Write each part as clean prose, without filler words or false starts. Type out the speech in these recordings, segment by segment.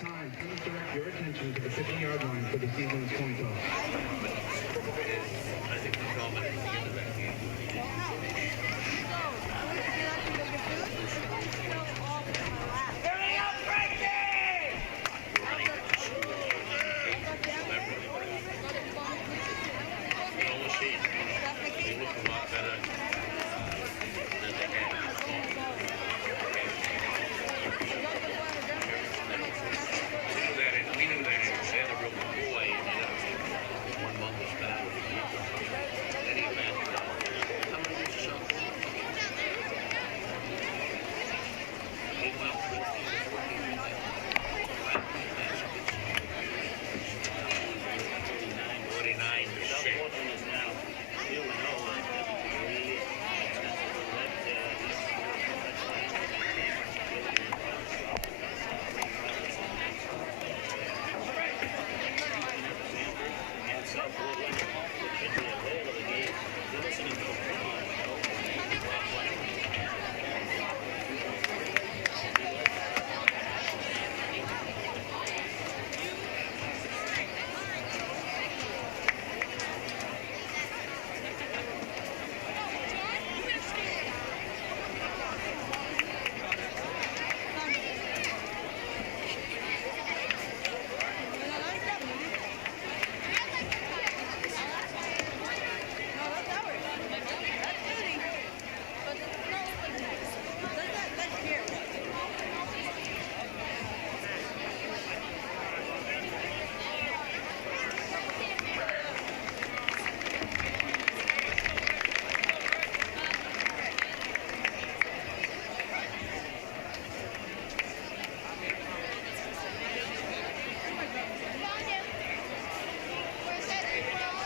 time, please direct your attention to the 50-yard line for the season's coin toss. I think the comment at the end of that game.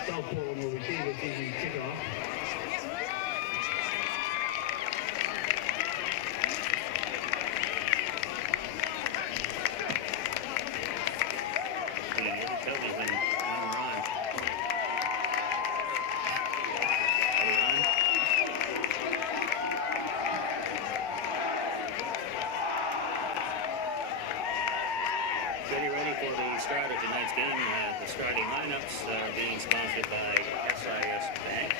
Sanford will receive the season kickoff. Getting ready for the start of tonight's game. The starting lineups are being sponsored by SIS Bank.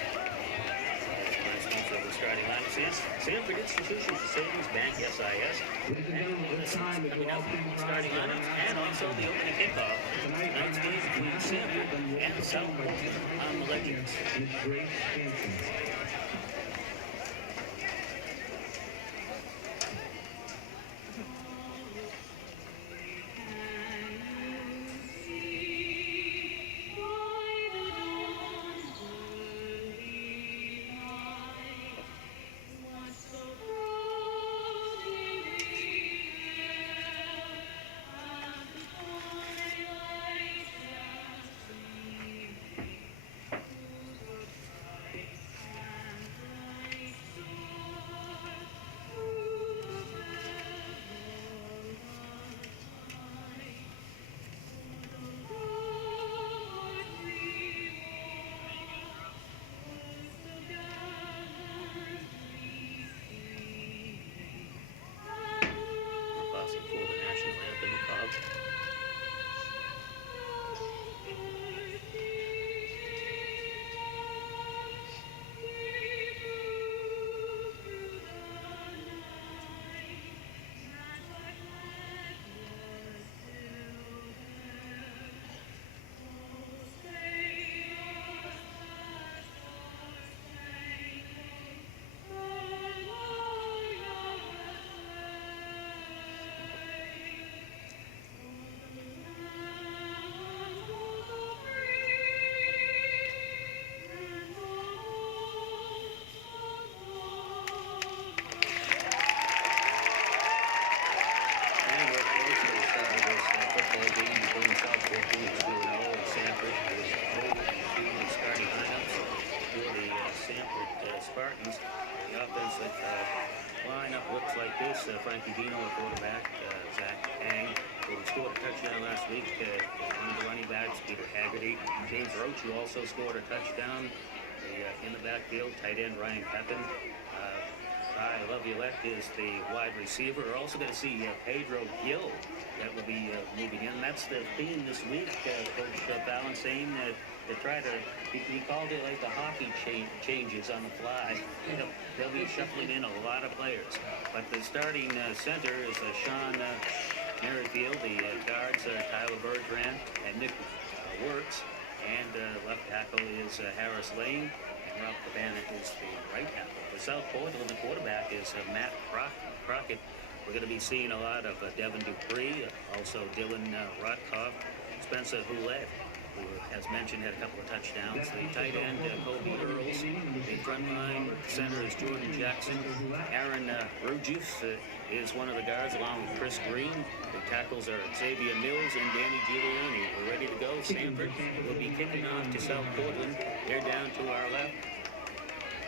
Sponsor of the starting lineups. Sanford Institutions of Savings Bank, SIS. Ladies and gentlemen, this time Coming up, starting lineups, and also the opening kickoff. Tonight's game between Sanford and Sanford on the Legends. Spartans. The offensive lineup looks like this. Frankie Dino at quarterback, Zach Ang, who scored a touchdown last week. One of the running backs, Peter Haggerty. James Roach, who also scored a touchdown. In the backfield, tight end Ryan Pepin. Laviolette is the wide receiver. We're also going to see Pedro Gil that will be moving in. That's the theme this week, Coach Balancine. To try to, he called it like the hockey changes on the fly. They'll be shuffling in a lot of players. But the starting center is Sean Merrifield. The guards are Tyler Bertrand and Nick Wirtz. And left tackle is Harris Lane. And Ralph Cabana is the right tackle. For South Portland, the quarterback is Matt Crockett. We're going to be seeing a lot of Devin Dupree, also Dylan Rotkov, Spencer Houlette, who, as mentioned, had a couple of touchdowns. The tight end, Kobe Earls. The front line center is Jordan Jackson. Aaron Ruggius is one of the guards, along with Chris Green. The tackles are Xavier Mills and Danny Giuliani. We're ready to go. Sanford will be kicking off to South Portland. They're down to our left.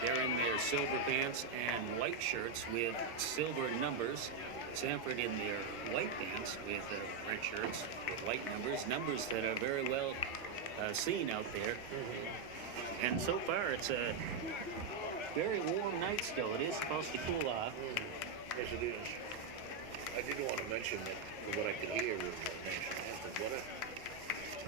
They're in their silver pants and white shirts with silver numbers. Sanford in their white pants with red shirts with white numbers that are very well seen out there. And so far, it's a very warm night still. It is supposed to cool off. Yes, it is. I did want to mention that from what I could hear with Anthem, what a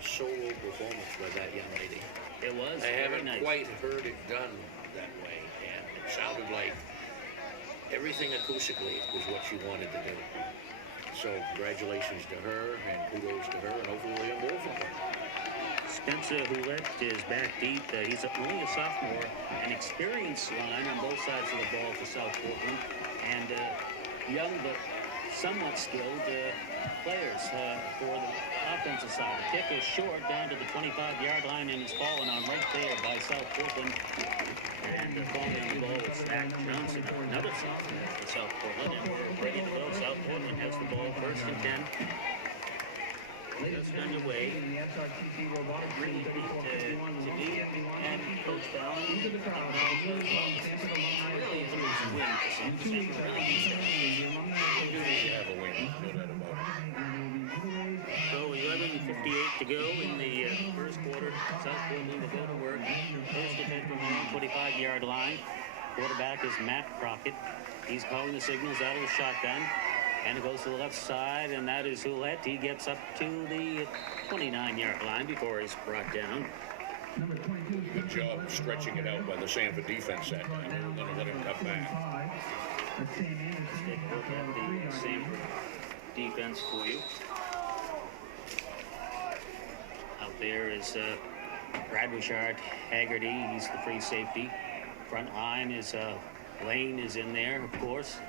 solo performance by that young lady. It was. I haven't nice. quite heard it done that way, and it sounded like everything acoustically was what she wanted to do. So congratulations to her, and kudos to her, and hopefully more from her. Spencer Houlette is back deep. He's only a sophomore. An experienced line on both sides of the ball for South Portland, and young but somewhat skilled players for the offensive side. The kick is short down to the 25-yard line, and is fallen on right there by South Portland. And falling on the ball is Zach Johnson, another sophomore for South Portland. And we're ready to go. South Portland has the ball, 1st and 10. Just underway. Bringing it to me and Coach Ballin. Really is a win for Sanford. Sanford really needs to Have a win, no doubt about it. So 11:58 to go in the first quarter. South Portland will go to work. First and 10 from their own 25-yard line. Quarterback is Matt Crockett. He's calling the signals out of the shotgun. And it goes to the left side, and that is Houlette. He gets up to the 29-yard line before he's brought down. Good job stretching it out by the Sanford defense that time. They were going to let him cut back. Let's take a look at the Sanford defense for you. Out there is Brad Richard Haggerty. He's the free safety. Front line is Lane is in there, of course.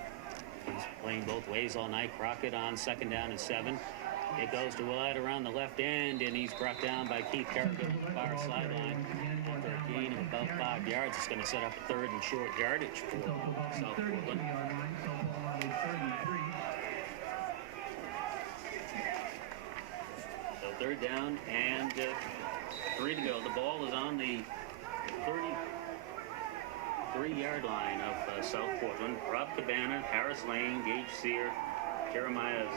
He's playing both ways all night. Crockett on 2nd down and 7. It goes to Willett around the left end, and he's brought down by Keith Carrigan on the far sideline. After a gain of about 5 yards, it's going to set up a 3rd and short yardage for South Portland. So 3rd down and 3 to go. The ball is on the 33-yard line of South Portland. Rob Cabana, Harris Lane, Gage Sear, Jeremiah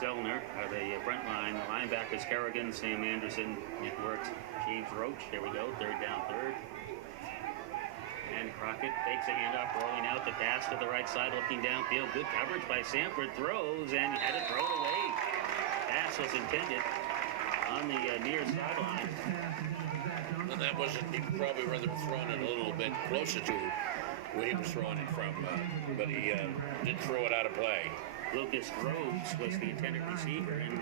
Zellner are the front line. The linebackers Kerrigan, Sam Anderson, Nick Wirtz, James Roach. There we go, 3rd down, 3rd. And Crockett takes a handoff, rolling out the pass to the right side, looking downfield. Good coverage by Sanford, throws, and had it thrown away. Pass was intended on the near sideline. And that wasn't, he probably rather thrown it a little bit closer to where he was throwing it from, but he did throw it out of play. Lucas Rhodes was the intended receiver, and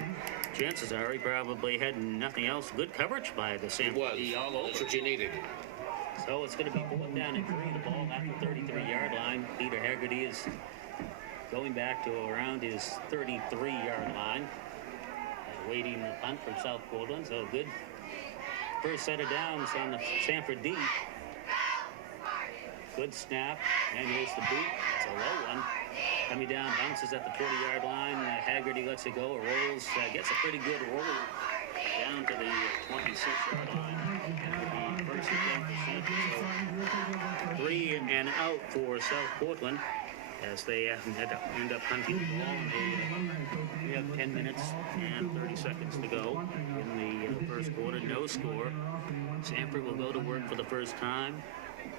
chances are he probably had nothing else. Good coverage by the Sanford all over. That's what you needed. So it's going to be 4th down and 3. The ball at the 33-yard line. Peter Haggerty is going back to around his 33-yard line, waiting the punt from South Portland. So good first set of downs on the Sanford D. Good snap, and here's the boot. It's a low one. Coming down, bounces at the 40-yard line. Haggerty lets it go, rolls, gets a pretty good roll down to the 26-yard line. And the first and 10 for Sanford. So 3 and out for South Portland as they end up hunting the ball. We have 10 minutes and 30 seconds to go in the first quarter. No score. Sanford will go to work for the first time.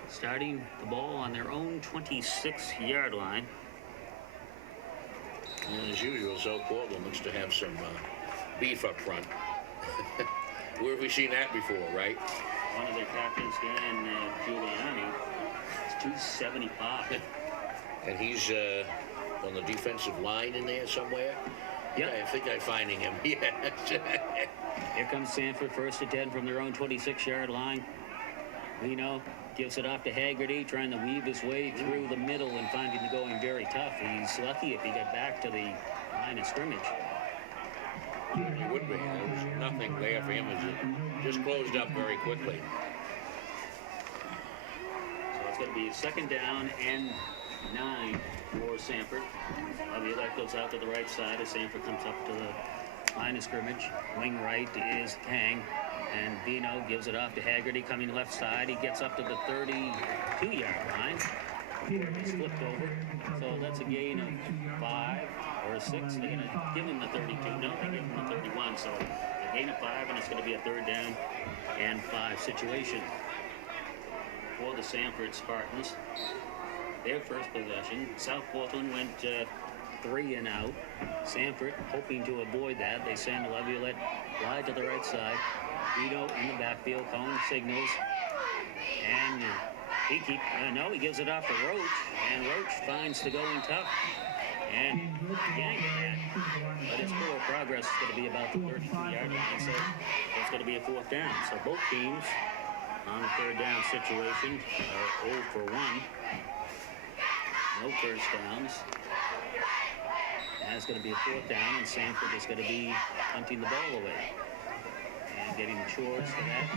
starting the ball on their own 26-yard line. And as usual, South Portland looks to have some beef up front. Where have we seen that before, right? One of their captains, Dan Giuliani, is 275. And he's on the defensive line in there somewhere. Yep. I think I'm finding him. Yes. Here comes Sanford, first and 10 from their own 26-yard line. Lino gives it off to Haggerty, trying to weave his way through the middle and finding the going very tough. He's lucky if he got back to the line of scrimmage. He would be. There was nothing there for him as it just closed up very quickly. So it's going to be second down and 9 for Sanford. Laviolette goes out to the right side as Sanford comes up to the line of scrimmage. Wing right is Kang, and Vino gives it off to Haggerty coming left side. He gets up to the 32-yard line. He's flipped over, so that's a gain of 5 or 6. They're going to give him the 32. No, they give him the 31, so a gain of 5, and it's going to be a third down and 5 situation for the Sanford Spartans. Their first possession. South Portland went 3 and out. Sanford hoping to avoid that. They send Laviolette wide to the right side. Vito in the backfield calling signals. And he gives it off to Roach. And Roach finds the going tough. And yanked that. But his forward progress is going to be about the 32-yard line. So it's going to be a fourth down. So both teams on the third down situation are 0 for 1. No first downs. That's going to be a fourth down, and Sanford is going to be punting the ball away. And getting the chores for that,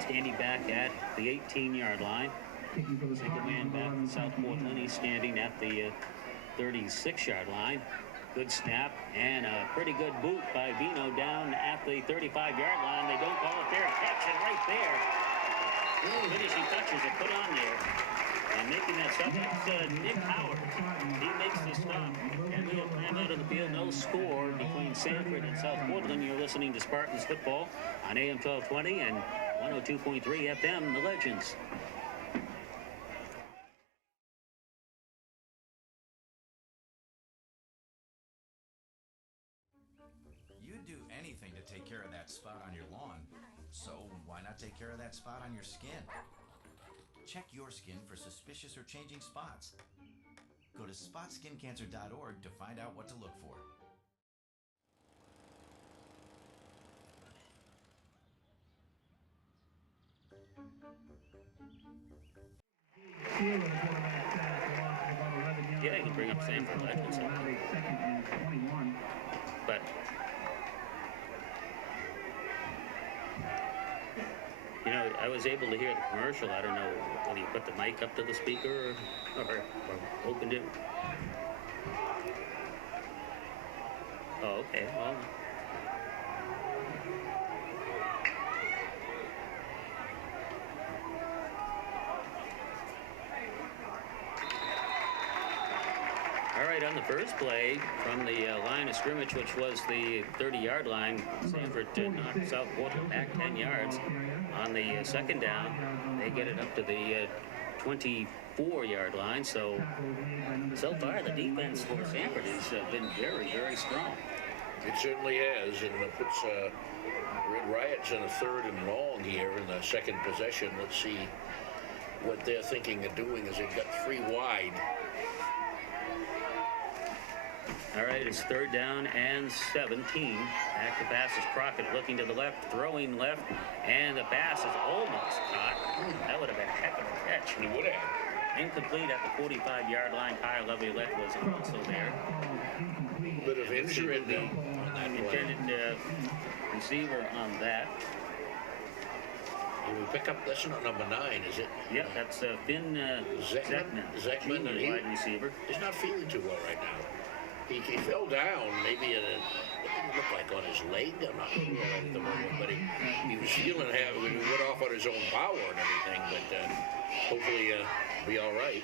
standing back at the 18-yard line. Single man back in South Portland. He's standing at the 36-yard line. Good snap and a pretty good boot by Vino down at the 35-yard line. They don't call it there. Catch it right there. Finishing touches are put on there. And making that stop, that's Nick Howard. He makes the stop. And we have time out of the field. No score between Sanford and South Portland. You're listening to Spartans Football on AM 1220 and 102.3 FM, The Legends. You'd do anything to take care of that spot on your lawn. So why not take care of that spot on your skin? Check your skin for suspicious or changing spots. Go to spotskincancer.org to find out what to look for. Yeah, he can bring up Sanford Legends. But you know, I was able to hear the commercial. I don't know whether you put the mic up to the speaker or opened it. Oh, okay. Well. All right, on the first play from the line of scrimmage, which was the 30-yard line, Sanford knocked South Portland back 10 yards. On the second down, they get it up to the 24-yard line. So far, the defense for Sanford has been very, very strong. It certainly has, and it puts Red Riots in a third and long here in the second possession. Let's see what they're thinking of doing as they've got 3 wide. All right, it's third down and 17. Back to pass is Crockett looking to the left, throwing left, and the pass is almost caught. That would have been a heck of a catch. It would have. Incomplete at the 45-yard line. Kyle Laviolette was also there. Bit of injury on that intended receiver on that. Will we pick up, that's not number 9, is it? Yeah, that's Finn Zekman. Zekman, Junior wide receiver. He's not feeling too well right now. he fell down, maybe it didn't look like on his leg. I'm not sure right at the moment, but he was feeling heavy when he went off on his own power and everything. But hopefully be all right.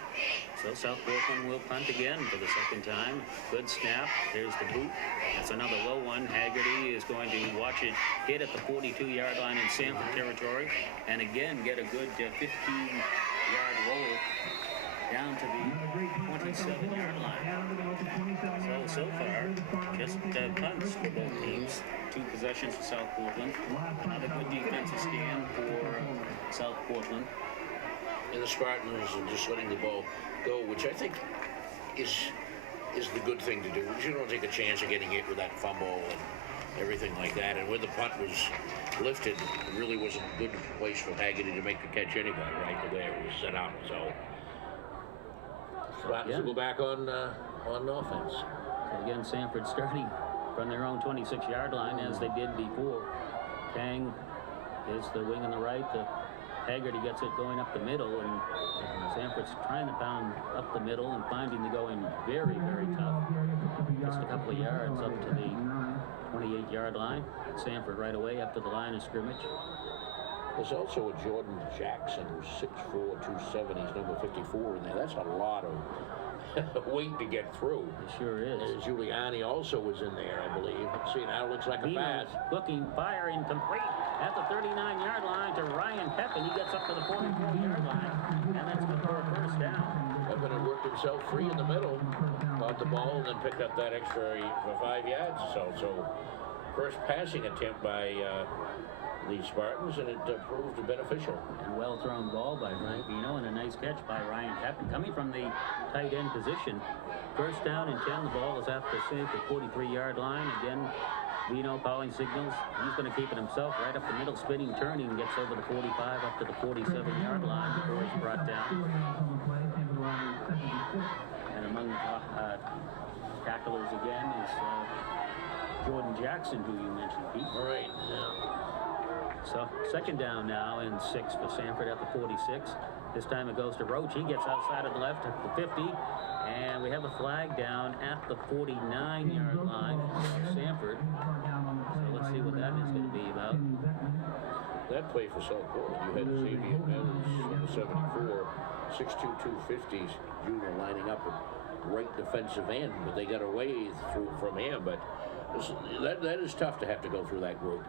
So South Portland will punt again for the second time. Good snap. There's the boot. That's another low one. Haggerty is going to watch it hit at the 42-yard line in Sanford territory, and again get a good 15-yard roll down to the 27-yard line. So far, just punts for both teams. 2 possessions for South Portland. Another good defensive stand for South Portland. And the Spartans are just letting the ball go, which I think is the good thing to do. You don't take a chance of getting hit with that fumble and everything like that. And when the punt was lifted, it really wasn't a good place for Haggerty to make the catch anyway, right, the way it was set up. So Spartans will go back on offense. So again, Sanford starting from their own 26-yard line as they did before. Kang is the wing on the right. Haggerty gets it going up the middle, and Sanford's trying to pound up the middle and finding the going very, very tough. Just a couple of yards up to the 28-yard line. Sanford right away up to the line of scrimmage. There's also a Jordan Jackson who's 6'4", 270. He's number 54 in there. That's a lot of weight to get through. It sure is. Giuliani also was in there, I believe. Let's see, now it looks like a pass. Looking, fire incomplete at the 39-yard line to Ryan Pepin. He gets up to the 44-yard line, and that's good for a first down. Pepin had worked himself free in the middle, caught the ball, and then picked up that extra for 5 yards or so. So first passing attempt by the Spartans, and it proved beneficial. And well-thrown ball by Frank Vino, and a nice catch by Ryan Pepin. Coming from the tight end position. First down and 10. The ball is at the 43-yard line. Again, Vino calling signals. He's going to keep it himself right up the middle, spinning, turning, gets over the 45 up to the 47-yard line before he's brought down. And among the tacklers again is Jordan Jackson, who you mentioned, Pete. All right, yeah. So second down now and 6 for Sanford at the 46. This time it goes to Roach. He gets outside of the left at the 50. And we have a flag down at the 49-yard line for Sanford. So let's see what that is going to be about. That play for South Portland, you had Xavier Meadows, 74, 6'2", 250s, junior lining up at right defensive end, but they got away from him. But that is tough to have to go through that group.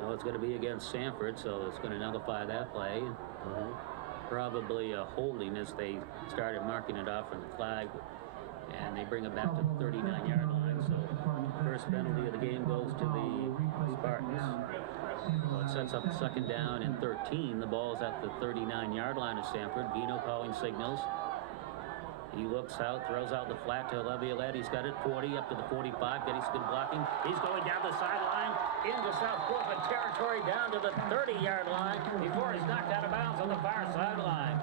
Well, it's going to be against Sanford, so it's going to nullify that play. Probably a holding as they started marking it off from the flag, and they bring it back to the 39-yard line. So first penalty of the game goes to the Spartans. So it sets up second down and 13. The ball is at the 39-yard line of Sanford. Vino calling signals. He looks out, throws out the flat to Laviolette. He's got it 40 up to the 45. Getting good blocking. He's going down the sideline into South Portland territory, down to the 30-yard line before he's knocked out of bounds on the far sideline.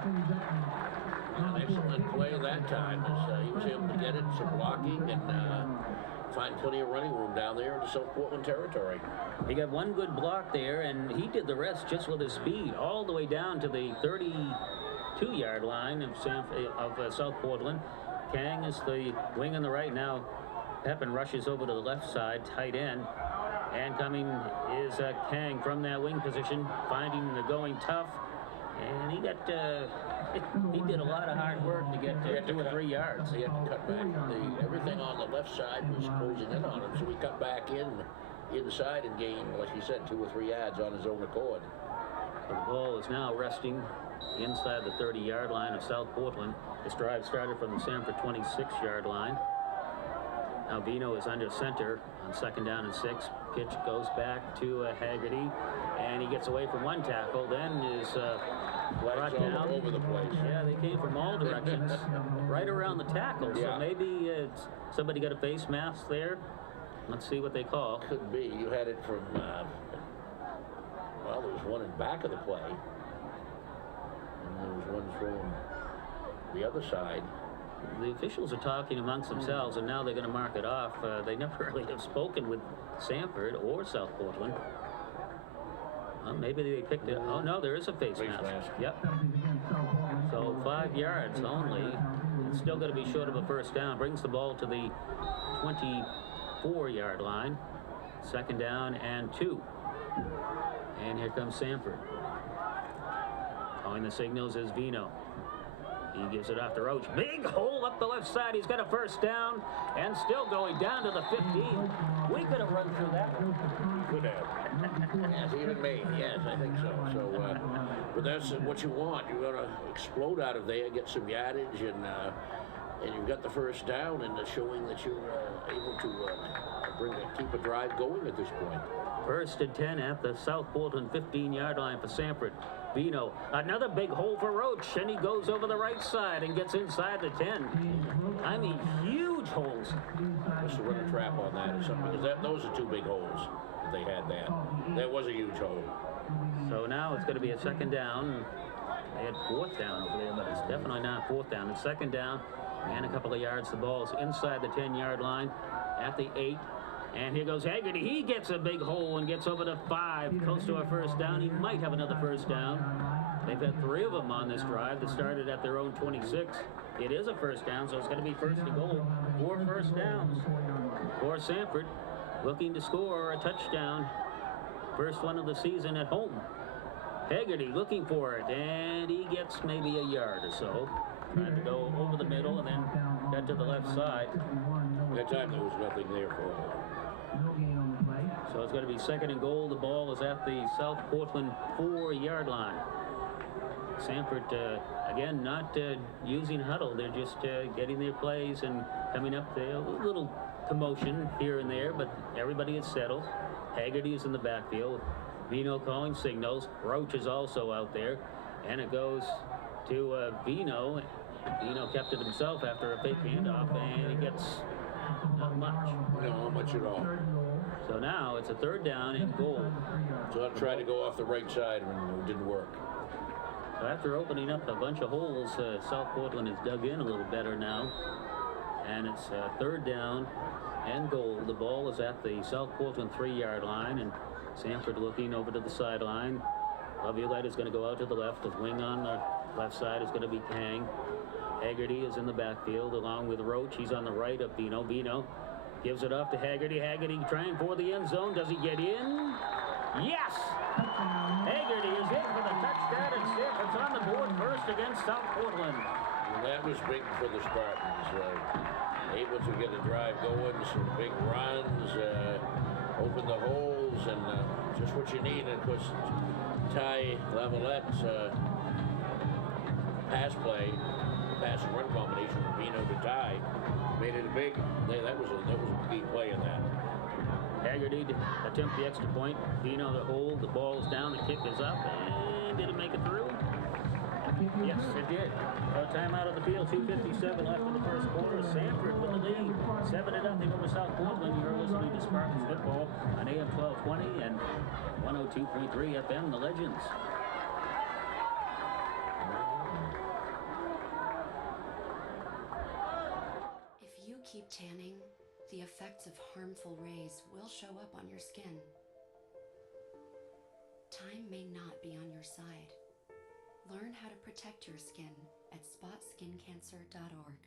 An excellent play that time. He was able to get it, some blocking, and find plenty of running room down there in the South Portland territory. He got one good block there, and he did the rest just with his speed, all the way down to the 32-yard line of South Portland. Kang is the wing on the right now. Pepin rushes over to the left side, tight end. And coming is Kang from that wing position, finding the going tough. And he got, he did a lot of hard work to get 2 or 3 yards. He had to cut back. Everything on the left side was closing in on him, so he cut back inside and gained, like you said, 2 or 3 yards on his own accord. The ball is now resting inside the 30-yard line of South Portland. This drive started from the Sanford 26-yard line. Now Vino is under center on second down and 6. Pitch goes back to Haggerty, and he gets away from one tackle. Then is brought down all over the place. Yeah, they came from all directions, right around the tackle. So maybe somebody got a face mask there. Let's see what they call. Could be. You had it from. Well, there was one in back of the play, and there was one thrown the other side. The officials are talking amongst themselves, and now they're going to mark it off. They never really have spoken with Sanford or South Portland. Well, maybe they picked it. Oh, no, there is a face mask. Yep. So 5 yards only. It's still going to be short of a first down. Brings the ball to the 24-yard line. 2nd down and 2. And here comes Sanford. Calling the signals is Vino. He gives it off to Roach. Big hole up the left side. He's got a first down and still going down to the 15. We could have run through that. Could have. Yes, even me. Yes, I think so. So, but that's what you want. You want to explode out of there, get some yardage, and you've got the first down, and it's showing that you're able to keep a drive going at this point. 1st and 10 at the South Bolton 15-yard line for Sanford. Vino, another big hole for Roach, and he goes over the right side and gets inside the 10. I mean, huge holes. Must have run a trap on that or something, because those are 2 big holes that they had there. That was a huge hole. So now it's going to be a 2nd down. They had 4th down over there, but it's definitely not 4th down. It's 2nd down and a couple of yards. The ball is inside the 10-yard line at the 8. And here goes Haggerty. He gets a big hole and gets over to 5, close to a first down. He might have another first down. They've had 3 of them on this drive that started at their own 26. It is a first down, so it's going to be 1st and goal. 4 first downs for Sanford, looking to score a touchdown. First one of the season at home. Haggerty looking for it, and he gets maybe a yard or so. Trying to go over the middle and then got to the left side. That time there was nothing there for him. So it's going to be 2nd and goal. The ball is at the South Portland 4-yard line. Sanford, again, not using huddle. They're just getting their plays and coming up there. A little commotion here and there, but everybody is settled. Haggerty is in the backfield. Vino calling signals. Roach is also out there. And it goes to Vino. Vino kept it himself after a fake handoff, and he gets not much. No, not much at all. So now it's a 3rd down and goal. So I'll try to go off the right side when it didn't work. So after opening up a bunch of holes, South Portland has dug in a little better now. And it's 3rd down and goal. The ball is at the South Portland 3-yard line, and Sanford looking over to the sideline. Laviolette is going to go out to the left. The wing on the left side is going to be Kang. Haggerty is in the backfield along with Roach. He's on the right of Vino. Vino gives it off to Haggerty. Haggerty trying for the end zone. Does he get in? Yes! Haggerty is in for the touchdown, and Sanford's on the board first against South Portland. And that was big for the Spartans. Able to get a drive going, some big runs, open the holes, and just what you need. And of course, Ty Laviolette's pass play, pass and run combination from Vino to Ty made it a big. That was a key play in that. Haggerty to attempt the extra point. Vino the hold. The ball is down. The kick is up. And did it make it through? Yes, it did. Timeout of the field. 2:57 left in the first quarter. Sanford with the lead. 7-0 over South Portland. You're listening to Spartans football on AM 1220 and 102.3 FM. The Legends. If you keep tanning, the effects of harmful rays will show up on your skin. Time may not be on your side. Learn how to protect your skin at spotskincancer.org.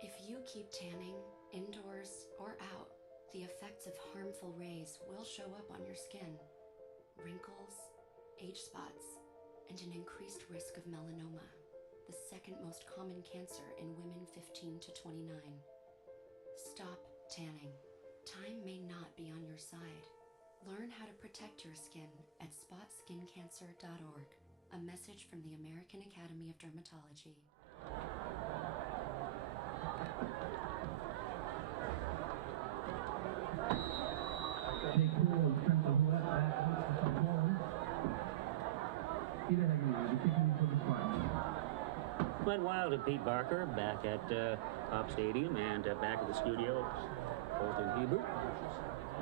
If you keep tanning, indoors or out, the effects of harmful rays will show up on your skin. Wrinkles, age spots, and an increased risk of melanoma, the second most common cancer in women 15 to 29. Stop tanning. Time may not be on your side. Learn how to protect your skin at spotskincancer.org. A message from the American Academy of Dermatology. Glenn Wild and Pete Barker back at Pop Stadium and back at the studio. Colton Hebert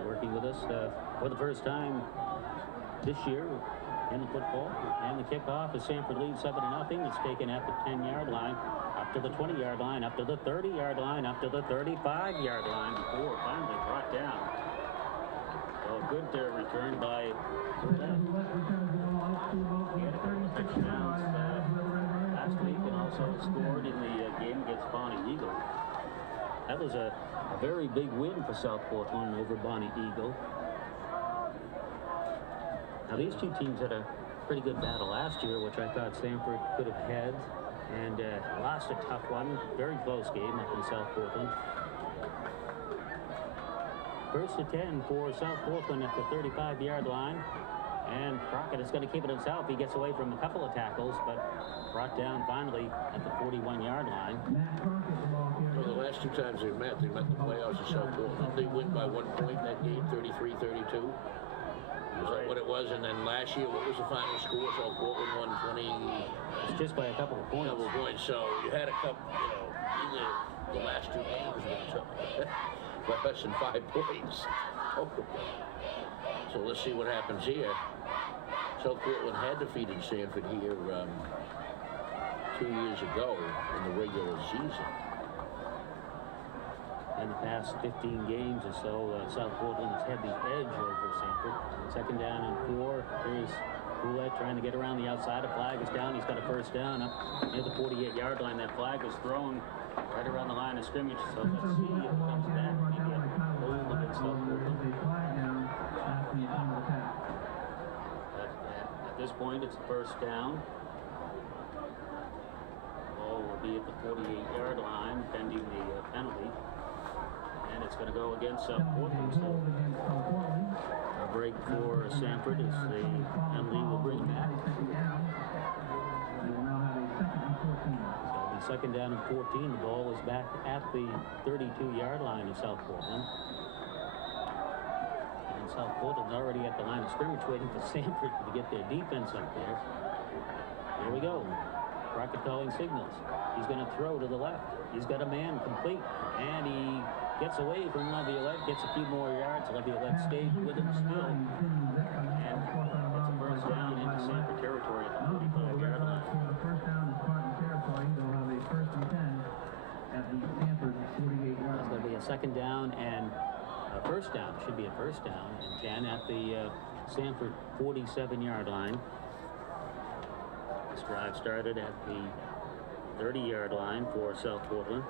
working with us for the first time this year in the football. And the kickoff as Sanford leads 7-0. It's taken at the 10-yard line, up to the 20-yard line, up to the 30-yard line, up to the 35-yard line before finally brought down So good return by Roulette. He had a couple of touchdowns last week and also scored in the game against Bonnie Eagle. That was a very big win for South Portland over Bonnie Eagle. Now these two teams had a pretty good battle last year, which I thought Sanford could have had, and lost a tough one. Very close game up in South Portland. First and 10 for South Portland at the 35-yard line. And Crockett is going to keep it himself. He gets away from a couple of tackles, but brought down finally at the 41-yard line. Well, the last two times they met in the playoffs of South Portland. They win by 1 point in that game, 33-32. Is that what it was? And then last year, what was the final score? South Portland won 20. It's just by a couple of points. Couple of points. So you had a couple, either the last two games were less than 5 points. So let's see what happens here. South Portland had defeated Sanford here 2 years ago in the regular season. In the past 15 games or so, South Portland has had the edge over Sanford. Second down and 4. Here's Roulette trying to get around the outside. A flag is down. He's got a first down up near the 48-yard line. That flag was thrown right around the line of scrimmage. So let's see if it comes back. Maybe a hold against South Portland. At this point, it's a first down. Ball will be at the 48-yard line, pending the penalty. And it's going to go against Portland. So a break for Sanford as the penalty will bring back. So the second down and 14. The ball is back at the 32-yard line of South Portland. And South Portland already at the line of scrimmage waiting for Sanford to get their defense up there. Here we go. Crockett calling signals. He's going to throw to the left. He's got a man complete, and he gets away from Laviolette, gets a few more yards. Laviolette stayed with him still, and it's a first down into Sanford territory at the 45-yard line. First down is Spartan territory. They'll have a first and 10 at the Sanford 48-yard line. It's going to be a second down and a first down. Should be a first down and 10 at the Sanford 47-yard line. This drive started at the 30-yard line for South Portland.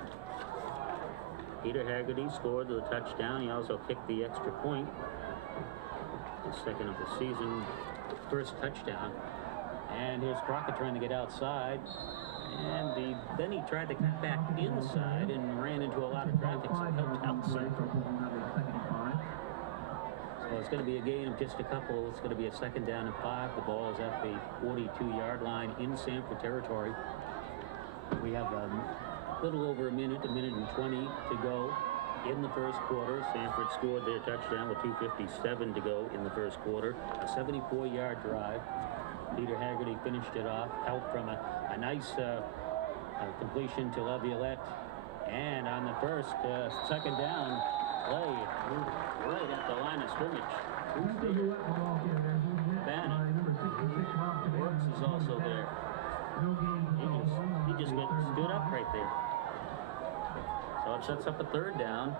Peter Haggerty scored the touchdown. He also kicked the extra point. The second of the season, first touchdown. And here's Crockett trying to get outside. And then he tried to cut back inside and ran into a lot of traffic, so helped outside. So it's going to be a gain of just a couple. It's going to be a second down and 5. The ball is at the 42-yard line in Sanford territory. We have a little over a minute and 20 to go in the first quarter. Sanford scored their touchdown with 2:57 to go in the first quarter. A 74-yard drive. Peter Haggerty finished it off. Help from a nice completion to Laviolette. And on the first second down play, right at the line of scrimmage. Who's there? Bannon. Works is also there. He just stood up right there. So it sets up a third down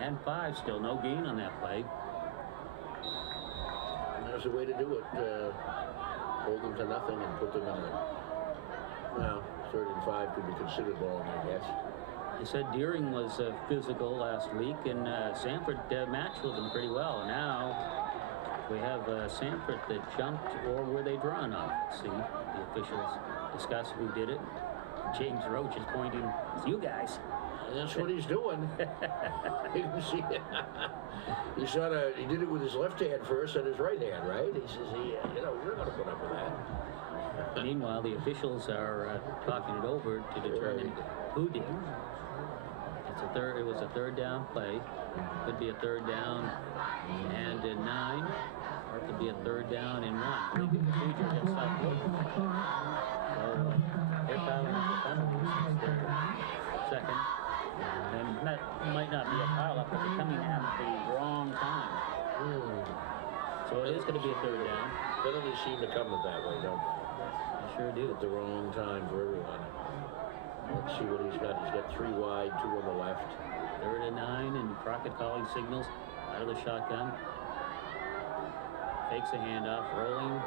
and 5. Still no gain on that play. And there's a way to do it. Hold them to nothing and put them in a, 3rd and 5 could be considered long, I guess. I said Deering was physical last week, and Sanford matched with him pretty well. Now we have Sanford that jumped, or were they drawn off? Let's see. The officials discuss who did it. James Roach is pointing, it's you guys. And that's what he's doing. You can see it. He did it with his left hand first and his right hand, right? He says, you're not going to put up with that. Meanwhile, the officials are talking it over to determine who did. It was a third down play. Could be a third down and a 9, or it could be a third down and 1. Legal procedure against South Portland. So they're filing the penalties there. Second. And that might not be a pile-up, but they're coming at the wrong time. So it is going to be a third down. Penalties seem to come that way, don't they? They sure do. At the wrong time for everyone. Let's see what he's got. He's got 3 wide, 2 on the left. 3rd and 9, and Crockett calling signals out of the shotgun. Takes a handoff, rolling,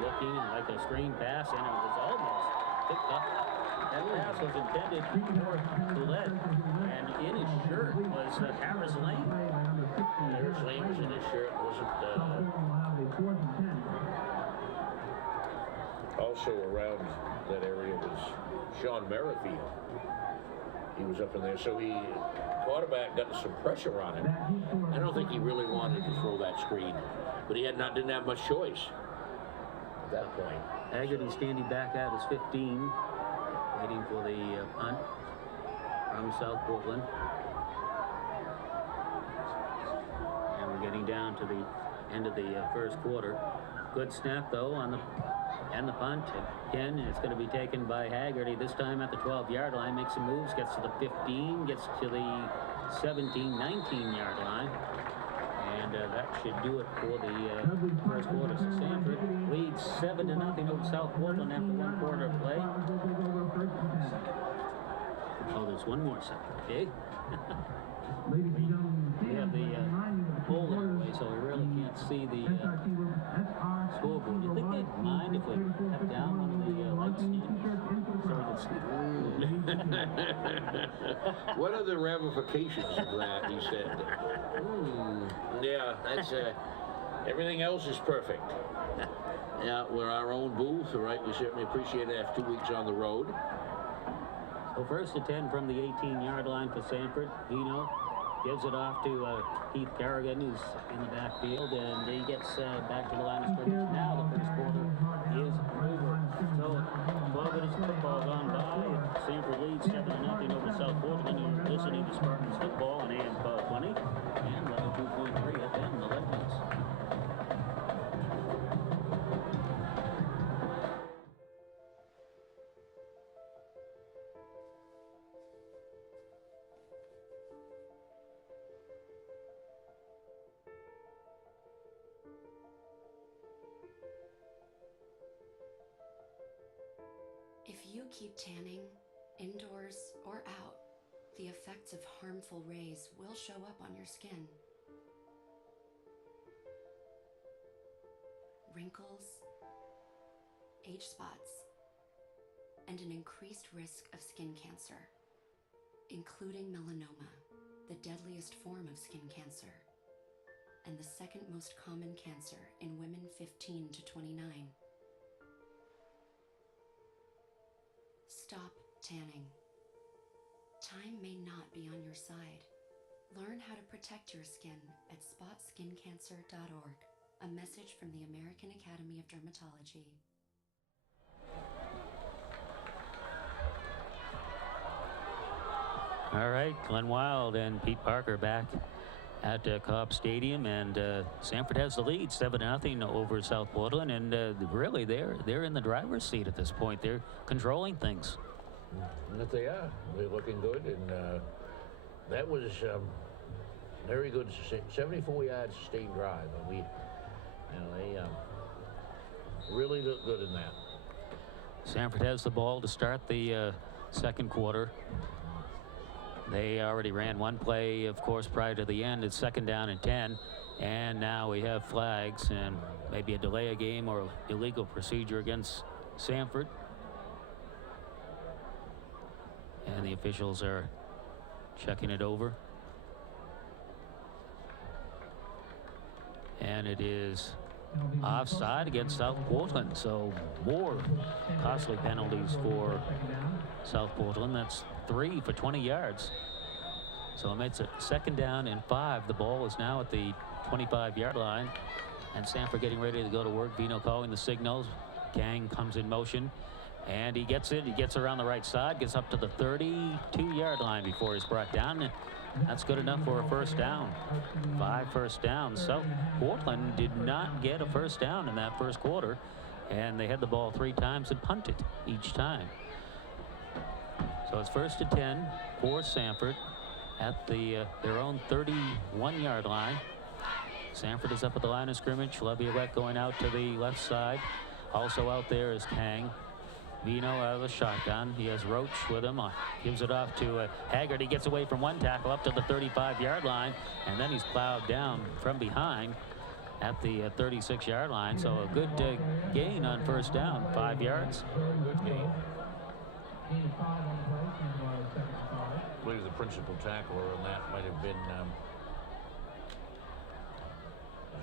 looking, and like a screen pass, and it was almost picked up. That pass was intended for Goulet, and in his shirt was Harris Lane. Harris Lane was in his shirt, wasn't also around that area was Sean Merrifield. He was up in there, so quarterback got some pressure on him. I don't think he really wanted to throw that screen, but he didn't have much choice at that point. Haggerty standing back at his 15, waiting for the punt from South Portland. And we're getting down to the end of the first quarter. Good snap though on the punt. Again, it's going to be taken by Haggerty, this time at the 12-yard line, makes some moves, gets to the 15, gets to the 17, 19-yard line. And that should do it for the first quarter. So Sanford leads 7-0 over South Portland after one quarter of play. Oh, there's one more second, okay? We have the pole that way, so we really can't see the scoreboard. Do you think they'd mind if we have down one of the light stands so we can see? What are the ramifications of that, he said. Yeah, that's everything else is perfect. Yeah, we're our own booth, all right? We certainly appreciate it after 2 weeks on the road. So first and 10 from the 18-yard line for Sanford. Vino gives it off to Keith Carrigan, who's in the backfield, and he gets back to the line of scrimmage. Now the first quarter is over. So 12 minutes of football gone by. Sanford leads 7-0 over South Portland. You're listening to Spartans football on AM 1220 and 102.3 FM, the Lebanese. If you keep tanning, indoors or out, the effects of harmful rays will show up on your skin. Wrinkles, age spots, and an increased risk of skin cancer, including melanoma, the deadliest form of skin cancer, and the second most common cancer in women 15 to 29. Stop tanning. Time may not be on your side. Learn how to protect your skin at spotskincancer.org. A message from the American Academy of Dermatology. All right, Glenn Wild and Pete Parker back at Cobb Stadium, and Sanford has the lead 7-0 over South Portland, and really they're in the driver's seat at this point. They're controlling things. That they are. They're looking good, and that was very good. 74-yard sustained drive. And they really look good in that. Sanford has the ball to start the second quarter. They already ran one play, of course, prior to the end. It's 2nd down and 10. And now we have flags and maybe a delay of game or illegal procedure against Sanford. And the officials are checking it over. And it is offside against South Portland. So more costly penalties for South Portland. That's 3 for 20 yards. So it makes it 2nd down and 5. The ball is now at the 25-yard line. And Sanford getting ready to go to work. Vino calling the signals. Kang comes in motion. And he gets it. He gets around the right side. Gets up to the 32-yard line before he's brought down. That's good enough for a first down. 5 first downs. South Portland did not get a first down in that first quarter. And they had the ball 3 times and punted each time. So it's 1st and 10 for Sanford at their own 31-yard line. Sanford is up at the line of scrimmage. Laviolette going out to the left side. Also out there is Kang. Vino out of the shotgun. He has Roach with him. Gives it off to Haggard. He gets away from one tackle up to the 35-yard line, and then he's plowed down from behind. at the 36-yard line. So a good gain on first down, 5 yards. Good gain. Gain of 5 on the play. Sanford on the second and 5. I believe the principal tackler on that might have been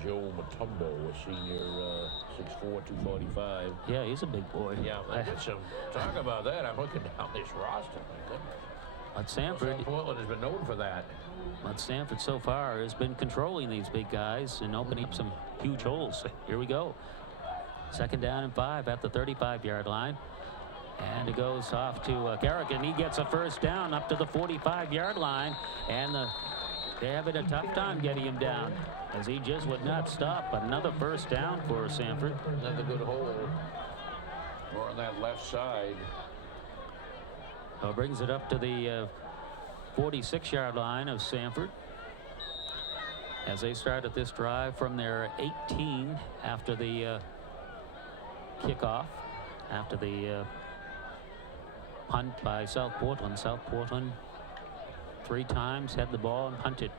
Joe Matumbo, a senior, 6'4", 245. Yeah, he's a big boy. Yeah, talk about that. I'm looking down this roster. But Sanford, Portland has been known for that. But Sanford so far has been controlling these big guys and opening up some huge holes. Here we go. 2nd down and 5 at the 35-yard line. And it goes off to Carrick, and he gets a first down up to the 45-yard line. And they're having a tough time getting him down, as he just would not stop. Another first down for Sanford. Another good hole. More on that left side. Brings it up to the 46-yard line of Sanford, as they started this drive from their 18 after the kickoff, after the punt by South Portland. South Portland 3 times had the ball and punted.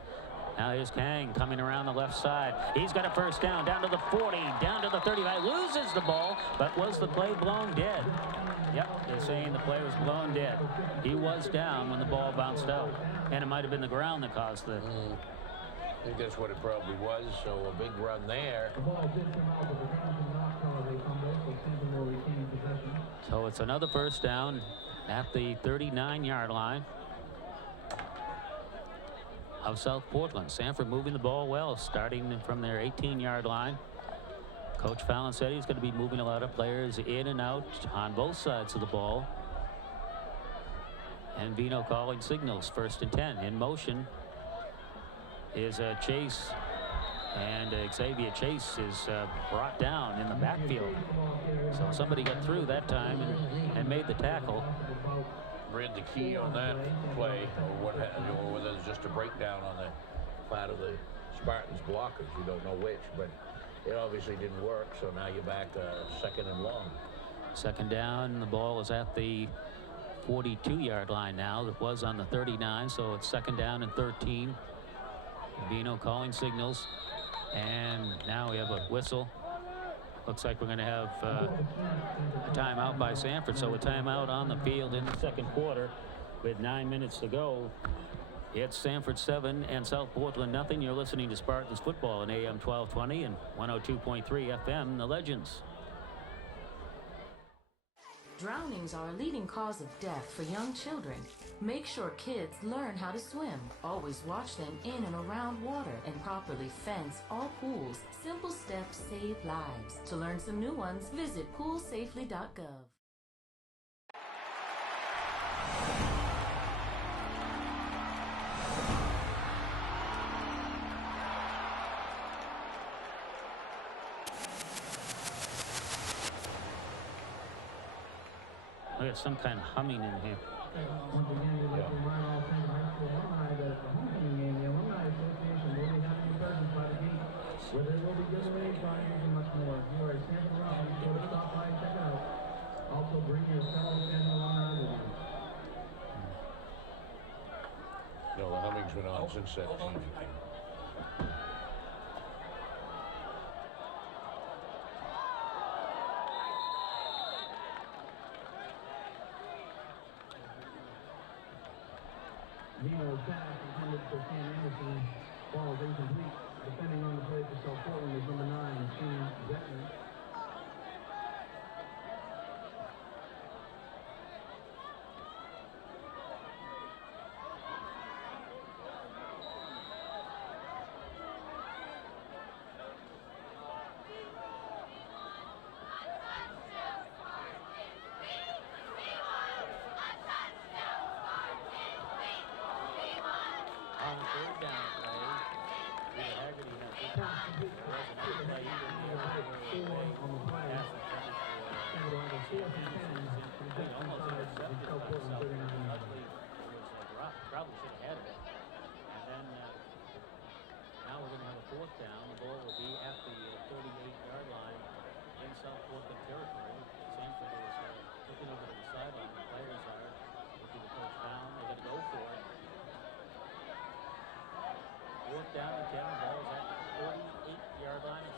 Now here's Kang coming around the left side. He's got a first down, down to the 40, down to the 35, loses the ball, but was the play blown dead? Yep, they're saying the play was blown dead. He was down when the ball bounced out, and it might have been the ground that caused the... I think that's what it probably was, so a big run there. The ball did come out, but the ground did not cause a fumble, so Sanford will retain possession. So it's another first down at the 39-yard line of South Portland. Sanford moving the ball well, starting from their 18-yard line. Coach Fallon said he's going to be moving a lot of players in and out on both sides of the ball. And Vino calling signals, 1st and 10. In motion is Chase, and Xavier Chase is brought down in the backfield. So somebody got through that time and made the tackle. Read the key on that play, or whether it's just a breakdown on the part of the Spartans blockers. You don't know which, but it obviously didn't work, so now you're back 2nd and long. 2nd down, the ball is at the 42-yard line now. It was on the 39, so it's 2nd down and 13. Vino calling signals, and now we have a whistle. Looks like we're going to have a timeout by Sanford, so a timeout on the field in the 2nd quarter with 9 minutes to go. It's Sanford 7 and South Portland nothing. You're listening to Spartans football on AM 1220 and 102.3 FM, The Legends. Drownings are a leading cause of death for young children. Make sure kids learn how to swim. Always watch them in and around water and properly fence all pools. Simple steps save lives. To learn some new ones, visit poolsafely.gov. I got some kind of humming in here. Once again, we'd like to remind all Sanford High School alumni that the homecoming game, the Alumni Association, will be having a presence by the gate, where there will be giveaways, prizes, and much more. If you are a Sanford alumni, be sure to stop by and check it out. Also, bring your fellow Sanford alumni with you. No, the humming's been on since that season. Vino's pass intended for Sam Anderson. Ball is incomplete. Defending on the play for South Portland is number 9, Shane Zettner. On the 3rd down play, Peter Haggerty has it. Wasn't a good play either. He was On the play. Sanford on the 4th and 10. almost intercepted it South by Portland South 39. Portland. Luckily, it was a drop. Probably should have had it. And then now we're going to have a 4th down. The ball will be at the 38-yard line in South Portland territory. Sanford is looking over to the sideline. The players are looking to coach down. They're going to go for it. 4th down and 10. The ball is at the 38-yard line of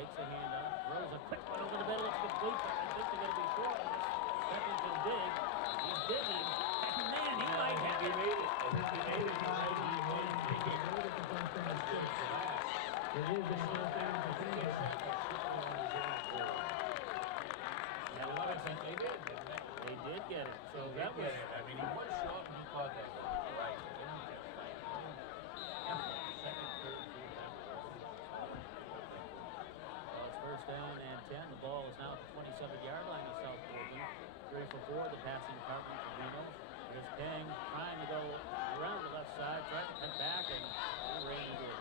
takes a hand up, throws a quick one over the middle. It's complete, but I think they're going to be short. Steppington can dig. He's digging. And man, he might have it. They did get it. So that was. I mean, he was short and he caught that one. Right. Second, third, fourth down. Well, it's first down and 10. The ball is now at the 27-yard line of South Portland. 3 for 4, the passing department for Reno. Here's King trying to go around the left side, trying to cut back, and he ran into it.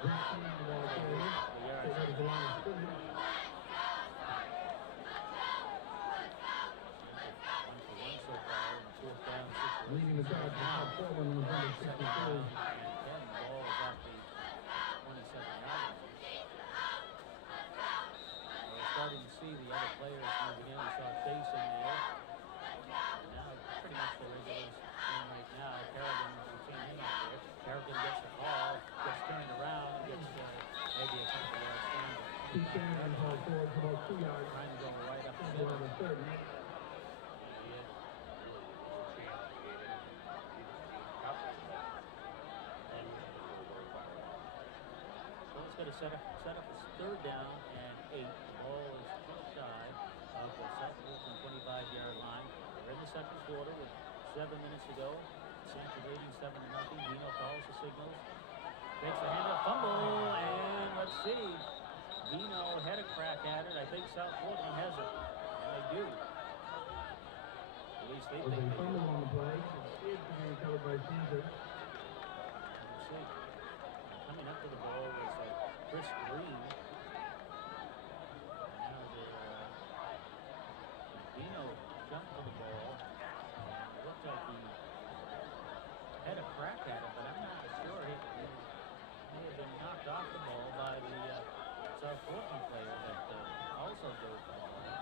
Leading the charge for South Portland was number 62. And 10, the ball is at the 27-yard line. We're starting to see the other players moving in. We saw Chase in there. Now, pretty much the regulars in right now. Kerrigan, we've seen him out there. Kerrigan gets the ball, gets turned around, and gets maybe a couple of yards down. He carries forward for about 2 yards. Trying to go right up the On middle. the third. Going to set up his third down and 8. The ball is just shy of the South Portland 25-yard line. We're in the second quarter with 7 minutes to go. Sanford leading 7-0. Dino calls the signals. Takes the handoff, fumble, and let's see. Dino had a crack at it. I think South Portland has it. And they do. At least they think they do. Fumble on the play. It is to be recovered by Sanford. Let's see. Coming up to the ball was Chris Green. And now Dino jumped to the ball. It looked like he had a crack at it, but I'm not sure. He may have been knocked off the ball by the South Portland player that also dove for the ball.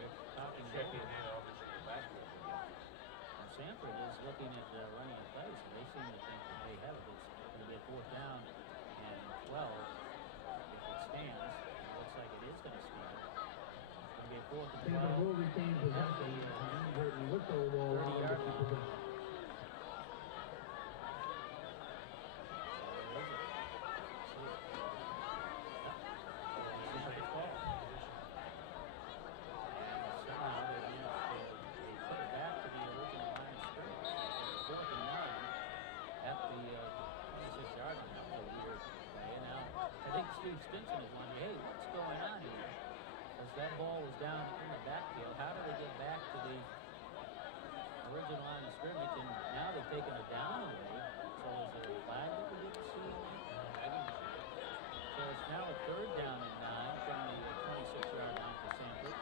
They're talking Checking in, obviously, the back. Sanford is looking at running a play, so they seem to think that they have it. It's going to be a 4th down and 12 if it stands. It looks like it is going to stand. It's going to be a 4th and 12. Sanford will retain possession. Burton with the ball. 30-yard line. Steve Stinson is wondering, hey, what's going on here? Because that ball was down in the backfield. How do they get back to the original line of scrimmage? And now they've taken it down away. So is there a flag that we didn't see? So it's now a 3rd down and 9 from the 26-yard line for Sanford.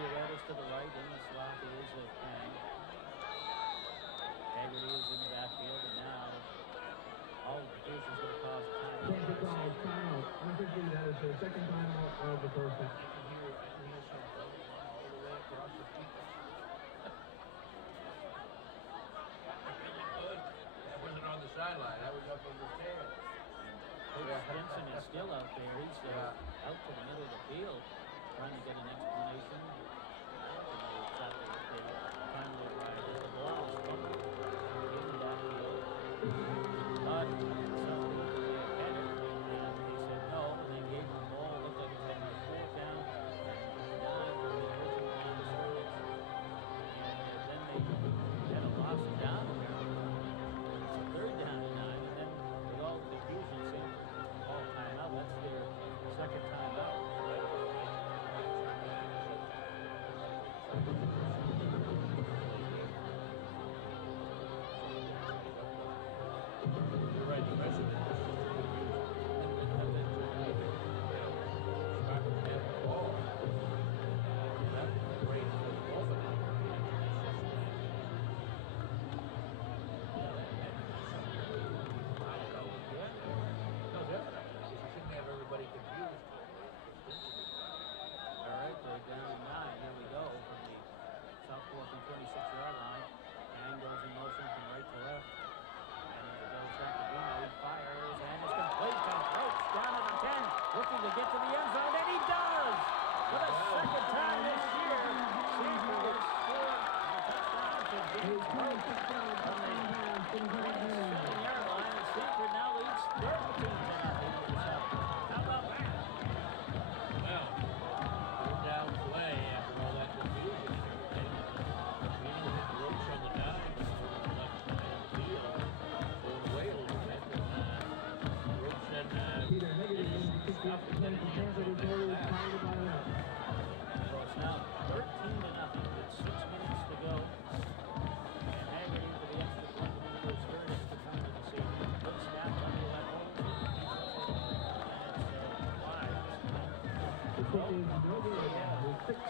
Redis to the right, in the slot is Kang. Haggerty is in the backfield, and now all the confusion is going to cause a timeout. Timeout. I think that is the second timeout of the first half. I can hear some all the way across the field. That wasn't on the sideline. That was up on the stand. Coach Stinson is still out there. He's out to the middle of the field trying to get an explanation. I don't know exactly what they finally arrived at. The ball was fumbled in the backfield. But somebody had it, and they said no, and they gave him the ball. Looked like it was going to be a 4th down and 9 from the original line of scrimmage. And then they had a loss of down apparently. It's a 3rd down and 9, and then with all the confusion, Sanford called timeout. That's their second timeout.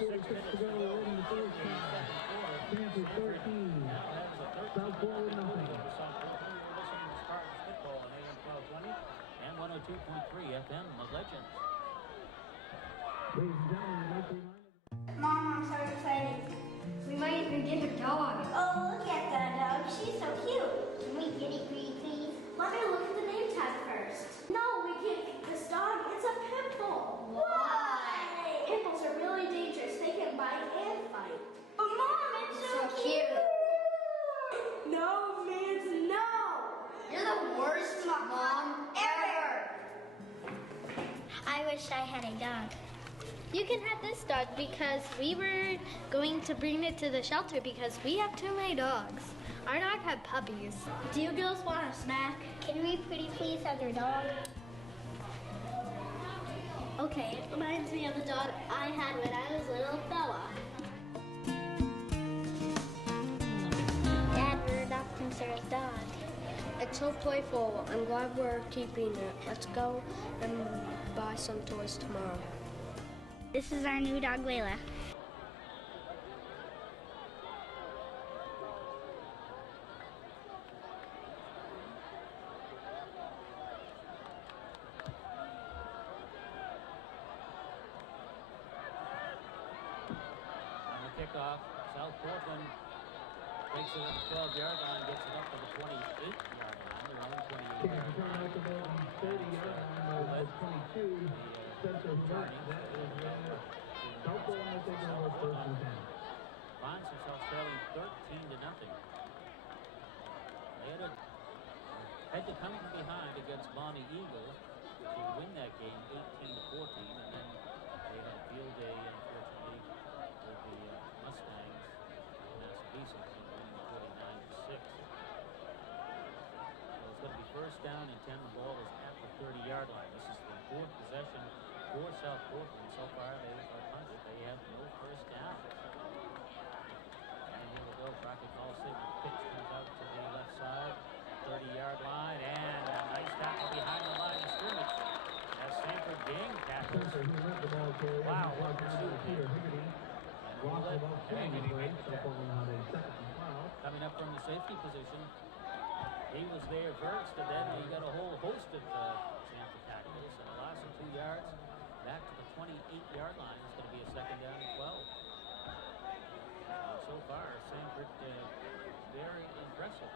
6:46 to go in the first half. Sanford 13. Now has a 13 Southport with nothing. over Southport. You're listening to Spartans football on AM 1220 and 102.3 FM, The Legends. Ladies and gentlemen, we'd like to remind everyone. Mom, I'm so excited. We might even get a dog. Oh, look at that dog. She's so cute. Can we get it, please? Let me look at the name tag first. No, we can't get this dog. It's a pit bull. Why? Pit bulls are really dangerous. They can bite and fight. But Mom, it's so cute. No means no. You're the worst mom ever. I wish I had a dog. You can have this dog because we were going to bring it to the shelter because we have too many dogs. Our dog had puppies. Do you girls want a snack? Can we pretty please have your dog? Okay, it reminds me of the dog I had when I was little fella. Dad, we're adopting Sarah's dog. It's so playful. I'm glad we're keeping it. Let's go and buy some toys tomorrow. This is our new dog, Layla. On the kickoff, South Portland takes it at the 12-yard line, gets it up to the 28-yard line. Their own 28-yard Kickers return out to the 30-yard line by 22. Spencer Hunt. That is Southport will take over first and 10. Finds themselves trailing 13-0. They had to come from behind against Bonnie Eagle to win that game 18-14, and then they had a field day, unfortunately, with the Mustangs in Massapequa, winning 49-6. So it's going to be first down and 10. The ball is at the 30-yard line. This is the fourth possession for South Portland. So far, they are punted. They have no first down. And here we go. Crockett calls signal. Pitch comes out to the left side. 30-yard line. And a nice tackle behind the line of scrimmage. As Sanford game tackles. Spencer, who led the ball carrier. Wow, Brought what down pursuit. by Peter Higgity. Lost about 10 on the play. Southport will have a second and 12. Coming up from the safety position. He was there first, and then he got a whole host of Sanford tackles. And a loss of 2 yards. Back to the 28-yard line. It's going to be a second down and 12. So far, Sanford very impressive.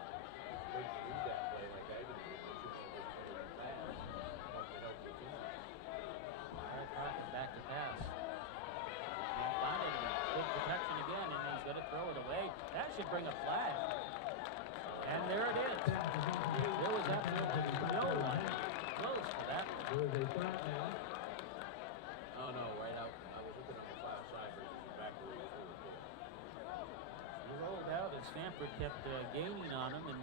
Crockett back to pass. Can't find it. Good protection again, and he's going to throw it away. That should bring a flag. And there it is. There was absolutely no one close to that. There is a flat now. Oh, no, right out. I was looking on the far side, but it was back where he threw it. He rolled out and Sanford kept gaining on him, and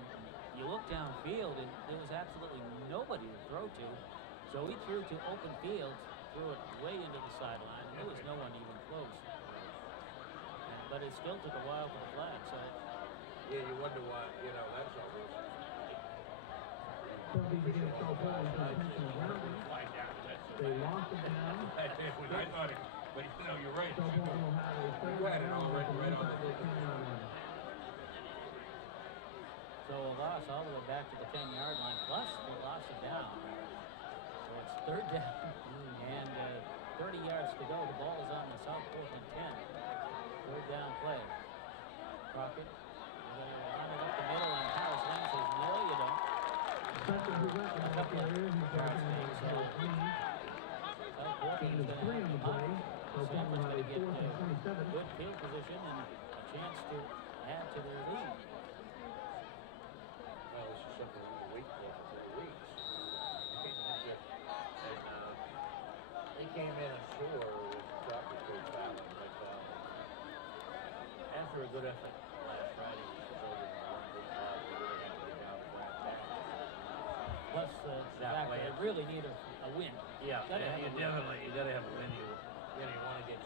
you look downfield and there was absolutely nobody to throw to. So he threw to open field, threw it way into the sideline, and there was no one even close. But it still took a while for the flag, so Yeah, you wonder why, that's all this. Somebody's against Southport with intentional grounding. They lost it down. I thought it, but you're right. Southport will have a third You had it down all right inside on the 10-yard line. So a loss all the way back to the 10-yard line, plus the loss of down. So it's third down and 30 yards to go. The ball is on the South Portland 10. Third down play. Crockett, they're going to run it up the middle, and Harris Lane says, no, you don't. Spencer, who left the ball carrier, he's dropping it to the 3. South Portland Gain is of going 3 on the to play. Sanford's Southport will have a going to get 4th and 27. good field position and a chance to add to their lead. Well, this is something we can wait for 3 weeks. They came in and sure with Crockett coach Allen, but After a good effort last Friday, plus the fact that they really need a win. yeah, Gotta have you a win. definitely, you gotta have a win. You want to get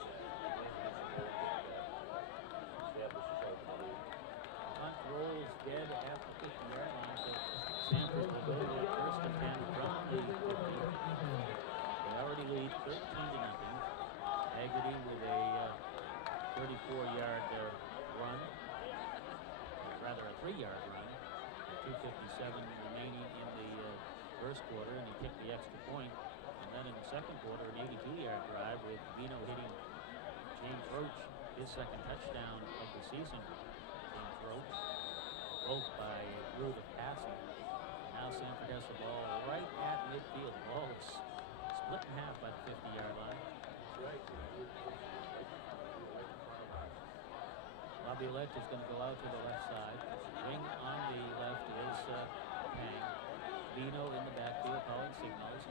Hunt rolls dead at the 50-yard line, so Sanford will go to the first and 10 from the 50. They already lead 13-0. Haggerty with a 4-yard run, rather a 3-yard run. 2:57 remaining in the first quarter, and he kicked the extra point. And then in the second quarter, an 82-yard drive with Vino hitting James Roach, his second touchdown of the season. James Roach, both by route of passing. Now Sanford has the ball right at midfield. The ball is split in half by the 50-yard line. Laviolette is going to go out to the left side. Wing on the left is Pang. Vino in the backfield calling signals.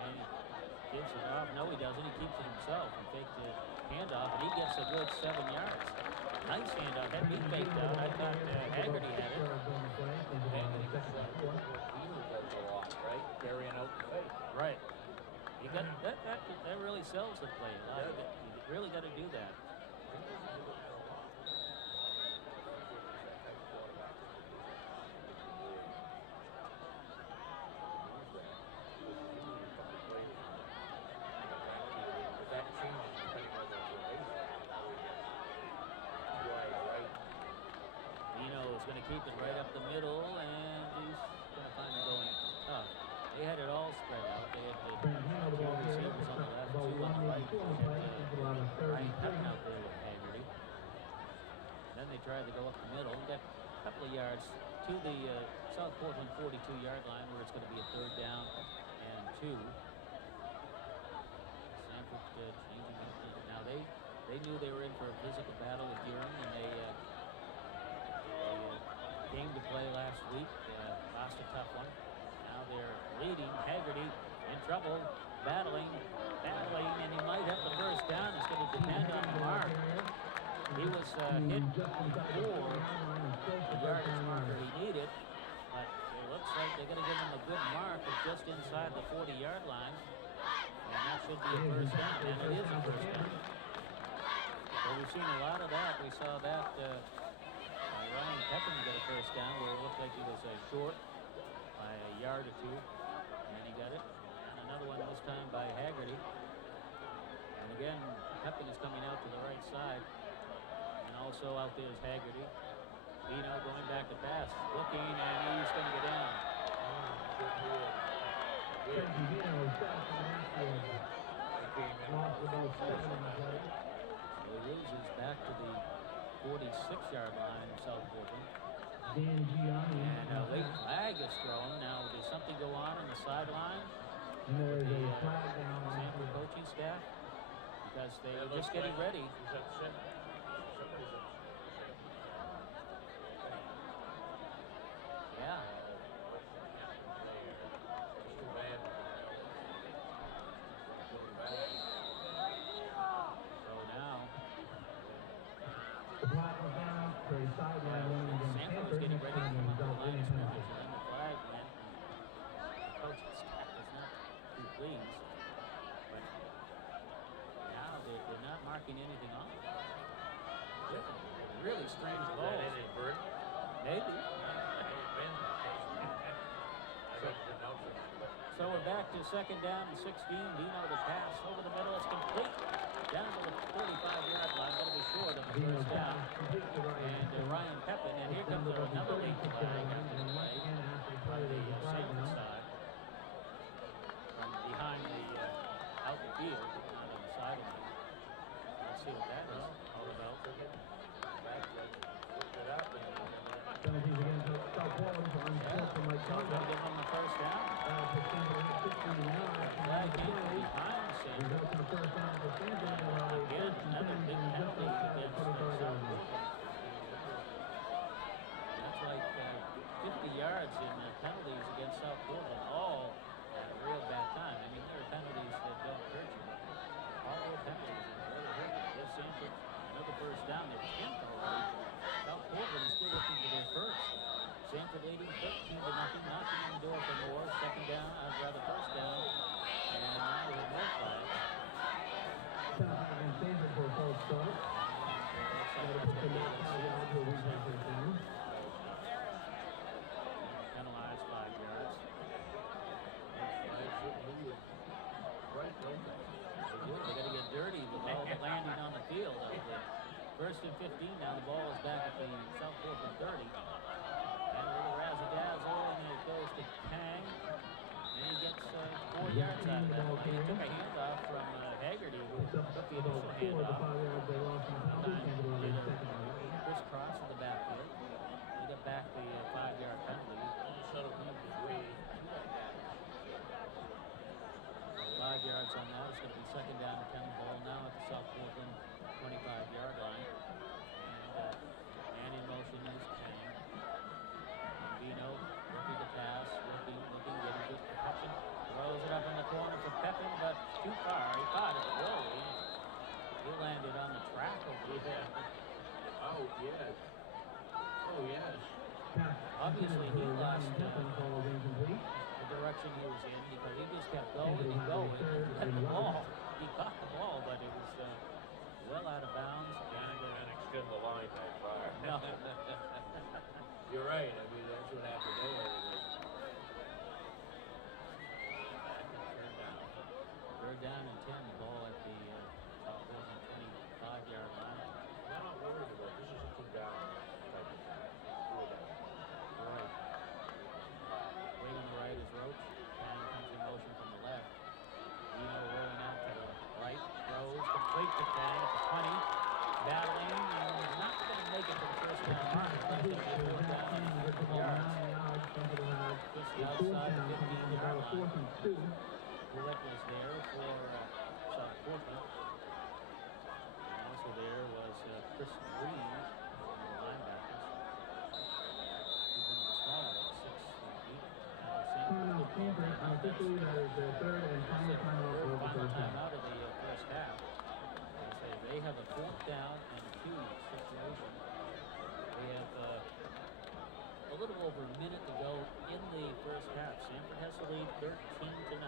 And he gives it off. No, he doesn't. He keeps it himself. He faked the handoff, and he gets a good 7 yards. Nice handoff. Had me faked out. I thought Haggerty had it. Right? Carrying out the fake. Right. You got that really sells the play a lot. You really got to do that. Going to keep it right up the middle, and he's going to find it going tough. They had it all spread out. They had the two receivers on the left, 2 on the right. Ryan Hutton out there with Haggerty. Then they tried to go up the middle. Got a couple of yards to the South Portland 42-yard line, where it's going to be a 3rd down and 2. Sanford changing it. Now they knew they were in for a physical battle with Durham, and they came to play last week, lost a tough one. Now they're leading. Haggerty in trouble, battling, and he might have the first down. It's going to depend on the mark. He was hit before the yardage marker he needed, but it looks like they're going to give him a good mark of just inside the 40-yard line, and that should be a first down, and it is a first down. So we've seen a lot of that. We saw that Ryan Pepin got a first down where it looked like he was short by a yard or 2, and then he got it. And another one this time by Haggerty. And again, Pepin is coming out to the right side, and also out there is Haggerty. Vino going back to pass, looking, and he's going to get down. So he loses back to the 46-yard line of South Portland. And a late flag is thrown. Now, does something go on the sideline with the Sanford coaching staff? Because they were just getting ready. Yeah. Sanford was getting ready to come up the line of scrimmage, and then the flag went. The coaching staff was not too pleased, but now they're not marking anything off. Really strange balls. Maybe. So we're back to 2nd down and 16. Vino the pass over the middle. It's complete. Down to the 35-yard line. That'll be short of the first down. And Ryan Pepin. And here comes another late flag after the play on the Sanford side. From behind the out the field, not on the sideline. Let's see what that is all about. Penalties against South Portland for unsportsmanlike conduct. Give them the first down. Flag came from behind Sanford. Results in the first down for Sanford. Again, another big penalty against South Portland. That's like 50 yards in penalties against South Portland, all at a real bad time. I mean, there are penalties that don't hurt you. All those penalties that really hurt you. Give Sanford another first down. They're 10th already. South Portland is still looking for their first. Sanford leading 13-0, knocking on the door for more. 2nd down, rather first down. And now we have more flags. And Sanford for a false start. Penalized 5 yards. They got to get dirty with all the landing on the field out there. yards out of that one. He took a handoff from Haggerty, who took the initial handoff. Did a crisscross in the backfield. He got back the 5-yard penalty. Settled him way. 5 yards on that. It's going to be second down and 10 ball now at the South Portland 25-yard line. And man in motion is Ken. Vino looking to pass, looking, getting good for Pepin. Throws it up in the corner for Pepin, but too far. He caught it. Whoa, he landed on the track over there. Oh, yes. Oh, yes. Obviously, he lost the direction he was in because he just kept going and going. And the ball, he caught the ball, but it was well out of bounds. And extend the line that far. No. You're right. I mean, that's what happened there. Third down and 10, the ball at the South Portland 25-yard line. I'm not worried about this. Is a 2-down type of thing. Right. Wing on the right is Roach. Cannon comes in motion from the left. Vino rolling out to the right. Throws complete to Cannon at the 20. Battling and not going to make it to the first down line. That's going to be 4 down and 50 yards. Just outside the 15-yard line. Bullock was there for South Portland. And also there was Chris Green, one of the linebackers. He's one of the smaller ones, 6'8". Officially, that is the third and final timeout of the first half. Out of the first half. They have a 4th down and 2 situation. They have a little over a minute to go in the first half. Sanford has the lead 13-0.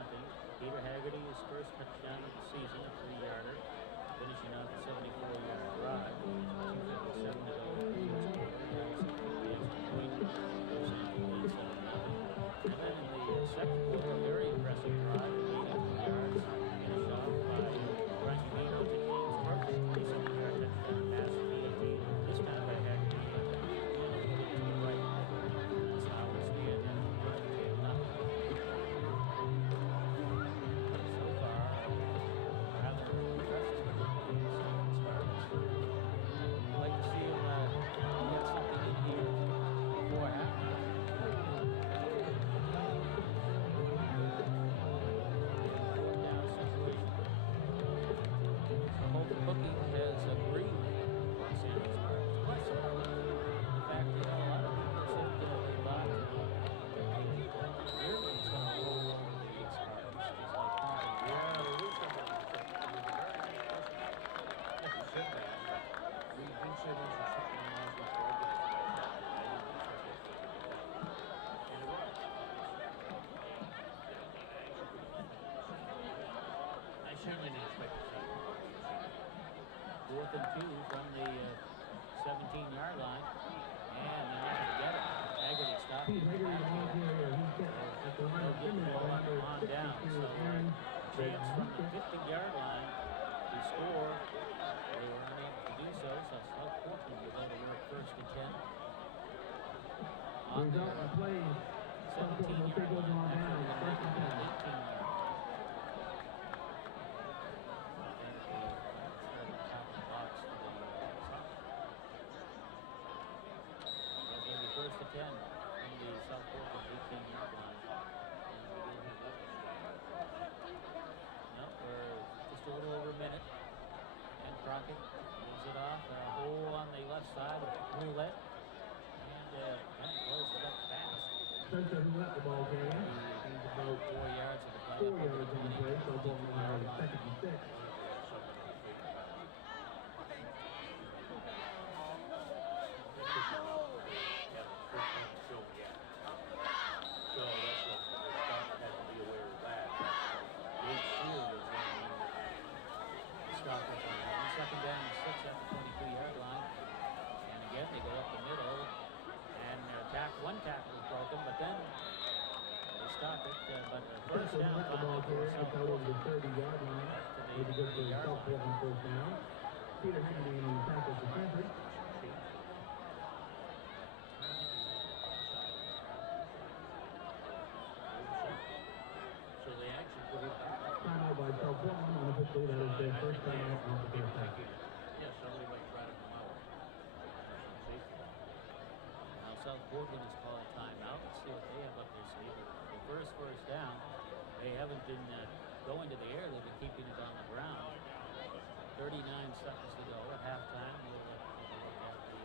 Peter Haggerty, his first touchdown of the season, a 3-yarder, finishing off a 74-yard drive. 2:57 to go. And then in the second quarter, a very impressive drive, 82 yards, finished off by Brian Vino to James Murphy, 27-yard touchdown pass to PAT, this time by Haggerty. Right. That's how it's the end of the nothing. So far, rather impressive. I'd like to see him get something in here before halftime. Booking has agreed with Sanford's part. Plus, the fact that a lot of people said they thought Germany's going to roll over the Spartans, just like Compton. Yeah, there is something. You said that. We did say this was something last week. And it was. I certainly didn't expect to see it. 4th and 2 from the 17-yard line. And they're not going to get it. Haggerty stopped. On down. So chance from the 50-yard line to score. They were unable to do so. So South Portland will go to work 1st and 10. On their 17-yard line. After the 18-yard. First and 10 from the South Portland 18-yard line. No, we're just a little over a minute. And Crockett moves it off. A hole on the left side of Roulette. And closes up fast. Spencer, who let the ball carry? He's about 4 yards of the play. 4 yards on the play, so Portland now is 2nd and 6. Second down and 6 at the 22-yard line. And again, they go up the middle. And one tackle is broken, but then they stop it. But the first down finally for South Portland. The 30-yard line. To the 30-yard line. First down. Peter Haggerty in the tackle for Sanford. So they actually put first time out off the first half. Yeah, somebody might try to come out. Now South Portland has called timeout. Let's see what they have up their sleeve. The first down, they haven't been going to the air. They've been keeping it on the ground. 39 seconds to go at halftime. We'll look at the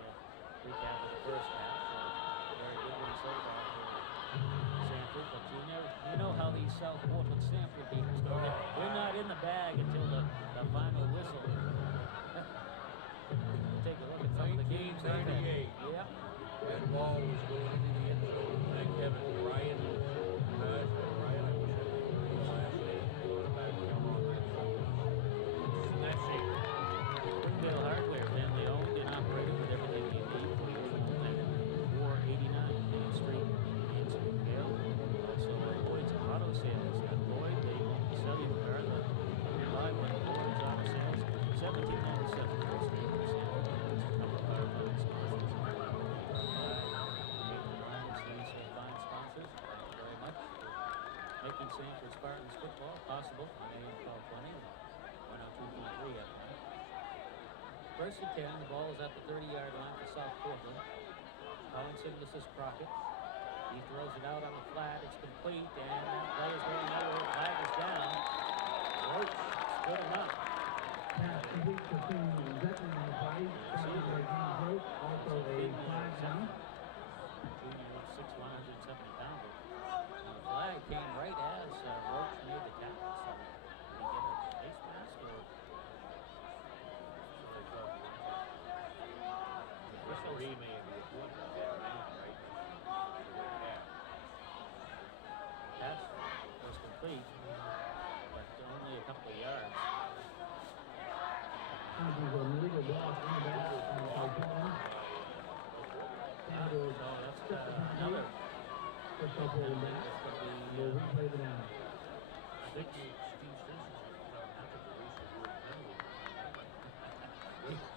recap of the first half. Very good one so far for Sanford, but you know how these South Portland Sanford teams go. We're not in the bag until the final whistle. Take a look at some of the games they've had. Yeah. That ball was going into the end zone. Thank heaven Ryan. Ryan, I wish I could remember his last name. Quarterback come on that phone. That's it. Springdale Hardware, family owned and operated with everything you need for your home and 489 Main Street in Springdale. Also, Lloyd's Auto Sales at Lloyd. They won't sell you a car. The live one, Lloyd's Auto Sales, 1797 Main Street in Sanford. A couple of our fine sponsors. These fine sponsors, thank you very much for making Sanford Spartans football possible on AM 1220 and 102.3 FM. First and 10, the ball is at the 30-yard line for South Portland. Collinson, this is Crockett. He throws it out on the flat. It's complete, and that play is going nowhere. Flag is down. Roach, good enough. Pass complete to Zetlin on the play. Also a flag down. 6'1", 170 pounder. The flag came right as Roach made the tackle. So did he get a face mask or? Pass was complete, but only a couple of yards. There's a legal loss in the back by John. So that's another. First South Portland back. We'll replay the down. I think Steve Stinson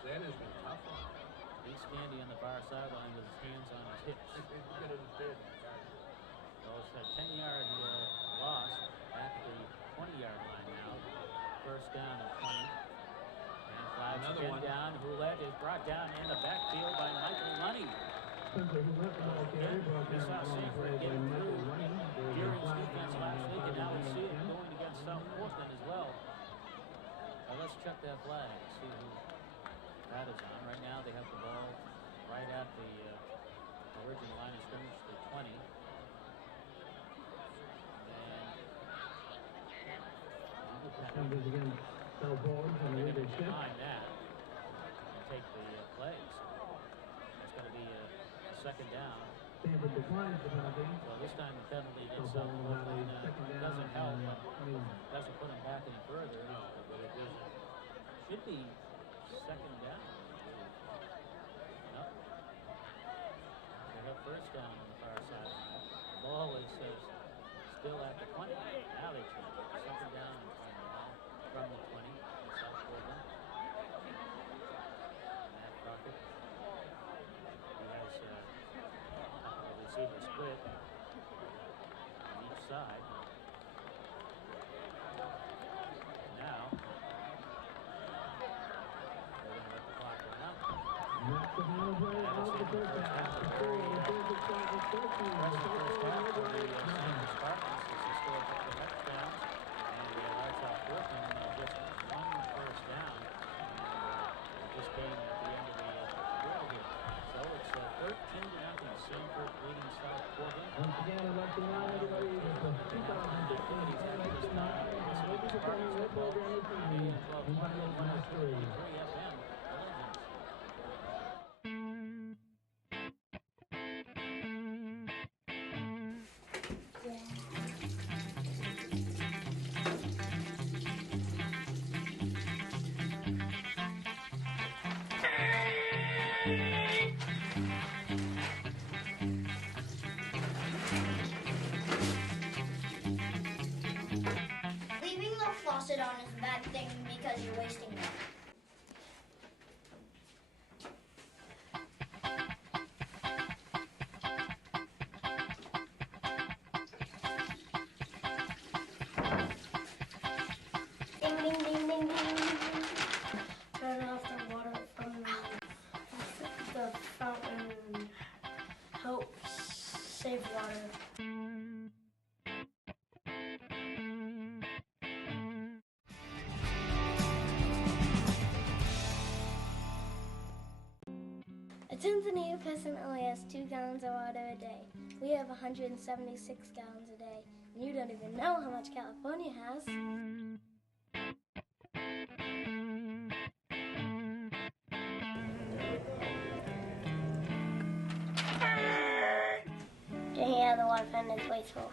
That has been tough. He's Scandy on the far sideline with his hands on his hips. So it's a 10-yard loss at the 20-yard line now. First down and 20. And flags again down. Roulette is brought down in the backfield by Michael Lunny. Simply who left the ball carry, brought We down saw on the Sanford play by getting Michael through Running. Deering's defense last week, and now we see it going against South Portland as well. Now let's check that flag, see who that is on. Right now they have the ball right at the original line of scrimmage, the 20. Numbers again, South Portland on the legal shift. Behind that and take the plays. It's going to be a second down. Sanford declines the penalty. So this time the penalty South against South Portland will Portland have a second down doesn't help, and but 21. doesn't put him back any further. No, but it doesn't. Should be second down. No. They have first down on the far side. The ball is still at the 20. Now they change it. Second down and 20 now from the 20 in South Portland. Matt Crockett. He has a receiver split on each side. Now they're going to let the clock run out. That's the final play of the first half. The score of the first half is 13. Rest of the first half for the Sanford Spartans is the score for the touchdowns, and they allow South Portland just one first down. And it just came at the end of the drill here. So it's 13-0. Sanford leading South Portland. Once again, I'd like to remind everybody that the 2015 Sanford Ladies and Gentlemen Football Program is entitled Mastery. FM. Leaving the faucet on is a bad thing because you're wasting water. Ding, ding, ding, ding, ding. Tanzania peasant only has 2 gallons of water a day. We have 176 gallons a day. And you don't even know how much California has. Drinking out of the water fountain is wasteful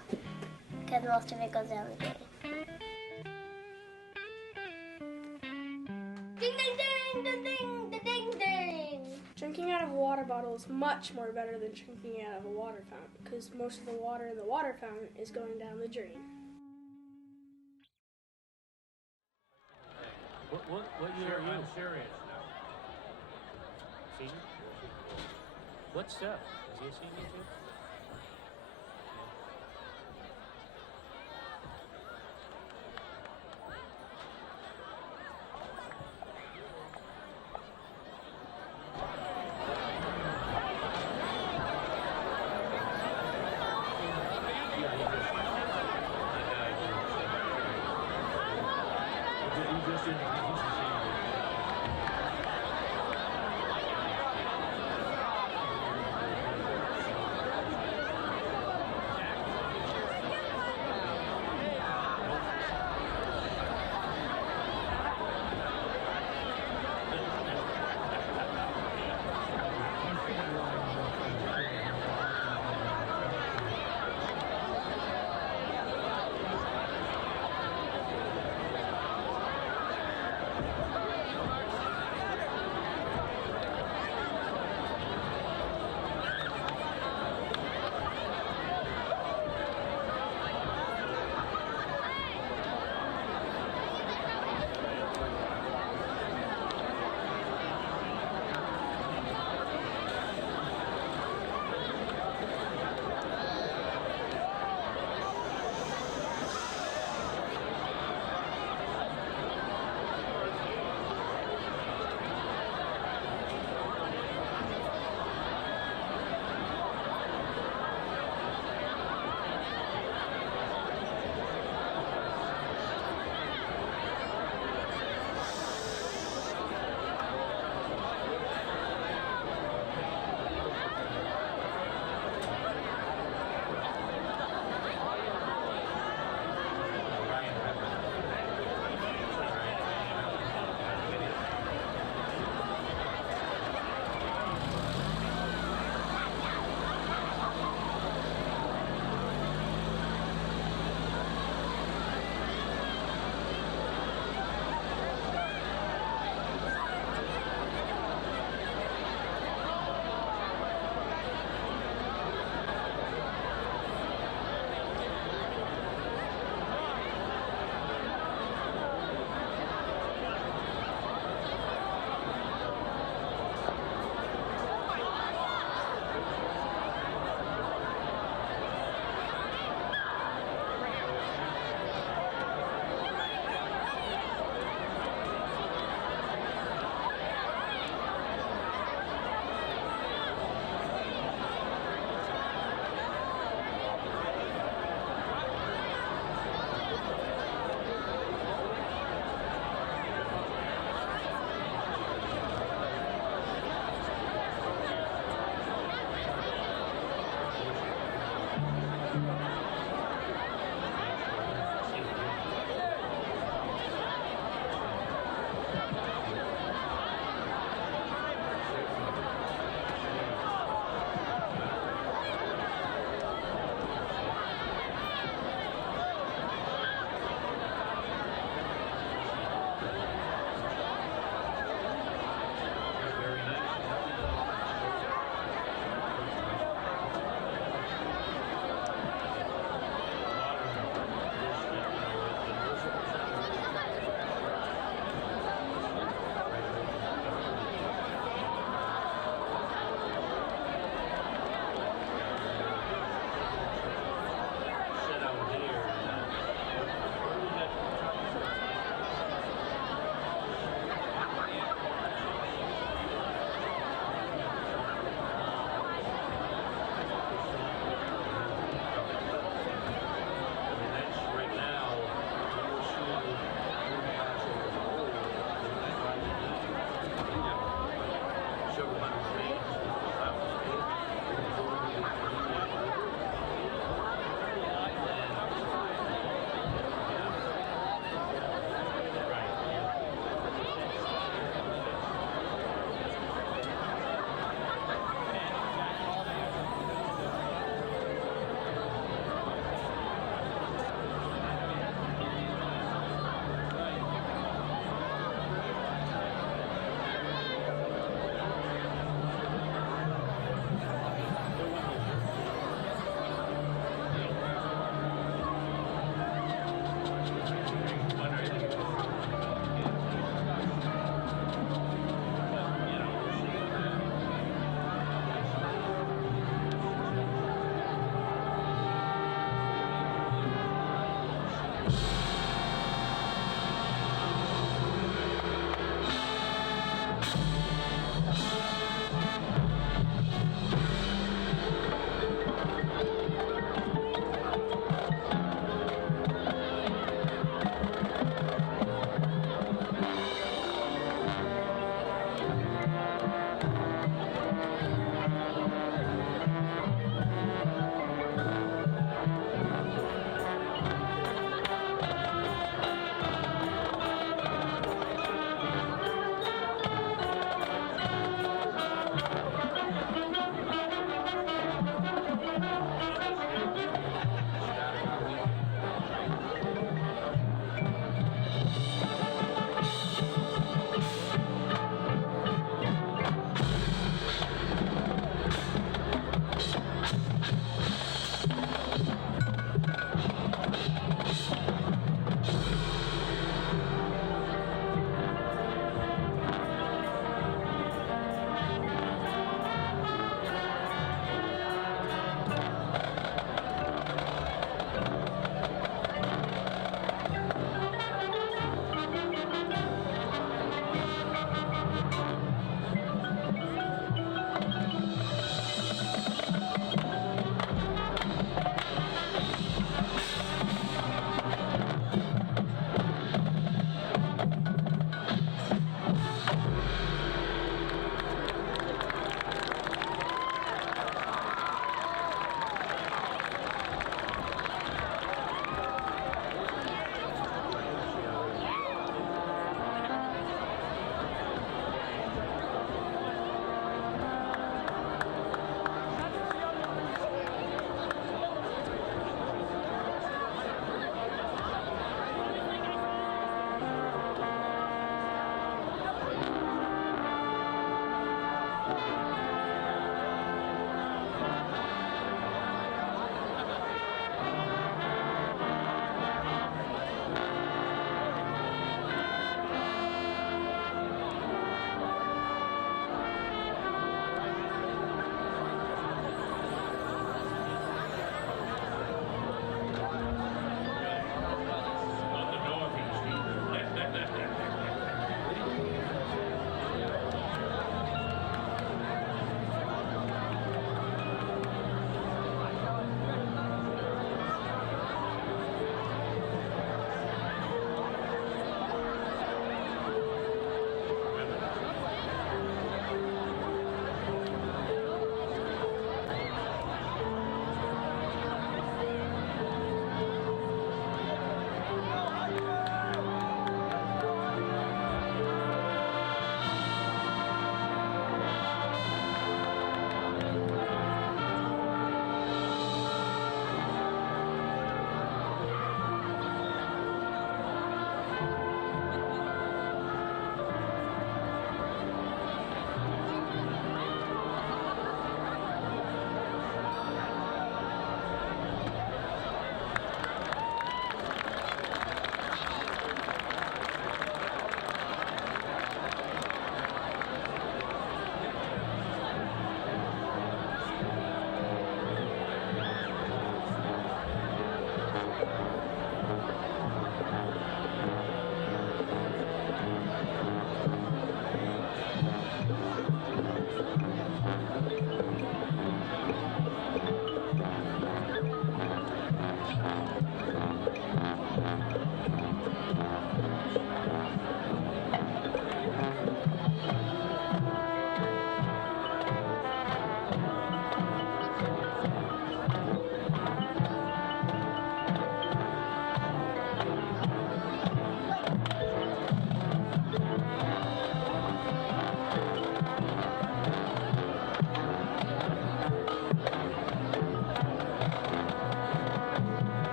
because most of it goes down the drain. Ding, ding, ding, ding, ding, ding, ding, ding. Drinking out of a water bottle is much more better than drinking out of a water fountain because most of the water in the water fountain is going down the drain. What year are you? I'm serious now. Senior? What step? Is he a senior too?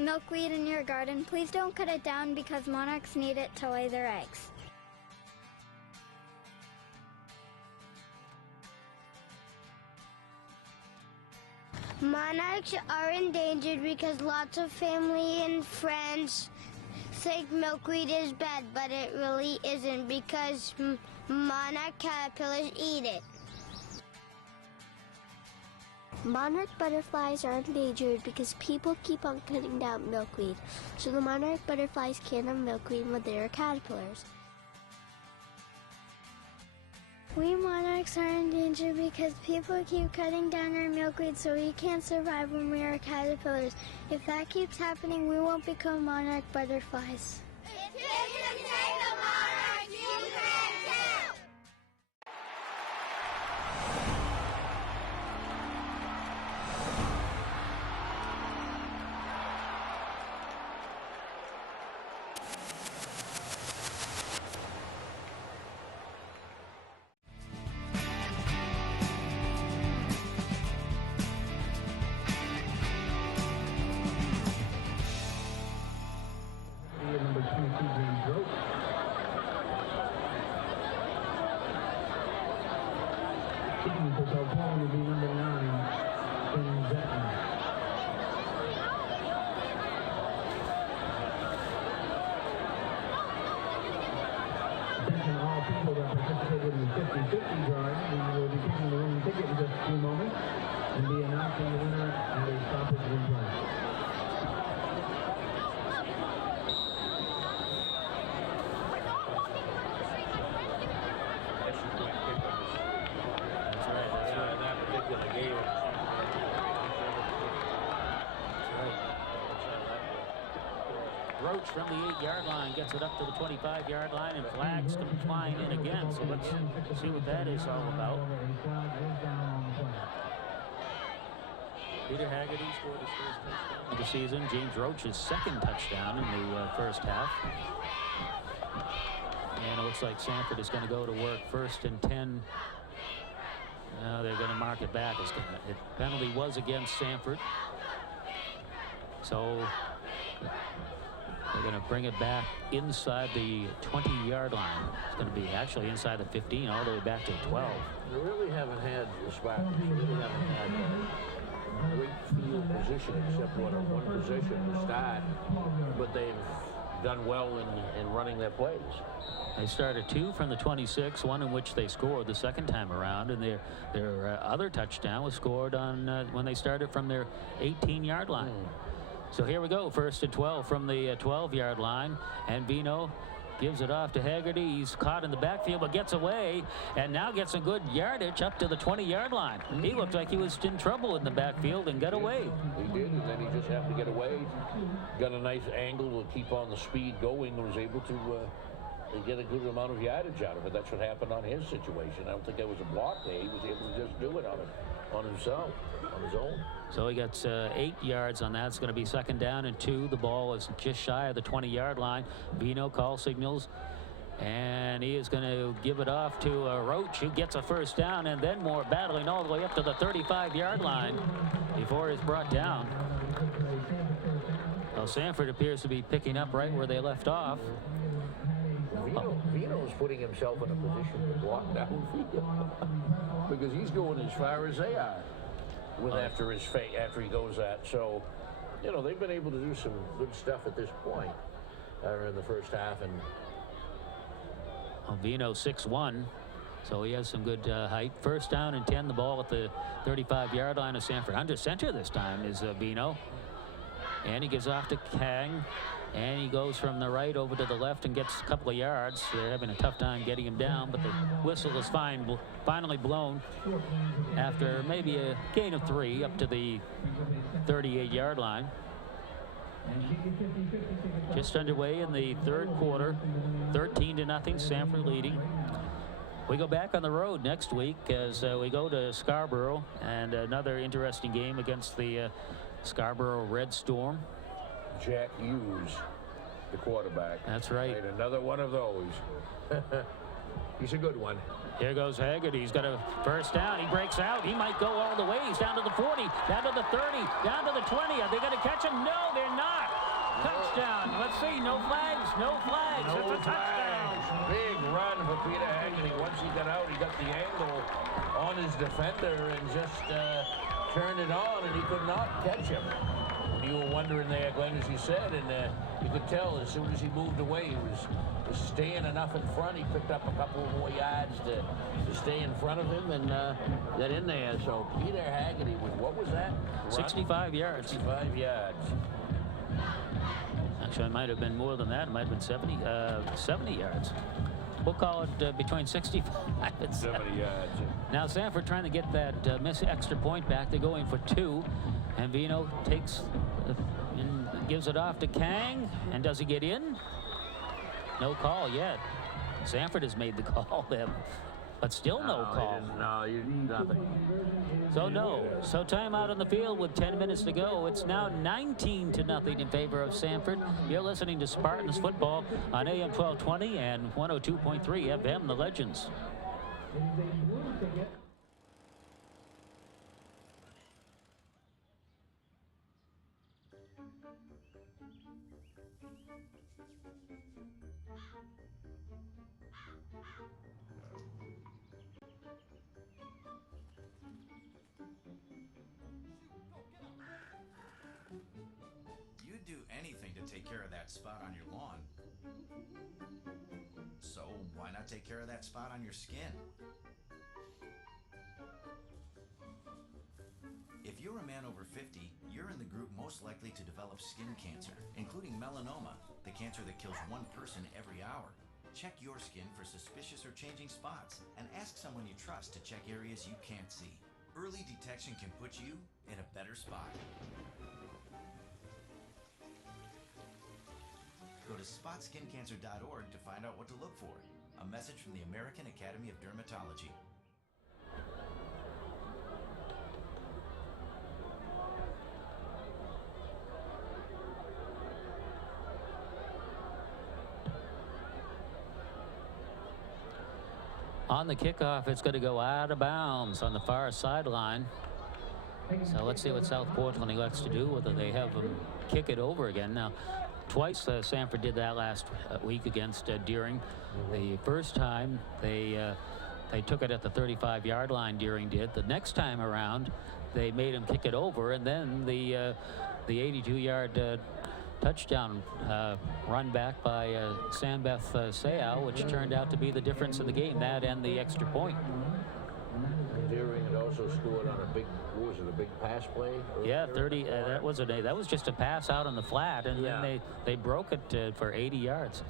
milkweed in your garden, please don't cut it down because monarchs need it to lay their eggs. Monarchs are endangered because lots of family and friends think milkweed is bad, but it really isn't because monarch caterpillars eat it. Monarch butterflies are endangered because people keep on cutting down milkweed, so the monarch butterflies can't have milkweed when they are caterpillars. We monarchs are endangered because people keep cutting down our milkweed, so we can't survive when we are caterpillars. If that keeps happening, we won't become monarch butterflies. If you can save the monarchs, you can too! Number 2, James Roach. Kicking for California will be number 9, Ken Zetman. Attention all people that participated in the 50-50 drawing. We will be picking the winning ticket in just a few moments and be announcing the winner at a stoppage replay. Roach from the 8-yard line gets it up to the 25-yard line, and flags come flying in again. So let's see what that is all about. Peter Haggerty scored his first touchdown of the season. James Roach's second touchdown in the first half. And it looks like Sanford is going to go to work 1st and 10. Now they're going to mark it back. The penalty was against Sanford. So they're going to bring it back inside the 20-yard line. It's going to be actually inside the 15, all the way back to 12. They really haven't had the Spartans. Really haven't had a great field position except one possession to start. But they've done well in running their plays. They started 2 from the 26, one in which they scored the second time around, and their other touchdown was scored on when they started from their 18-yard line. So here we go, 1st and 12 from the 12-yard line, and Vino gives it off to Haggerty. He's caught in the backfield, but gets away, and now gets a good yardage up to the 20-yard line. He looked like he was in trouble in the backfield and got away. He did, and then he just happened to get away. Got a nice angle to keep on the speed going, and was able to get a good amount of yardage out of it. That's what happened on his situation. I don't think there was a block there. He was able to just do it on himself, on his own. So he got 8 yards on that. It's going to be 2nd down and 2. The ball is just shy of the 20-yard line. Vino call signals, and he is going to give it off to Roach, who gets a 1st down, and then more, battling all the way up to the 35-yard line before he's brought down. Well, Sanford appears to be picking up right where they left off. Vino's putting himself in a position to block downfield because he's going as far as they are after he goes at. So, you know, they've been able to do some good stuff at this point in the first half. And Vino 6'1", so he has some good height. 1st down and 10. The ball at the 35-yard line of Sanford. Under center this time is Vino, and he gives off to Kang. And he goes from the right over to the left and gets a couple of yards. They're having a tough time getting him down, but the whistle is finally blown after maybe a gain of 3 up to the 38-yard line. Just underway in the 3rd quarter, 13-0, Sanford leading. We go back on the road next week as we go to Scarborough, and another interesting game against the Scarborough Red Storm. Jack Hughes, the quarterback. That's right. Another one of those. He's a good one. Here goes Haggerty. He's got a first down. He breaks out. He might go all the way. He's down to the 40, down to the 30, down to the 20. Are they going to catch him? No, they're not. Touchdown. Let's see. No flags. No flags. No It's a touchdown. Big run for Peter Haggerty. Once he got out, he got the angle on his defender and just turned it on, and he could not catch him. And you were wondering there, Glenn, as you said, and you could tell as soon as he moved away, he was staying enough in front. He picked up a couple more yards to stay in front of him and get in there. So Peter Haggerty with, what was that? Run? 65 yards. 65 yards. Actually, it might have been more than that. It might have been 70 yards. We'll call it between 65 and 70 yards. Now Sanford trying to get that missed extra point back. They're going for 2. And Vino takes and gives it off to Kang. And does he get in? No call yet. Sanford has made the call there, but still no call. No, nothing. So no. So timeout on the field with 10 minutes to go. It's now 19-0 in favor of Sanford. You're listening to Spartans football on AM 1220 and 102.3 FM, The Legends. You'd do anything to take care of that spot on your lawn. So why not take care of that spot on your skin? If you're a man over 50, you're in the group most likely to develop skin cancer, including melanoma, the cancer that kills one person every hour. Check your skin for suspicious or changing spots, and ask someone you trust to check areas you can't see. Early detection can put you in a better spot. Go to spotskincancer.org to find out what to look for. A message from the American Academy of Dermatology. On the kickoff, it's going to go out of bounds on the far sideline. So let's see what South Portland elects to do, whether they have them kick it over again. Now, twice Sanford did that last week against Deering. The first time they took it at the 35-yard line, Deering did. The next time around, they made him kick it over, and then the 82-yard touchdown run back by Sambeth Seau, which turned out to be the difference in the game, that and the extra point. Deering had also scored on a big, what was it, a big pass play? Yeah, 30. That was just a pass out on the flat, and then they broke it for 80 yards.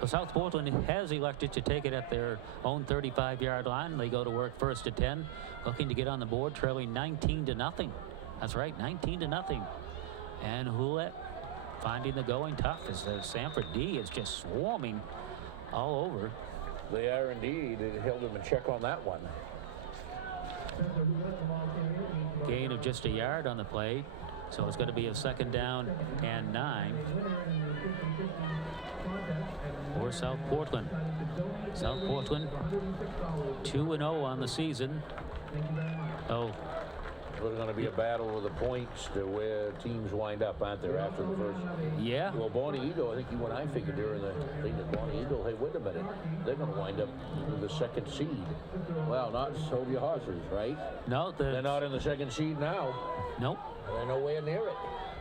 So South Portland has elected to take it at their own 35-yard line. They go to work first to 10, looking to get on the board, trailing 19-0. That's right, 19-0. And Houellette finding the going tough as the Sanford D is just swarming all over. They are indeed. It held him in check on that one. Gain of just a yard on the play, so it's going to be a 2nd down and 9 for South Portland. South Portland 2-0 on the season. Oh, There's going to be a battle of the points to where teams wind up, aren't there, after the first? Yeah. Well, Bonnie Eagle, I think you and I figured during the thing that Bonnie Eagle, hey, wait a minute, they're going to wind up with the 2nd seed. Well, not hold your horses, right? No, they're not in the 2nd seed now. Nope. They're nowhere near it.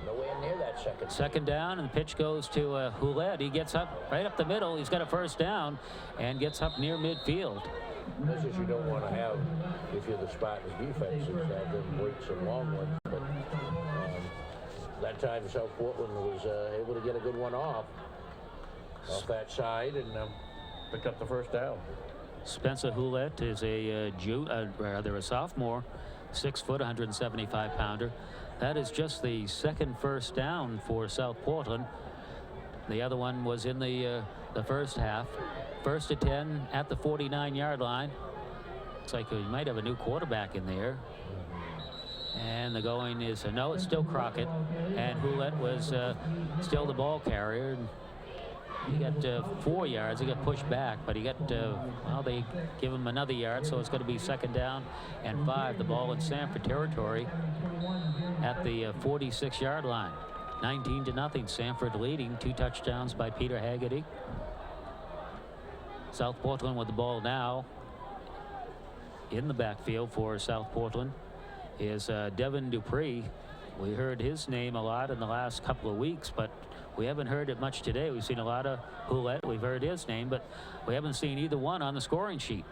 Nowhere near that 2nd seed. 2nd down, and the pitch goes to Houellette. He gets up right up the middle. He's got a 1st down and gets up near midfield. This is you don't want to have if you're the Spartans defense, is have them break some long ones. But that time South Portland was able to get a good one off that side and picked up the 1st down. Spencer Houellette is a sophomore, 6 foot, 175 pounder. That is just the 2nd 1st down for South Portland. The other one was in the first half. 1st to 10 at the 49-yard line. Looks like we might have a new quarterback in there. And the going is, no, it's still Crockett. And Houellette was still the ball carrier. He got 4 yards. He got pushed back, but he got, well, they give him another yard, so it's going to be 2nd down and 5. The ball in Sanford territory at the 46-yard line. 19-0. Sanford leading. 2 touchdowns by Peter Haggerty. South Portland with the ball now. In the backfield for South Portland is Devin Dupree. We heard his name a lot in the last couple of weeks, but we haven't heard it much today. We've seen a lot of Houlette. We've heard his name, but we haven't seen either one on the scoring sheet.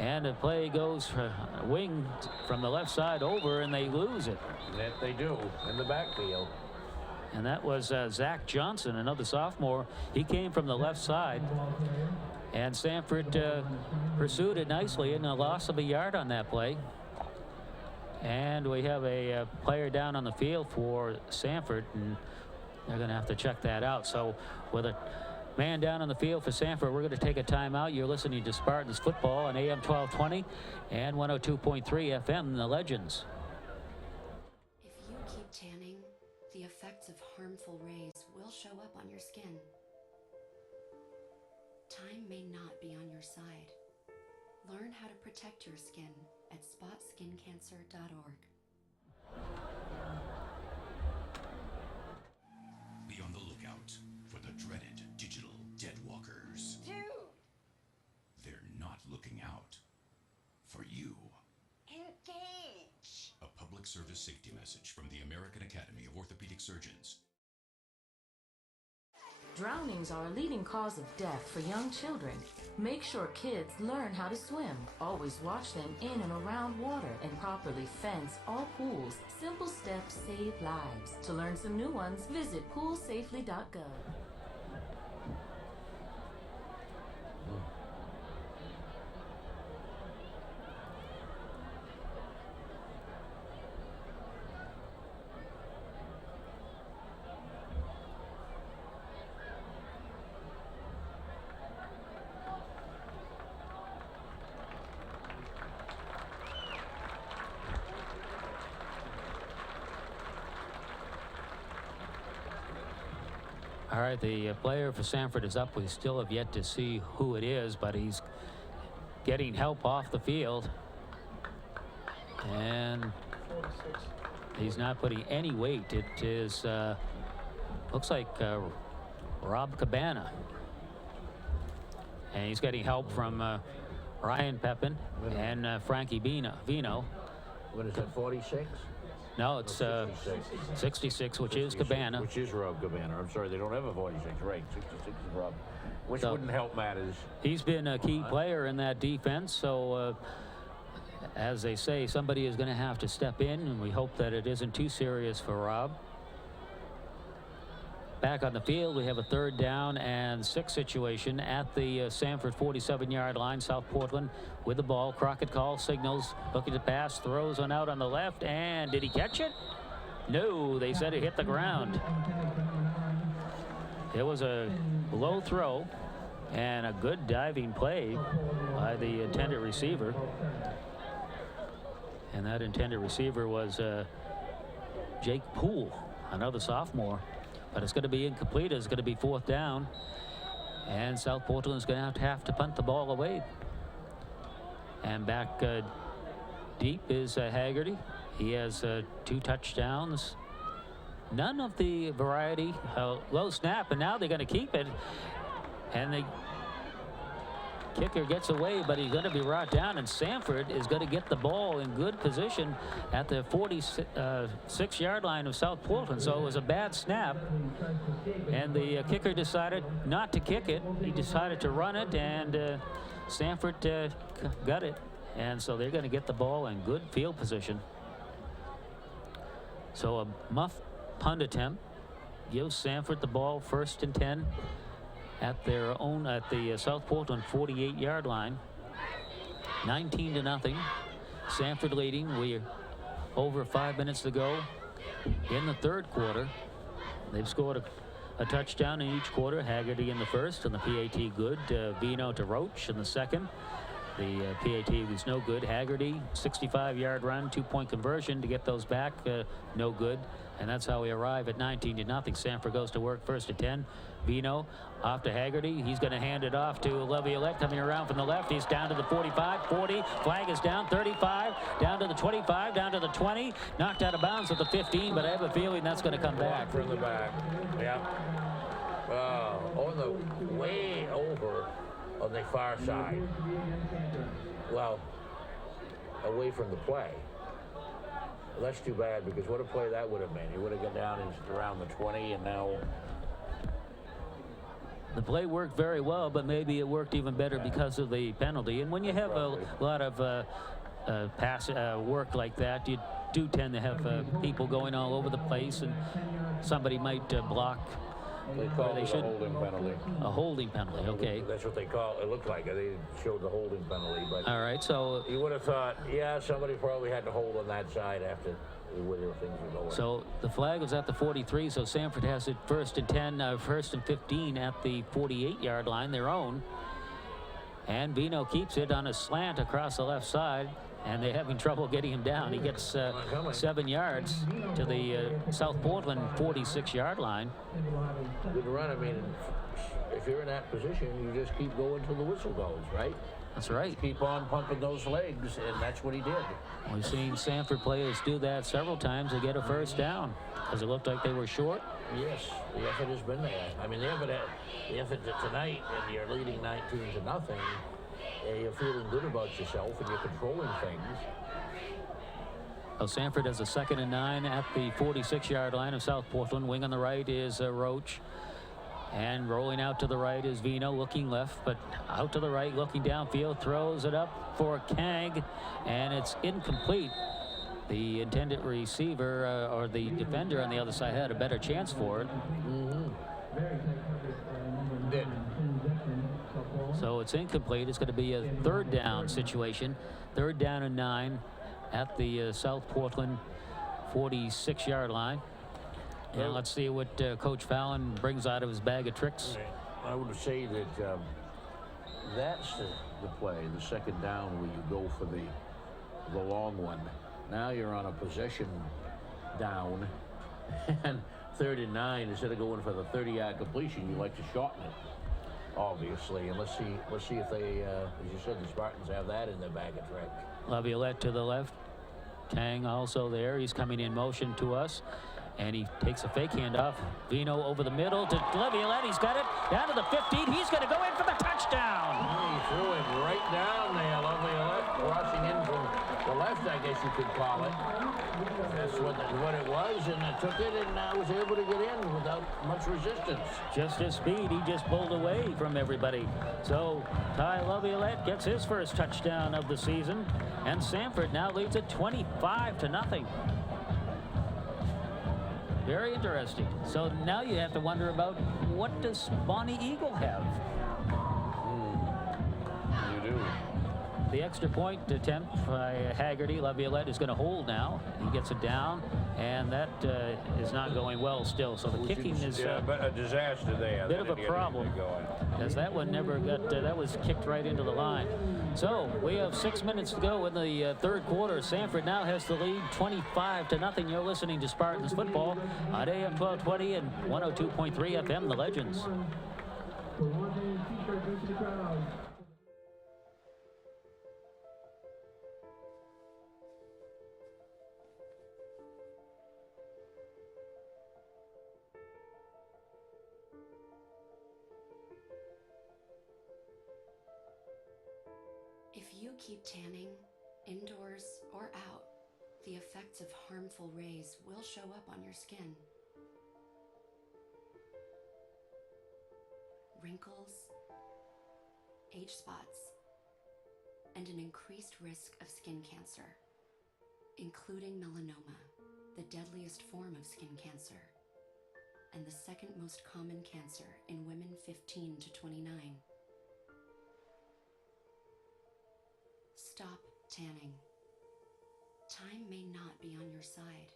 And the play goes for a wing from the left side over, and they lose it. That they do in the backfield. And that was Zach Johnson, another sophomore. He came from the left side. And Sanford pursued it nicely, and a loss of a yard on that play. And we have a player down on the field for Sanford, and they're going to have to check that out. So with a man down on the field for Sanford, we're going to take a timeout. You're listening to Spartans Football on AM 1220 and 102.3 FM, The Legends. If you keep tanning, the effects of harmful rays will show up on your skin. Time may not be on your side. Learn how to protect your skin at spotskincancer.org. Be on the lookout for the dreaded digital deadwalkers. Dude! They're not looking out for you. Engage! A public service safety message from the American Academy of Orthopedic Surgeons. Drownings are a leading cause of death for young children. Make sure kids learn how to swim. Always watch them in and around water and properly fence all pools. Simple steps save lives. To learn some new ones, visit poolsafely.gov. All right, the player for Sanford is up. We still have yet to see who it is, but he's getting help off the field. And he's not putting any weight. It is, looks like Rob Cabana. And he's getting help from Ryan Pepin and Frankie Vino. What is that, 46? No, it's 66, which is Cabana. Which is Rob Cabana. I'm sorry, they don't have a 46, right? 66 is Rob. Which wouldn't help matters. He's been a key player in that defense, so as they say, somebody is going to have to step in, and we hope that it isn't too serious for Rob. Back on the field, we have a 3rd down and 6 situation at the Sanford 47-yard line. South Portland with the ball. Crockett calls, signals, looking to pass, throws one out on the left, and did he catch it? No, they said it hit the ground. It was a low throw and a good diving play by the intended receiver. And that intended receiver was Jake Poole, another sophomore. But it's going to be incomplete. It's going to be 4th down. And South Portland is going to have to punt the ball away. And back deep is Haggerty. He has 2 touchdowns. None of the variety. Low snap, and now they're going to keep it. And the kicker gets away, but he's going to be brought down, and Sanford is going to get the ball in good position at the 46-yard line of South Portland. So it was a bad snap, and the kicker decided not to kick it. He decided to run it, and Sanford got it. And so they're going to get the ball in good field position. So a muff punt attempt gives Sanford the ball, 1st and 10. At their own, at the South Portland 48-yard line. 19-0. Sanford leading. We're over 5 minutes to go in the 3rd quarter. They've scored a touchdown in each quarter. Haggerty in the 1st, and the PAT good. Vino to Roach in the 2nd. The PAT was no good. Haggerty, 65-yard run, 2-point conversion to get those back, no good. And that's how we arrive at 19-0. Sanford goes to work, first and 10. Vino off to Haggerty. He's going to hand it off to Laviolette, coming around from the left. He's down to the 45, 40. Flag is down, 35, down to the 25, down to the 20. Knocked out of bounds at the 15, but I have a feeling that's going to come back. From the back, yeah. On the way over on the far side. Well, away from the play. Well, that's too bad, because what a play that would have been. He would have got down around the 20, and now the play worked very well, but maybe it worked even better because of the penalty. And when you have a lot of pass work like that, you do tend to have people going all over the place, and somebody might block. They call it a holding penalty. A holding penalty, okay. That's what they call it. It looked like it. They showed the holding penalty, but all right, so you would have thought, yeah, somebody probably had to hold on that side after where things were going. So the flag was at the 43, so Sanford has it first and 10, first and 15 at the 48-yard line, their own. And Vino keeps it on a slant across the left side, and they're having trouble getting him down. He gets 7 yards to the South Portland 46-yard line. Good run. I mean, if you're in that position, you just keep going till the whistle goes, right? That's right. Just keep on pumping those legs, and that's what he did. We've seen Sanford players do that several times to get a first down, because it looked like they were short. Yes, the effort has been there. I mean, the effort tonight, and you're leading 19-0. You're feeling good about yourself, and you're controlling things. Well, Sanford has a 2nd and 9 at the 46-yard line of South Portland. Wing on the right is Roach. And rolling out to the right is Vino, looking left, but out to the right, looking downfield, throws it up for Kang, and it's incomplete. The intended receiver or the defender on the other side had a better chance for it. Did. So it's incomplete. It's going to be a 3rd down situation. 3rd down and 9 at the South Portland 46-yard line. And let's see what Coach Fallon brings out of his bag of tricks. I would say that that's the play, the 2nd down, where you go for the long one. Now you're on a possession down, and 3rd and 9, instead of going for the 30-yard completion, you like to shorten it, obviously. And let's see if they, as you said, the Spartans have that in their bag of tricks. Laviolette to the left. Tang also there. He's coming in motion to us. And he takes a fake handoff. Vino over the middle to Laviolette. He's got it down to the 15. He's going to go in for the touchdown. He threw him right down there. Laviolette crossing in from the left, I guess you could call it. That's what it was, and I took it and was able to get in without much resistance. Just his speed. He just pulled away from everybody. So Ty Laviolette gets his first touchdown of the season, and Sanford now leads it 25-0. Very interesting. So now you have to wonder about, what does Bonnie Eagle have? You do. The extra point attempt by Haggerty. Laviolette is going to hold now. He gets it down, and that is not going well still. So the kicking is a disaster there. A bit of a problem, as that one never got, that was kicked right into the line. So we have 6 minutes to go in the 3rd quarter. Sanford now has the lead 25-0. You're listening to Spartans football on AM 1220 and 102.3 FM, The Legends. If you keep tanning, indoors or out, the effects of harmful rays will show up on your skin. Wrinkles, age spots, and an increased risk of skin cancer, including melanoma, the deadliest form of skin cancer, and the 2nd most common cancer in women 15 to 29. Stop tanning. Time may not be on your side.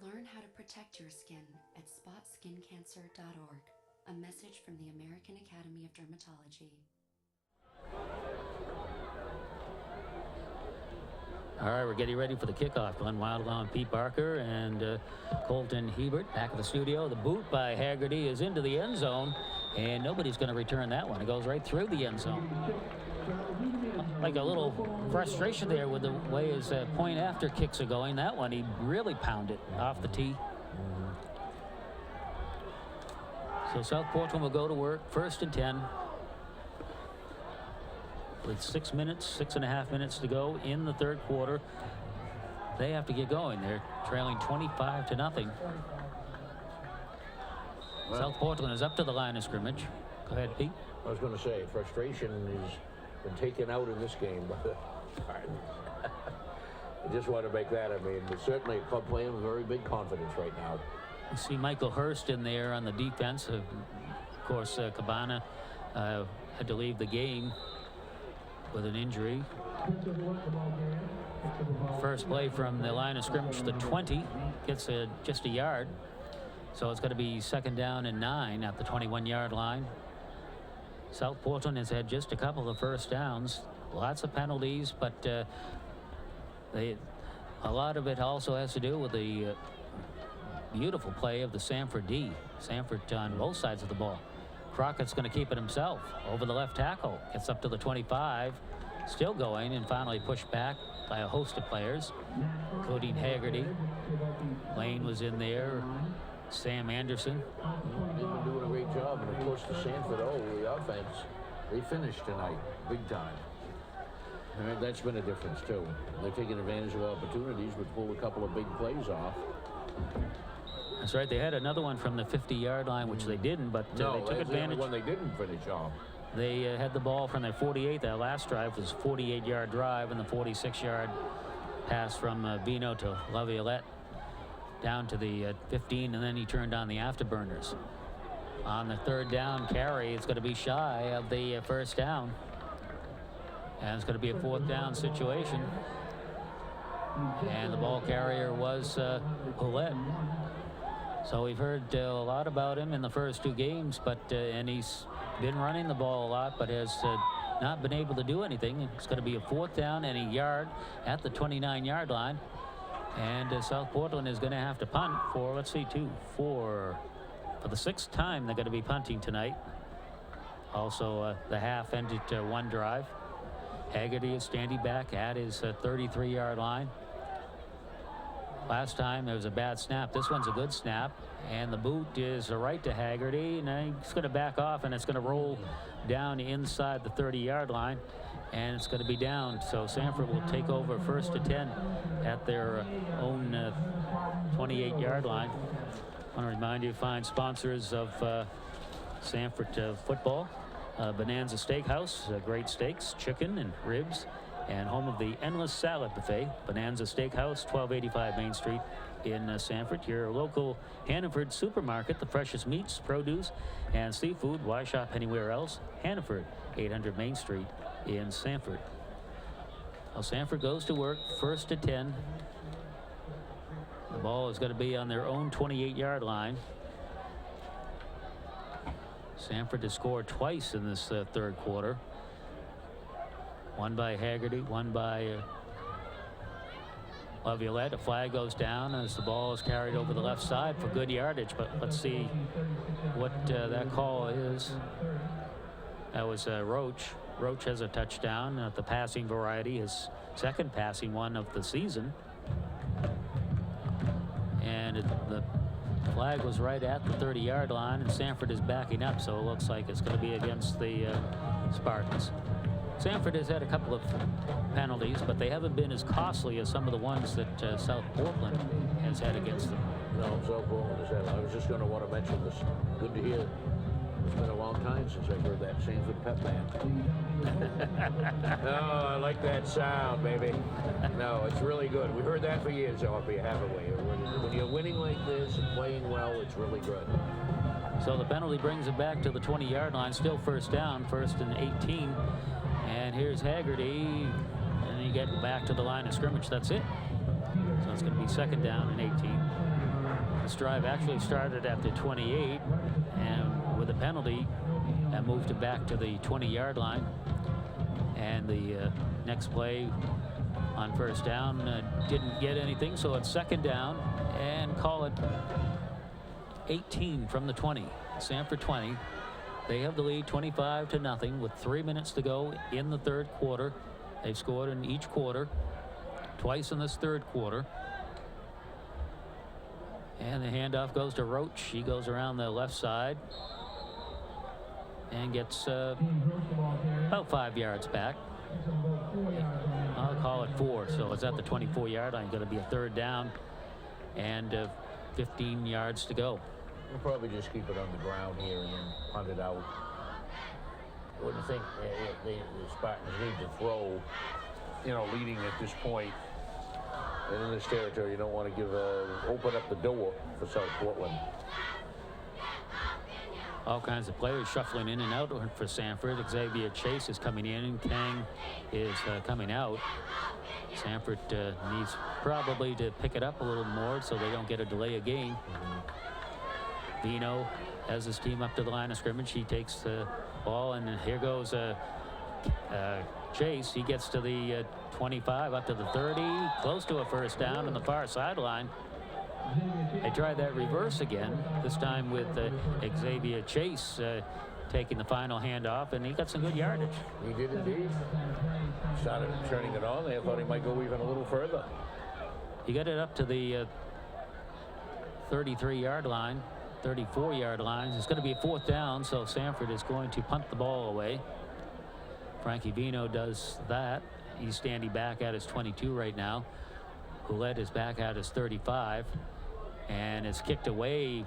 Learn how to protect your skin at spotskincancer.org. A message from the American Academy of Dermatology. All right, we're getting ready for the kickoff. Glenn Wildlaw and Pete Barker and Colton Hebert back at the studio. The boot by Haggerty is into the end zone, and nobody's going to return that one. It goes right through the end zone. Like a little frustration there with the way his point after kicks are going. That one, he really pounded off the tee. So South Portland will go to work, 1st and 10. With 6 minutes, 6.5 minutes to go in the third quarter. They have to get going. They're trailing 25-0. Well, South Portland is up to the line of scrimmage. Go ahead, Pete. I was going to say, frustration has been taken out in this game. I just want to make that. I mean, certainly a club playing with very big confidence right now. You see Michael Hurst in there on the defense. Of course, Cabana had to leave the game with an injury. First play from the line of scrimmage, the 20, gets just a yard. So it's going to be 2nd down and 9 at the 21-yard line. South Portland has had just a couple of first downs, lots of penalties, but a lot of it also has to do with the beautiful play of the Sanford D. Sanford on both sides of the ball. Crockett's going to keep it himself over the left tackle. Gets up to the 25, still going, and finally pushed back by a host of players, including Haggerty. Lane was in there. Sam Anderson. They've been doing a great job, and of course the Sanford, the offense, they finished tonight, big time. And that's been a difference too. They're taking advantage of opportunities, but pulled a couple of big plays off. That's right. They had another one from the 50-yard line, which they didn't, but they took advantage. The one they didn't finish off. They had the ball from their 48. That last drive was a 48-yard drive, and the 46-yard pass from Vino to Laviolette down to the 15, and then he turned on the afterburners. On the 3rd down carry, it's going to be shy of the first down. And it's going to be a 4th down situation. And the ball carrier was Hulett. So we've heard a lot about him in the first 2 games, but and he's been running the ball a lot, but has not been able to do anything. It's going to be a 4th down and a yard at the 29-yard line. And South Portland is going to have to punt for, let's see, 2, 4. For the 6th time, they're going to be punting tonight. Also, the half ended 1 drive. Haggerty is standing back at his 33-yard line. Last time there was a bad snap. This one's a good snap, and the boot is right to Haggerty, and he's going to back off, and it's going to roll down inside the 30-yard line, and it's going to be down. So Sanford will take over 1st and 10 at their own 28-yard line. I want to remind you, fine sponsors of Sanford football. Bonanza Steakhouse, great steaks, chicken and ribs, and home of the Endless Salad Buffet. Bonanza Steakhouse, 1285 Main Street in Sanford. Your local Hannaford supermarket, the freshest meats, produce, and seafood. Why shop anywhere else? Hannaford, 800 Main Street in Sanford. Well, Sanford goes to work, 1st and 10. The ball is going to be on their own 28-yard line. Sanford has scored twice in this 3rd quarter. One by Haggerty, one by Laviolette. A flag goes down as the ball is carried over the left side for good yardage, but let's see what that call is. That was Roach. Roach has a touchdown at the passing variety, his 2nd passing one of the season. And the flag was right at the 30-yard line, and Sanford is backing up, so it looks like it's going to be against the Spartans. Sanford has had a couple of penalties, but they haven't been as costly as some of the ones that South Portland has had against them. No, South Portland has had. I was just going to want to mention this. Good to hear. It's been a long time since I heard that Sanford pep band. No, I like that sound, baby. No, it's really good. We've heard that for years off here, haven't we? When you're winning like this and playing well, it's really good. So the penalty brings it back to the 20-yard line. Still 1st down, 1st and 18. And here's Haggerty, and you get back to the line of scrimmage. That's it. So it's going to be 2nd down and 18. This drive actually started at the 28, and with a penalty, that moved it back to the 20-yard line. And the next play on first down. Didn't get anything, so it's second down, and call it 18 from the 20. Sanford 20. They have the lead 25-0 with 3 minutes to go in the third quarter. They've scored in each quarter, twice in this third quarter. And the handoff goes to Roach. He goes around the left side and gets about 5 yards back. I'll call it 4, so it's at the 24-yard line. Going to be a third down and 15 yards to go. We'll probably just keep it on the ground here and then punt it out. I wouldn't think the Spartans need to throw, leading at this point. And in this territory, you don't want to open up the door for South Portland. All kinds of players shuffling in and out for Sanford. Xavier Chase is coming in, and Kang is coming out. Sanford needs probably to pick it up a little more so they don't get a delay of game. Vino has his team up to the line of scrimmage. He takes the ball, and here goes Chase. He gets to the 25, up to the 30, close to a first down on the far sideline. They tried that reverse again, this time with Xavier Chase taking the final handoff, and he got some good yardage. He did indeed. Started turning it on. They thought he might go even a little further. He got it up to the 33-yard line. 34-yard line. It's going to be a fourth down, so Sanford is going to punt the ball away. Frankie Vino does that. He's standing back at his 22 right now. Hulett is back at his 35, and it's kicked away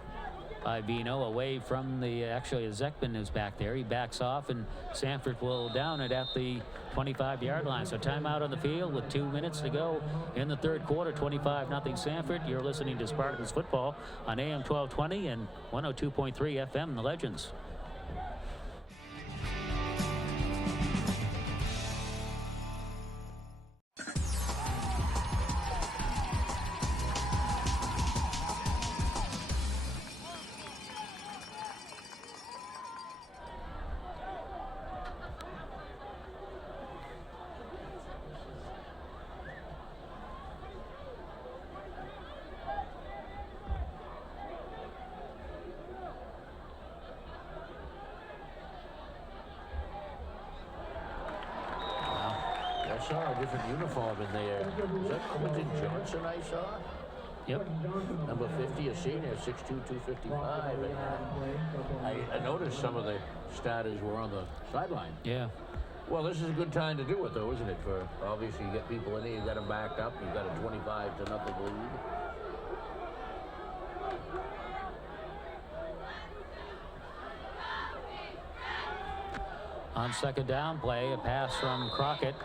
by Vino, away from actually Zekman is back there. He backs off, and Sanford will down it at the 25-yard line. So timeout on the field with 2 minutes to go in the third quarter. 25-0 Sanford. You're listening to Spartans football on AM 1220 and 102.3 FM, The Legends. I saw a different uniform in there. Is that Quentin Johnson I saw? Yep. Number 50, a senior, 6'2", 255. And I noticed some of the starters were on the sideline. Yeah. Well, this is a good time to do it, though, isn't it? For obviously, you get people in there, you got them backed up, you got a 25-0 lead. On second down play, a pass from Crockett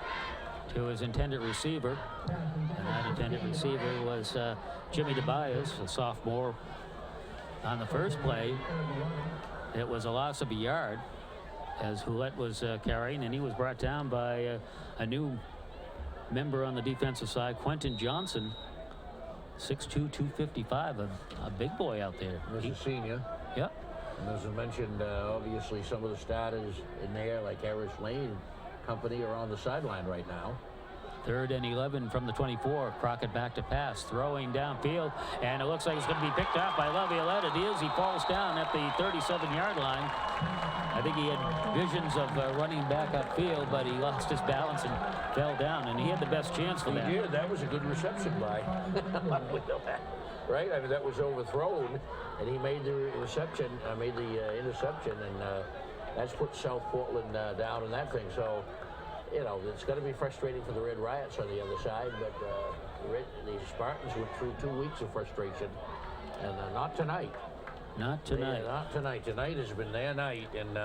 to his intended receiver. And that intended receiver was Jimmy DeBias, a sophomore. On the first play, it was a loss of a yard as Hulett was carrying, and he was brought down by a new member on the defensive side, Quentin Johnson, 6'2", 255, a big boy out there. He's a senior. Yep. And as I mentioned, obviously some of the starters in there, like Harris Lane company, are on the sideline right now. 3rd and 11 from the 24. Crockett back to pass, throwing downfield, and it looks like it's going to be picked off by Laviolette. It is. He falls down at the 37-yard line. I think he had visions of running back upfield, but he lost his balance and fell down, and he had the best chance for that. He did. That was a good reception by right? I mean, that was overthrown, and he made the reception, made the interception, and that's put South Portland down in that thing. So, you know, it's going to be frustrating for the Red Riots on the other side, but the Spartans went through 2 weeks of frustration, and not tonight. Not tonight. Not tonight. Tonight has been their night, and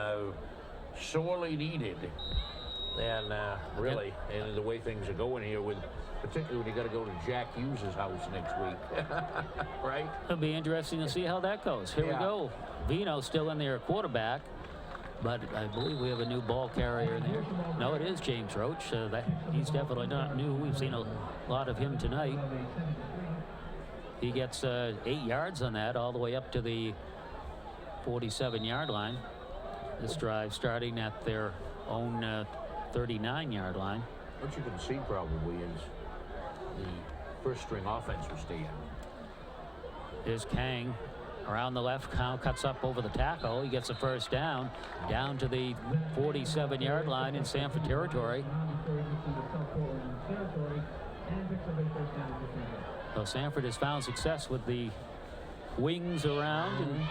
sorely needed. And really, and the way things are going here, with particularly when you got to go to Jack Hughes' house next week, right? It'll be interesting to see how that goes. Here we go. Vino still in there, quarterback, but I believe we have a new ball carrier in there. No, it is James Roach. He's definitely not new. We've seen a lot of him tonight. He gets 8 yards on that, all the way up to the 47-yard line. This drive starting at their own 39-yard line. What you can see probably is the first string offense will stay in. Here's Kang around the left, cuts up over the tackle. He gets a first down to the 47-yard line in Sanford territory. So Sanford has found success with the wings around, and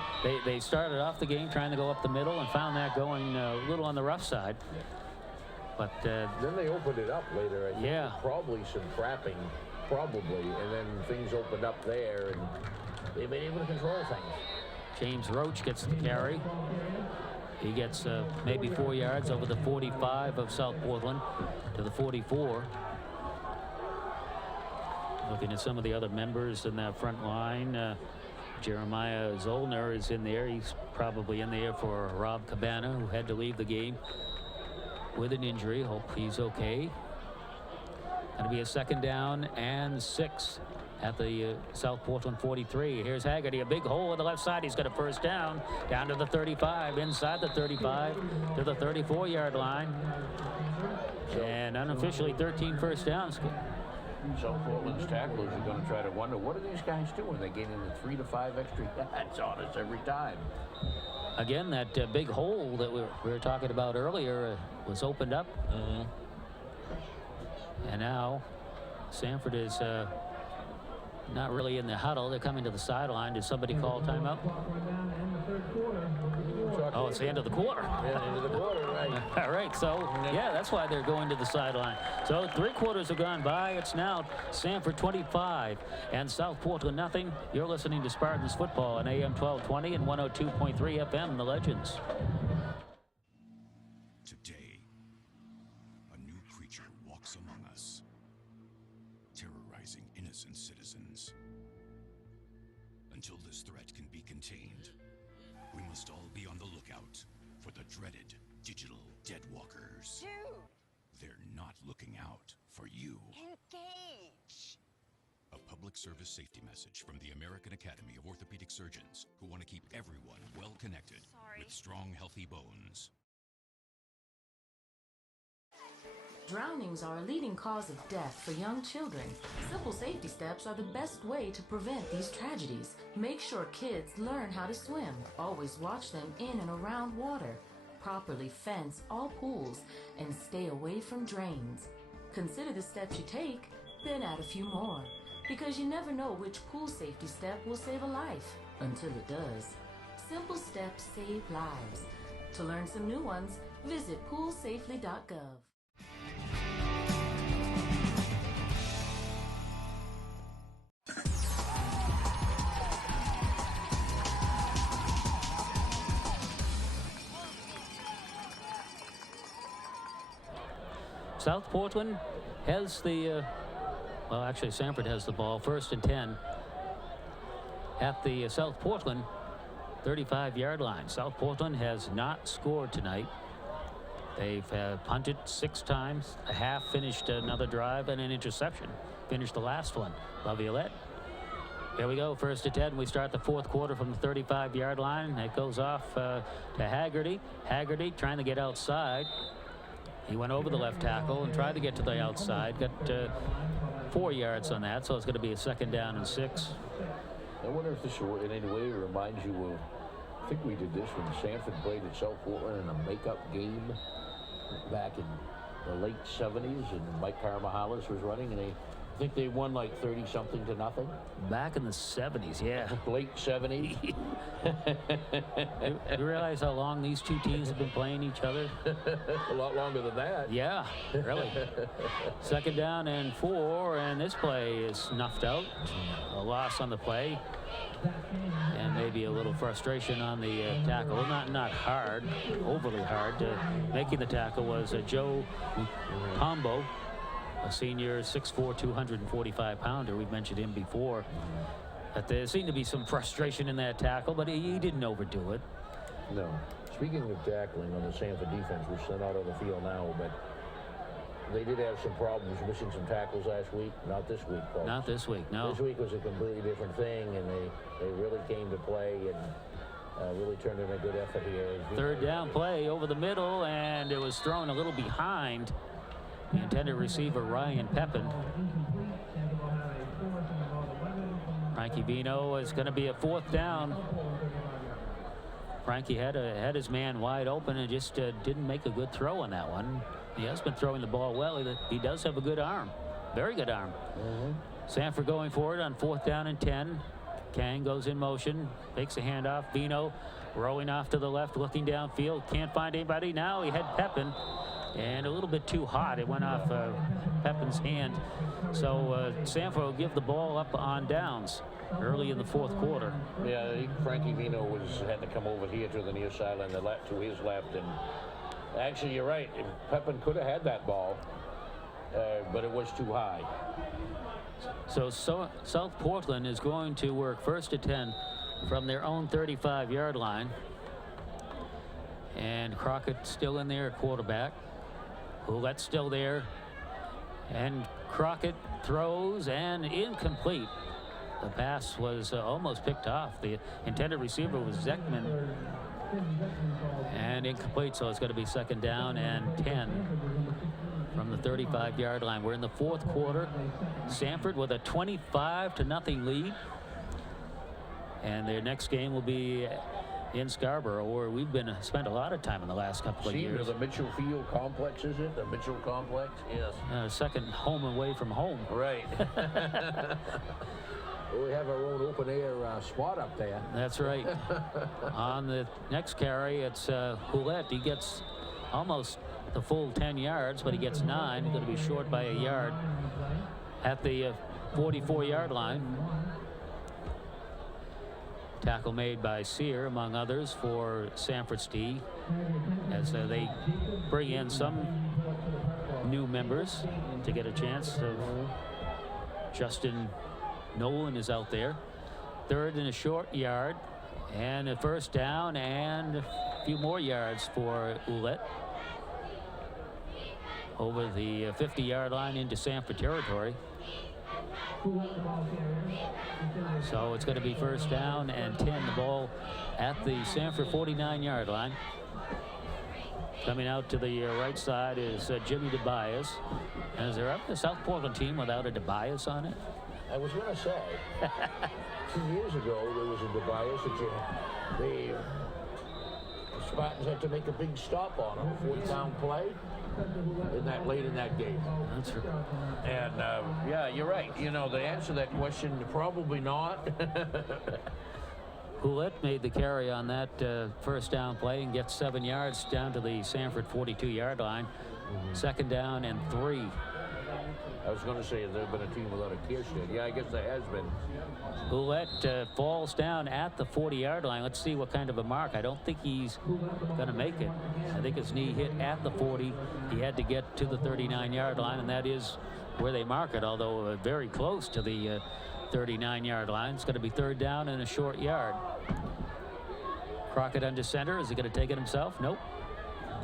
they started off the game trying to go up the middle and found that going a little on the rough side. But then they opened it up later. I think yeah, probably some trapping, and then things opened up there, and they've been able to control things. James Roach gets the carry. He gets maybe 4 yards over the 45 of South Portland to the 44. Looking at some of the other members in that front line, Jeremiah Zollner is in there. He's probably in there for Rob Cabana, who had to leave the game with an injury. Hope he's okay. Going to be a 2nd down and 6 at the South Portland 43. Here's Haggerty, a big hole on the left side. He's got a first down to the 35, inside the 35 to the 34-yard line. And unofficially 13 first downs. South Portland's tacklers are going to try to wonder, what are these guys doing? They're getting the 3 to 5 extra yards on us every time. Again, that big hole that we were talking about earlier was opened up. And now Sanford is not really in the huddle. They're coming to the sideline. Did somebody call timeout? Oh, it's the end of the quarter. Yeah, the end of the quarter, right. All right, so, yeah, that's why they're going to the sideline. So 3 quarters have gone by. It's now Sanford 25 and South Portland nothing. You're listening to Spartans Football on AM 1220 and 102.3 FM, The Legends. Today, a new creature walks among us, terrorizing innocent citizens. Until this threat can be contained, we must all be on the lookout for the dreaded digital deadwalkers. Dude! They're not looking out for you. Engage! A public service safety message from the American Academy of Orthopedic Surgeons, who want to keep everyone well connected with strong, healthy bones. Drownings are a leading cause of death for young children. Simple safety steps are the best way to prevent these tragedies. Make sure kids learn how to swim. Always watch them in and around water. Properly fence all pools and stay away from drains. Consider the steps you take, then add a few more. Because you never know which pool safety step will save a life until it does. Simple steps save lives. To learn some new ones, visit poolsafely.gov. South Portland has the, well, actually Sanford has the ball, 1st and 10 at the South Portland 35-yard line. South Portland has not scored tonight. They've punted 6 times, a half, finished another drive, and an interception. Finished the last one. Laviolette. Here we go, 1st and 10. We start the 4th quarter from the 35-yard line. It goes off to Haggerty. Haggerty trying to get outside. He went over the left tackle and tried to get to the outside. Got 4 yards on that, so it's going to be a 2nd down and 6. I wonder if this in any way reminds you of, I think we did this when Sanford played at South Portland in a makeup game back in the late 70s, and Mike Carmahalis was running, and I think they won like 30-something to nothing. Back in the 70s, yeah. Late 70s. You realize how long these two teams have been playing each other? A lot longer than that. Yeah, really. 2nd down and 4, and this play is snuffed out. A loss on the play. And maybe a little frustration on the tackle. Not hard, overly hard. Making the tackle was Joe Pombo, a senior, 6'4", 245-pounder. We've mentioned him before. But there seemed to be some frustration in that tackle, but he didn't overdo it. No. Speaking of tackling on the Sanford defense, we're sent out on the field now, but they did have some problems missing some tackles last week. Not this week, folks. Not this week, no. This week was a completely different thing, and they really came to play and really turned in a good effort here. 3rd down play over the middle, and it was thrown a little behind the intended receiver, Ryan Pepin. Frankie Vino is going to be a 4th down. Frankie had his man wide open and just didn't make a good throw on that one. He has been throwing the ball well. He does have a good arm. Very good arm. Sanford going forward on 4th down and 10. Kang goes in motion, makes a handoff. Vino rowing off to the left, looking downfield. Can't find anybody. Now he had Pepin, and a little bit too hot. It went off Pepin's hand. So Sanford will give the ball up on downs early in the 4th quarter. Yeah, Frankie Vino had to come over here to the near sideline, to his left, and actually you're right. Pepin could have had that ball, but it was too high. So South Portland is going to work 1st and 10 from their own 35-yard line. And Crockett still in there, quarterback. Ouellette's still there. And Crockett throws and incomplete. The pass was almost picked off. The intended receiver was Zekman. And incomplete, so it's going to be 2nd down and 10 from the 35-yard line. We're in the 4th quarter. Sanford with a 25-0 lead. And their next game will be in Scarborough, where we've spent a lot of time in the last couple of years. The Mitchell Field Complex, is it? The Mitchell Complex? Yes. Second home away from home. Right. We have our own open air spot up there. That's right. On the next carry, it's Ouellette. He gets almost the full 10 yards, but he gets 9. He's going to be short by a yard at the 44-yard line. Tackle made by Sear, among others, for Sanford's D, as they bring in some new members to get a chance. Justin Nolan is out there. 3rd and a short yard, and a 1st down, and a few more yards for Ouellette over the 50-yard line into Sanford territory. So it's going to be 1st down and 10. The ball at the Sanford 49-yard line. Coming out to the right side is Jimmy DeBias. And is there ever a South Portland team without a DeBias on it? I was going to say, 2 years ago, there was a DeBias that the Spartans had to make a big stop on him, a 4th-down play. Late in that game. That's right. And yeah, you're right. You know, the answer to that question, probably not. Ouellette made the carry on that 1st down play and gets 7 yards down to the Sanford 42-yard line. 2nd down and 3. I was going to say, has there been a team without a Kirsten? Yeah, I guess there has been. Ouellette falls down at the 40-yard line. Let's see what kind of a mark. I don't think he's going to make it. I think his knee hit at the 40. He had to get to the 39-yard line, and that is where they mark it, although very close to the 39-yard line. It's going to be 3rd down and a short yard. Crockett under center. Is he going to take it himself? Nope.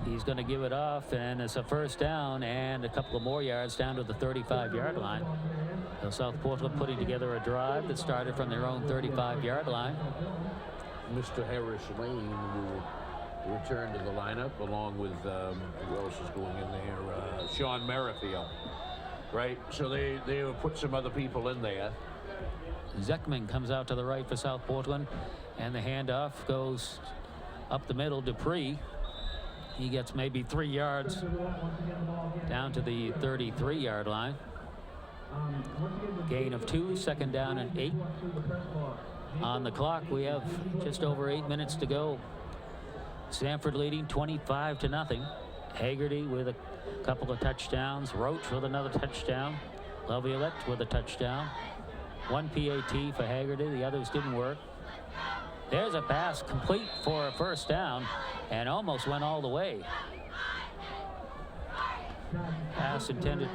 He's going to give it off, and it's a 1st down and a couple of more yards down to the 35-yard line. So South Portland putting together a drive that started from their own 35-yard line. Mr. Harris Lane will return to the lineup, along with who else is going in there? Sean Merrifield, right? So they will put some other people in there. Zekman comes out to the right for South Portland, and the handoff goes up the middle. Dupree. He gets maybe 3 yards down to the 33-yard line. Gain of 2, 2nd down and 8. On the clock, we have just over 8 minutes to go. Sanford leading 25-0. Haggerty with a couple of touchdowns. Roach with another touchdown. Laviolette with a touchdown. 1 PAT for Haggerty. The others didn't work. There's a pass complete for a 1st down and almost went all the way. Pass intended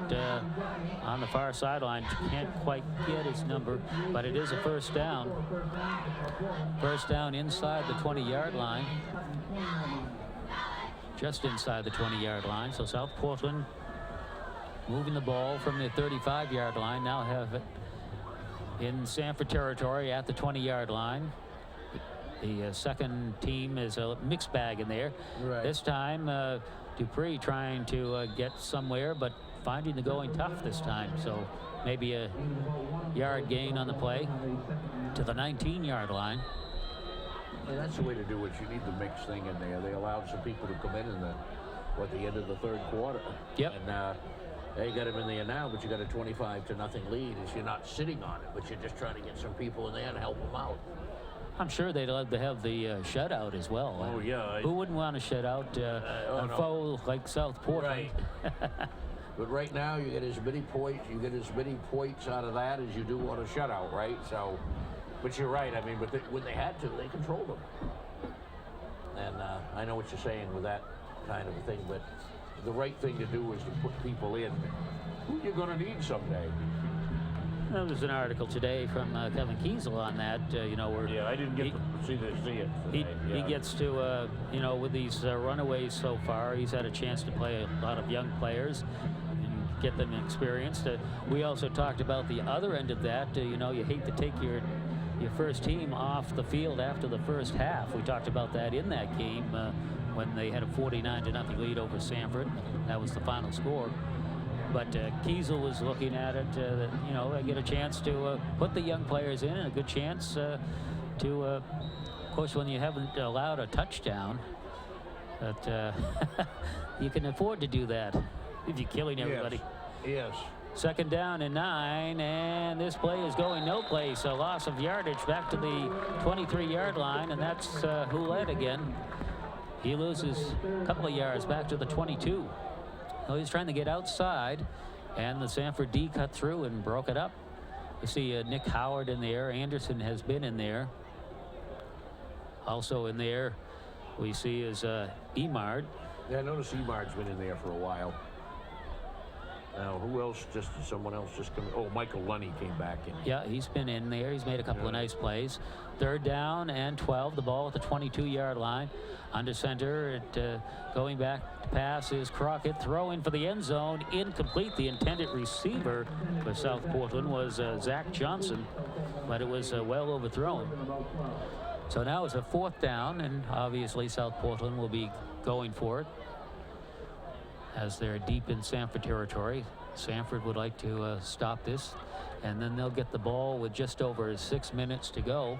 on the far sideline. Can't quite get his number, but it is a 1st down. 1st down inside the 20-yard line. Just inside the 20-yard line. So South Portland moving the ball from the 35-yard line. Now have it in Sanford territory at the 20-yard line. The second team is a mixed bag in there. Right. This time, Dupree trying to get somewhere, but finding the going tough this time. So maybe a yard gain on the play to the 19-yard line. Yeah, that's the way to do it. You need the mix thing in there. They allowed some people to come in the end of the third quarter. Yep. And they got him in there now, but you got a 25-0 lead. Is you're not sitting on it, but you're just trying to get some people in there and help them out. I'm sure they'd love to have the shutout as well. Oh, yeah. Who wouldn't want to shut out a foe like South Portland? Right. But right now, you get as many points out of that as you do on a shutout, right? So, but you're right. I mean, but when they had to, they controlled them. And I know what you're saying with that kind of a thing, but the right thing to do is to put people in who you're going to need someday. There was an article today from Kevin Kiesel on that. Where I didn't get to see it. He gets to, with these runaways so far, he's had a chance to play a lot of young players and get them experienced. We also talked about the other end of that. You hate to take your first team off the field after the first half. We talked about that in that game when they had a 49-0 lead over Sanford. That was the final score. But Kiesel was looking at it that, they get a chance to put the young players in, and a good chance to, of course, when you haven't allowed a touchdown, that you can afford to do that if you're killing everybody. Yes. Second down and 9, and this play is going no place. A loss of yardage back to the 23-yard line, and that's Hulett again. He loses a couple of yards back to the 22. Well, he's trying to get outside, and the Sanford D cut through and broke it up. You see Nick Howard in there. Anderson has been in there. Also in there, we see is Emard. Yeah, I noticed Emard's been in there for a while. Now, who else? Someone else just come. Oh, Michael Lunny came back in. Yeah, he's been in there. He's made a couple of nice plays. Third down and 12. The ball at the 22-yard line. Under center, going back to pass is Crockett. Throwing for the end zone. Incomplete. The intended receiver for South Portland was Zach Johnson, but it was well overthrown. So now it's a fourth down, and obviously South Portland will be going for it, as they're deep in Sanford territory. Sanford would like to stop this, and then they'll get the ball with just over 6 minutes to go,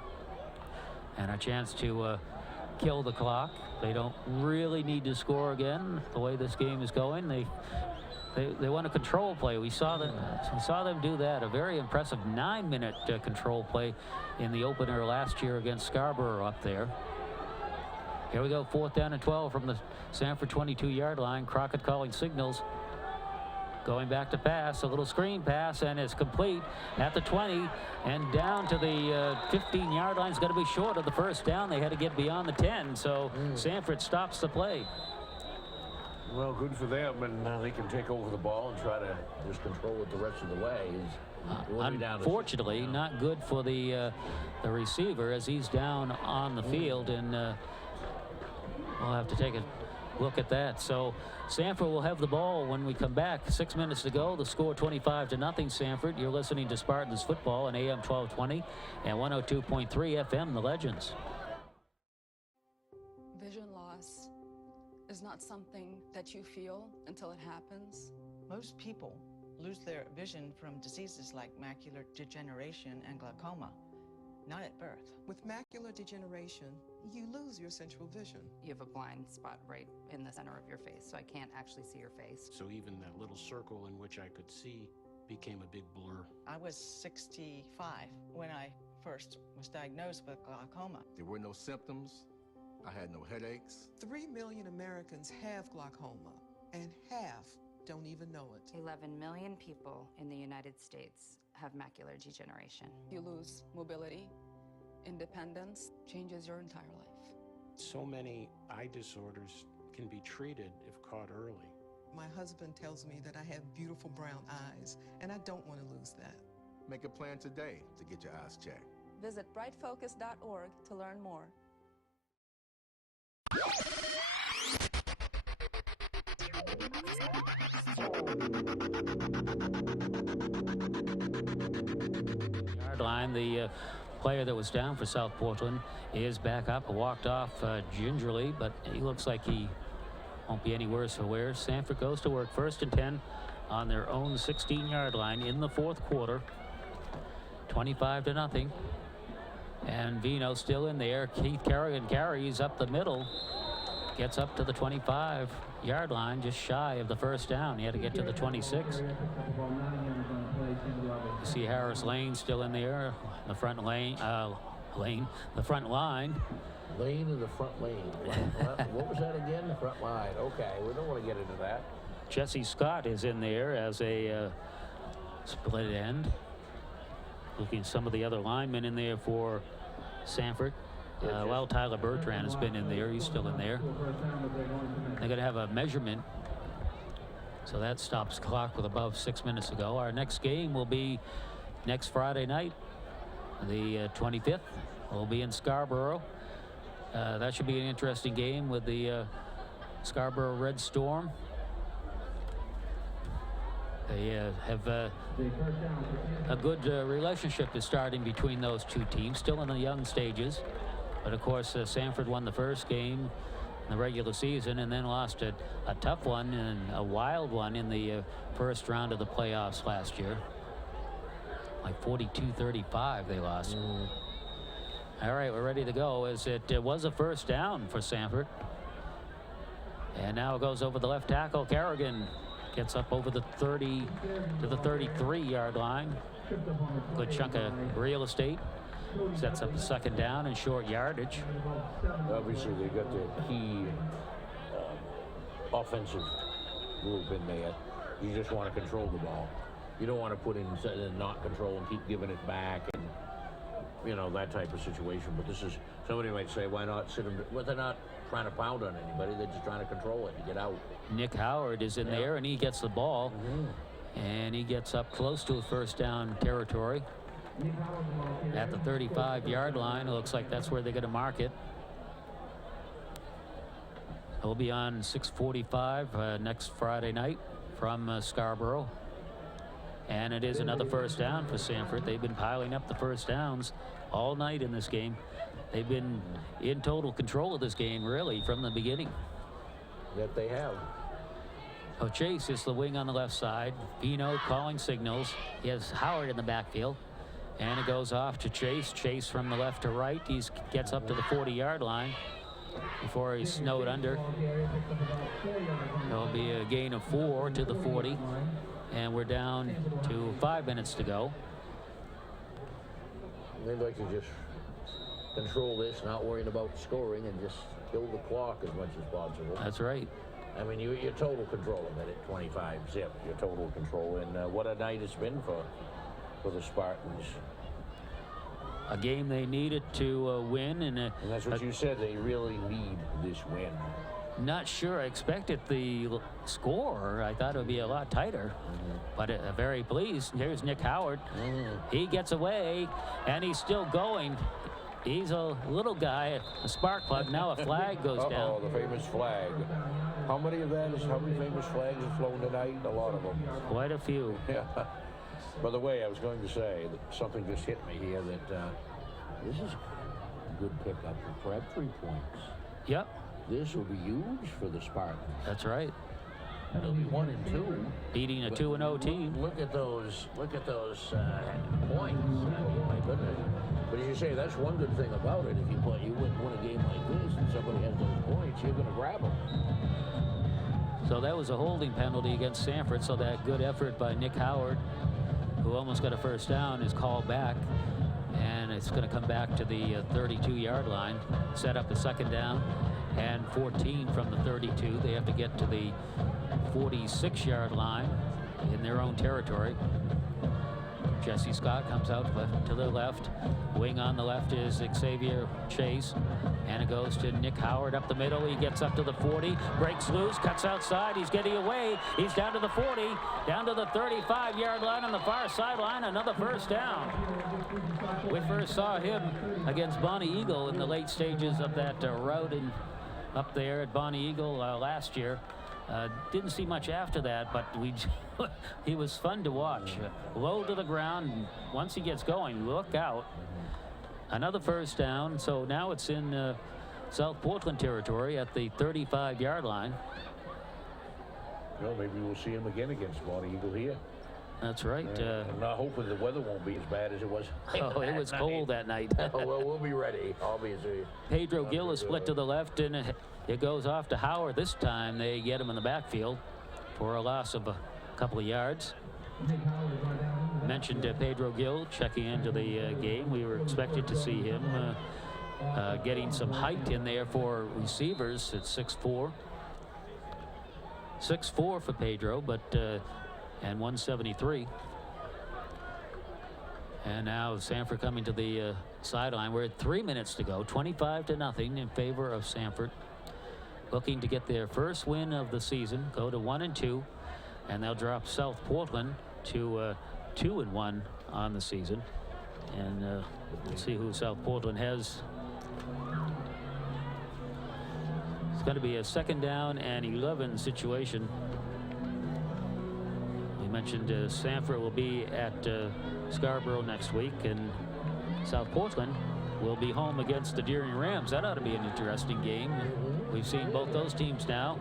and a chance to kill the clock. They don't really need to score again the way this game is going. They want a control play. We saw them do that. A very impressive 9-minute control play in the opener last year against Scarborough up there. Here we go, fourth down and 12 from the Sanford 22-yard line. Crockett calling signals. Going back to pass, a little screen pass, and it's complete at the 20 and down to the 15-yard line. Is going to be short of the first down. They had to get beyond the 10, so Sanford stops the play. Well, good for them, and now they can take over the ball and try to just control it the rest of the way. Unfortunately, not good for the receiver, as he's down on the field, and we'll have to take a look at that. So Sanford will have the ball when we come back. 6 minutes to go. The score 25-0 Sanford. You're listening to Spartans Football on AM 1220 and 102.3 FM, The Legends. Vision loss is not something that you feel until it happens. Most people lose their vision from diseases like macular degeneration and glaucoma, not at birth. With macular degeneration, you lose your central vision. You have a blind spot right in the center of your face, so I can't actually see your face. So even that little circle in which I could see became a big blur. I was 65 when I first was diagnosed with glaucoma. There were no symptoms. I had no headaches. 3 million Americans have glaucoma, and half don't even know it. 11 million people in the United States have macular degeneration. You lose mobility, independence, changes your entire life. So many eye disorders can be treated if caught early. My husband tells me that I have beautiful brown eyes, and I don't want to lose that. Make a plan today to get your eyes checked. Visit brightfocus.org to learn more. Yard line, the player that was down for South Portland is back up, walked off gingerly, but he looks like he won't be any worse for wear. Sanford goes to work, 1st and 10 on their own 16-yard line in the fourth quarter. 25-0. And Vino still in there. Keith Kerrigan carries up the middle. Gets up to the 25-yard line, just shy of the first down. He had to get to the 26. You see Harris Lane still in there. The front lane, the front line. Lane in the front lane. What was that again? The front line. Okay, we don't want to get into that. Jesse Scott is in there as a split end. Looking at some of the other linemen in there for Sanford. Well, Tyler Bertrand has been in there. He's still in there. They're going to have a measurement. So that stops the clock with about 6 minutes to go. Our next game will be next Friday night, the 25th. We'll be in Scarborough. That should be an interesting game with the Scarborough Red Storm. They have a good relationship is starting between those two teams, still in the young stages. But of course, Sanford won the first game in the regular season and then lost a tough one and a wild one in the first round of the playoffs last year. Like 42-35 they lost. All right, we're ready to go as it was a first down for Sanford. And now it goes over the left tackle. Kerrigan gets up over the 30 to the 33-yard line. Good chunk of real estate. Sets up a second down and short yardage. Obviously, they got the key offensive group in there. You just want to control the ball. You don't want to put in not control and keep giving it back and, you know, that type of situation. But this is, somebody might say, why not sit them? Well, they're not trying to pound on anybody. They're just trying to control it and get out. Nick Howard is in there, and he gets the ball. And he gets up close to first down territory. At the 35-yard line, it looks like that's where they're going to mark it. He'll be on 6:45 next Friday night from Scarborough. And it is another first down for Sanford. They've been piling up the first downs all night in this game. They've been in total control of this game, really, from the beginning. That they have. Oh, Chase is the wing on the left side. Pino calling signals. He has Howard in the backfield. And it goes off to Chase. Chase from the left to right. He gets up to the 40-yard line before he's snowed under. There'll be a gain of 4 to the 40. And we're down to 5 minutes to go. They'd like to just control this, not worrying about scoring, and just kill the clock as much as possible. That's right. I mean, you're total control of it at 25 zip. You're total control. And what a night it's been for the Spartans. A game they needed to win. And that's what you said. They really need this win. Not sure I expected the score. I thought it would be a lot tighter. But very pleased. Here's Nick Howard. He gets away, and he's still going. He's a little guy, a spark plug. Now a flag goes down. Oh, the famous flag. How many famous flags have flown tonight? A lot of them. Quite a few. Yeah. By the way, I was going to say that something just hit me here that this is a good pickup for perhaps 3 points. Yep. This will be huge for the Spartans. That's right. It'll be 1-2. Beating a 2-0 team. Look at those points. My goodness. But as you say, that's one good thing about it. If you win a game like this and somebody has those points, you're going to grab them. So that was a holding penalty against Sanford. So that good effort by Nick Howard, who almost got a first down, is called back. And it's going to come back to the 32-yard line. Set up a second down and 14 from the 32. They have to get to the 46-yard line in their own territory. Jesse Scott comes out to the left. Wing on the left is Xavier Chase. And it goes to Nick Howard up the middle. He gets up to the 40, breaks loose, cuts outside. He's getting away. He's down to the 40, down to the 35-yard line on the far sideline. Another first down. We first saw him against Bonnie Eagle in the late stages of that route up there at Bonnie Eagle last year. Didn't see much after that, but he was fun to watch. Low to the ground. Once he gets going, look out. Another first down. So now it's in South Portland territory at the 35-yard line. You know, maybe we'll see him again against Bonnie Eagle here. That's right. I'm not hoping the weather won't be as bad as it was. Oh, it was cold that night. Oh, well, we'll be ready, obviously. Pedro Gill is split to the left, and it goes off to Howard. This time they get him in the backfield for a loss of a couple of yards. Mentioned Pedro Gill checking into the game. We were expected to see him getting some height in there for receivers at 6'4". 6'4" for Pedro, but and 173. And now Sanford coming to the sideline. We're at 3 minutes to go. 25-0 in favor of Sanford. Looking to get their first win of the season, go to 1-2, and they'll drop South Portland to 2-1 on the season. And let's see who South Portland has. It's going to be a 2nd down and 11 situation. We mentioned Sanford will be at Scarborough next week, and South Portland will be home against the Deering Rams. That ought to be an interesting game. We've seen both those teams now.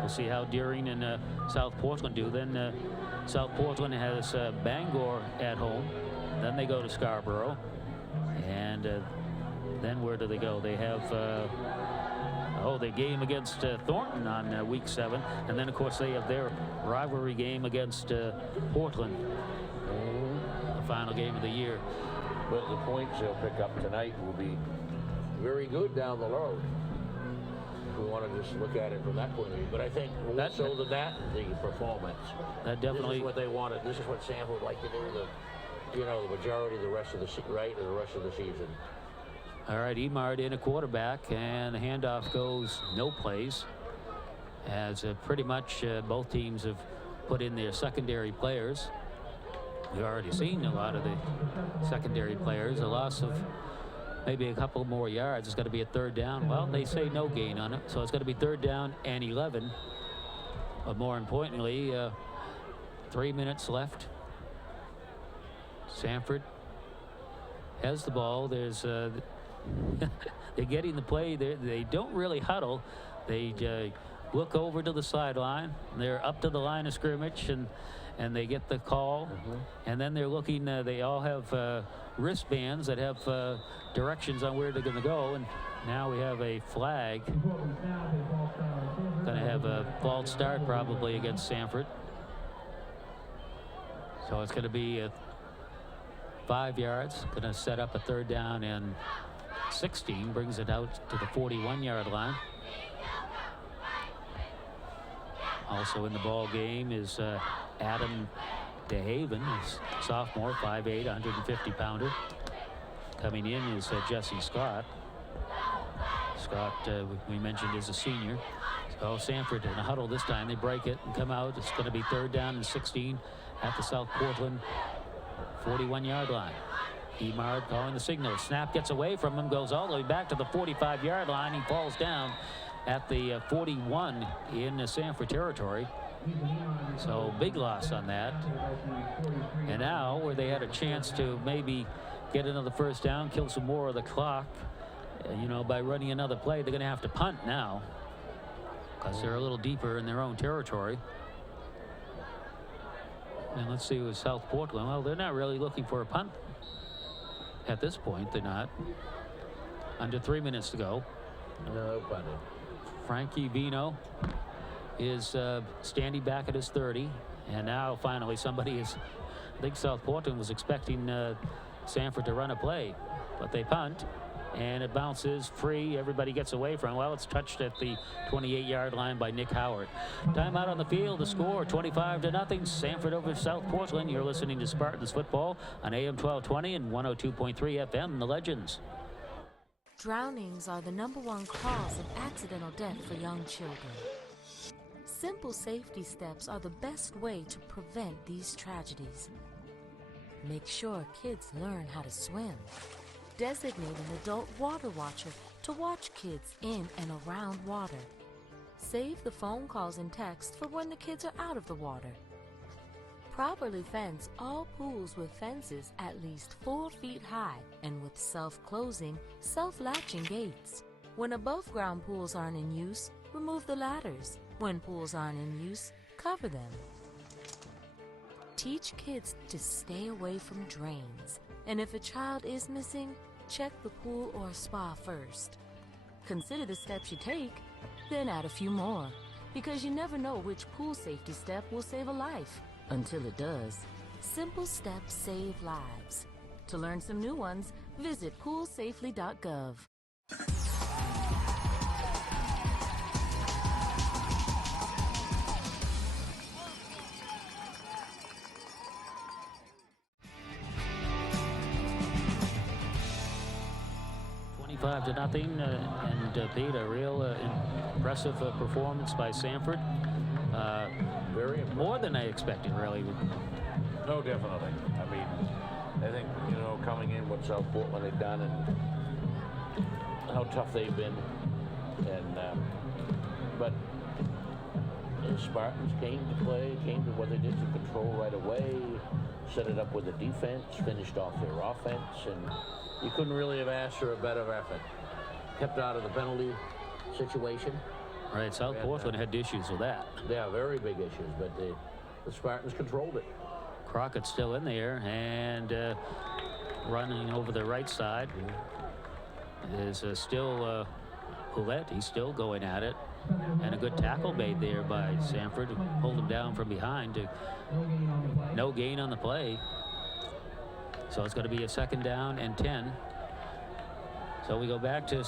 We'll see how Deering and South Portland do. Then South Portland has Bangor at home. Then they go to Scarborough. And then where do they go? They have the game against Thornton on week 7. And then, of course, they have their rivalry game against Portland. The final game of the year. But the points they'll pick up tonight will be very good down the road. If we want to just look at it from that point of view. But I think more so than that, the performance. That definitely. This is what they wanted. This is what Sanford would like to do. The majority of the rest of the season. All right, Emard in a quarterback, and the handoff goes no plays. As pretty much both teams have put in their secondary players. We've already seen a lot of the secondary players. A loss of maybe a couple more yards. It's going to be a 3rd down. Well, they say no gain on it, so it's going to be 3rd down and 11. But more importantly, 3 minutes left. Sanford has the ball. There's they're getting the play. They don't really huddle. They look over to the sideline. They're up to the line of scrimmage, and they get the call. And then they're looking. They all have wristbands that have directions on where they're going to go. And now we have a flag. Going to have a false start probably against Sanford. So it's going to be 5 yards. Going to set up a 3rd down and 16. Brings it out to the 41-yard line. Also in the ball game is Adam DeHaven, a sophomore, 5'8", 150-pounder. Coming in is Jesse Scott. Scott, we mentioned, is a senior. So Sanford in a huddle this time. They break it and come out. It's going to be 3rd down and 16 at the South Portland 41-yard line. Emard calling the signal. Snap gets away from him, goes all the way back to the 45-yard line. He falls down at the 41 in Sanford territory. So big loss on that. And now where they had a chance to maybe get another 1st down, kill some more of the clock, by running another play, they're going to have to punt now because they're a little deeper in their own territory. And let's see with South Portland. Well, they're not really looking for a punt at this point. They're not. Under 3 minutes to go. No punting. Frankie Vino is standing back at his 30. And now finally somebody is, I think South Portland was expecting Sanford to run a play, but they punt. And it bounces free. Everybody gets away from it. Well, it's touched at the 28-yard line by Nick Howard. Timeout on the field. The score 25-0. Sanford over South Portland. You're listening to Spartans football on AM 1220 and 102.3 FM. The Legends. Drownings are the #1 cause of accidental death for young children. Simple safety steps are the best way to prevent these tragedies. Make sure kids learn how to swim. Designate an adult water watcher to watch kids in and around water. Save the phone calls and texts for when the kids are out of the water. Properly fence all pools with fences at least 4 feet high and with self-closing, self-latching gates. When above-ground pools aren't in use, remove the ladders. When pools aren't in use, cover them. Teach kids to stay away from drains. And if a child is missing, check the pool or spa first. Consider the steps you take, then add a few more. Because you never know which pool safety step will save a life. Until it does. Simple steps save lives. To learn some new ones, visit poolsafely.gov. To nothing, and Pete, a real impressive performance by Sanford. Very impressive. More than I expected, really. No, definitely. I mean, I think, you know, coming in what South Portland had done and how tough they've been, and but the Spartans came to play, came to what they did to control right away, set it up with the defense, finished off their offense, and you couldn't really have asked for a better effort. Kept out of the penalty situation. Right, South Portland had issues with that. Yeah, very big issues, but the Spartans controlled it. Crockett's still in there, and running over the right side is still Poulette. He's still going at it. And a good tackle made there by Sanford, who pulled him down from behind. No gain on the play. So it's going to be a 2nd down and 10. So we go back to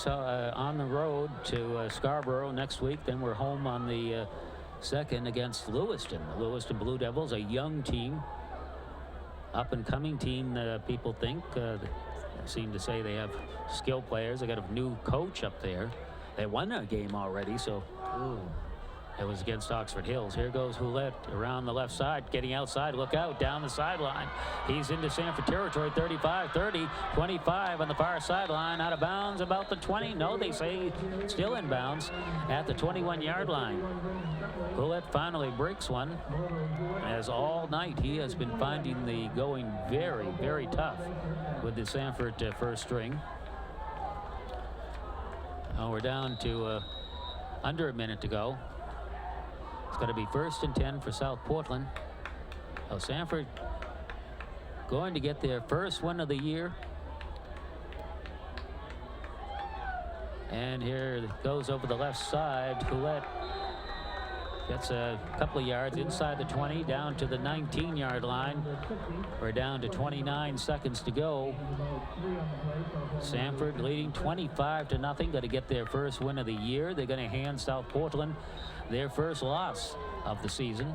on the road to Scarborough next week. Then we're home on the 2nd against Lewiston. The Lewiston Blue Devils, a young team, up-and-coming team, people think. They seem to say they have skilled players. They got a new coach up there. They won a game already, so it was against Oxford Hills. Here goes Houlette around the left side, getting outside. Look out, down the sideline. He's into Sanford territory, 35, 30, 25 on the far sideline, out of bounds about the 20. No, they say still in bounds at the 21-yard line. Houlette finally breaks one, as all night he has been finding the going very, very tough with the Sanford first string. Oh, we're down to under a minute to go. It's going to be 1st and 10 for South Portland. Oh, Sanford going to get their first win of the year. And here it goes over the left side. Houlette gets a couple of yards inside the 20, down to the 19-yard line. We're down to 29 seconds to go. Sanford leading 25-0. Going to get their first win of the year. They're going to hand South Portland their first loss of the season.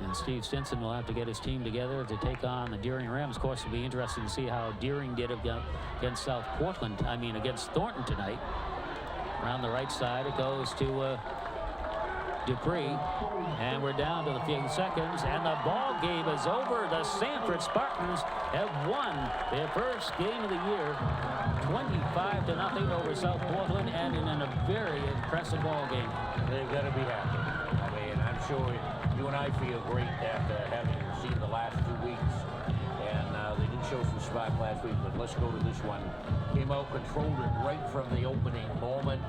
And Steve Stinson will have to get his team together to take on the Deering Rams. Of course, it'll be interesting to see how Deering did against South Portland. Against Thornton tonight. Around the right side, it goes to Dupree, and we're down to the few seconds, and the ball game is over. The Sanford Spartans have won their first game of the year, 25-0 over South Portland, and in a very impressive ball game. They've got to be happy. I mean, I'm sure you and I feel great after having seen the last 2 weeks, and they didn't show some spark last week, but let's go to this one. Came out, controlled it right from the opening moment.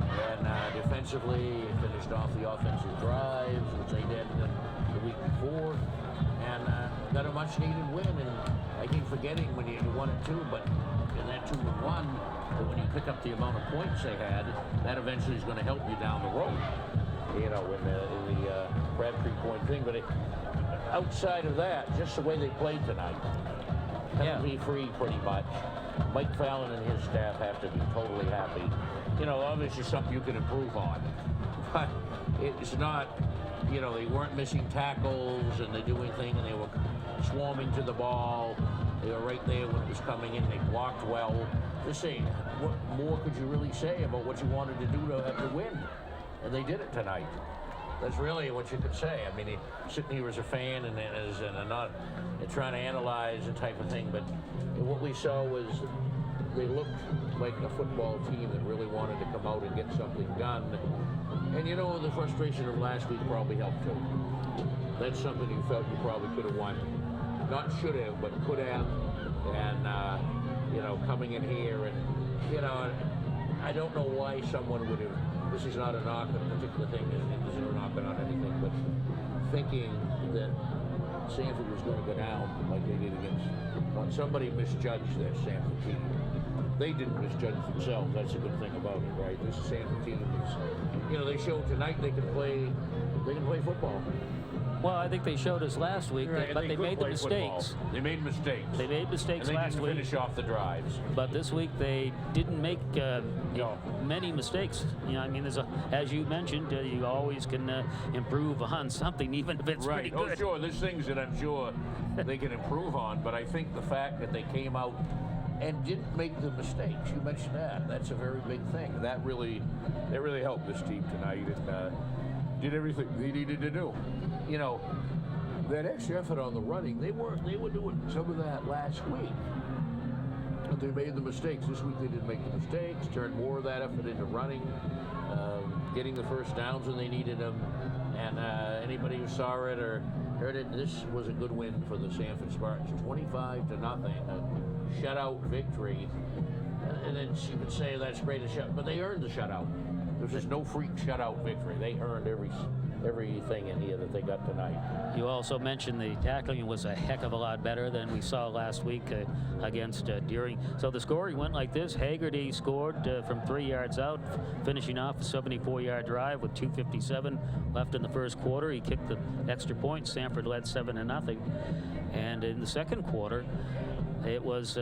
And defensively, finished off the offensive drives, which they did the week before, and got a much-needed win. And I keep forgetting when you won it 2, but in that 2-1, but when you pick up the amount of points they had, that eventually is going to help you down the road. You know, in the Crabtree point thing. But outside of that, just the way they played tonight, penalty-free pretty much. Mike Fallon and his staff have to be totally happy. You know, obviously something you can improve on. But it's not, you know, they weren't missing tackles and they do anything, and they were swarming to the ball. They were right there when it was coming in. They blocked well. Just saying, what more could you really say about what you wanted to do to win? And they did it tonight. That's really what you could say. I mean, sitting here as a fan and not trying to analyze the type of thing, but what we saw was they looked like a football team that really wanted to come out and get something done. And you know, the frustration of last week probably helped too. That's something you felt you probably could have won. Not should have, but could have. And, you know, coming in here and, you know, I don't know why someone would have this is not a knock on a particular thing, and there's no knocking on anything, but thinking that Sanford was going to go down like they did against, when somebody misjudged that Sanford team. They didn't misjudge themselves. That's a good thing about it, right? This Sanford team is, you know, they showed tonight they can play football. Well, I think they showed us last week, Right, but they made the mistakes. Football. They made mistakes. They made mistakes and they last didn't week. finish off the drives. But this week they didn't make many mistakes. You know, I mean, as you mentioned, you always can improve on something, even if it's pretty good. Oh, sure. There's things that I'm sure they can improve on, but I think the fact that they came out and didn't make the mistakes, you mentioned that. That's a very big thing. That really helped this team tonight and did everything they needed to do. You know, that extra effort on the running, they were doing some of that last week. But they made the mistakes. This week they didn't make the mistakes, turned more of that effort into running, getting the first downs when they needed them. And anybody who saw it or heard it, this was a good win for the Sanford Spartans, 25-0, a shutout victory. And then you could say that's great, but they earned the shutout. There's just no freak shutout victory. They earned everything in here that they got tonight. You also mentioned the tackling was a heck of a lot better than we saw last week against Deering. So the scoring went like this. Haggerty scored from 3 yards out, finishing off a 74-yard drive with 2:57 left in the first quarter. He kicked the extra point. Sanford led 7-0. And in the second quarter, it was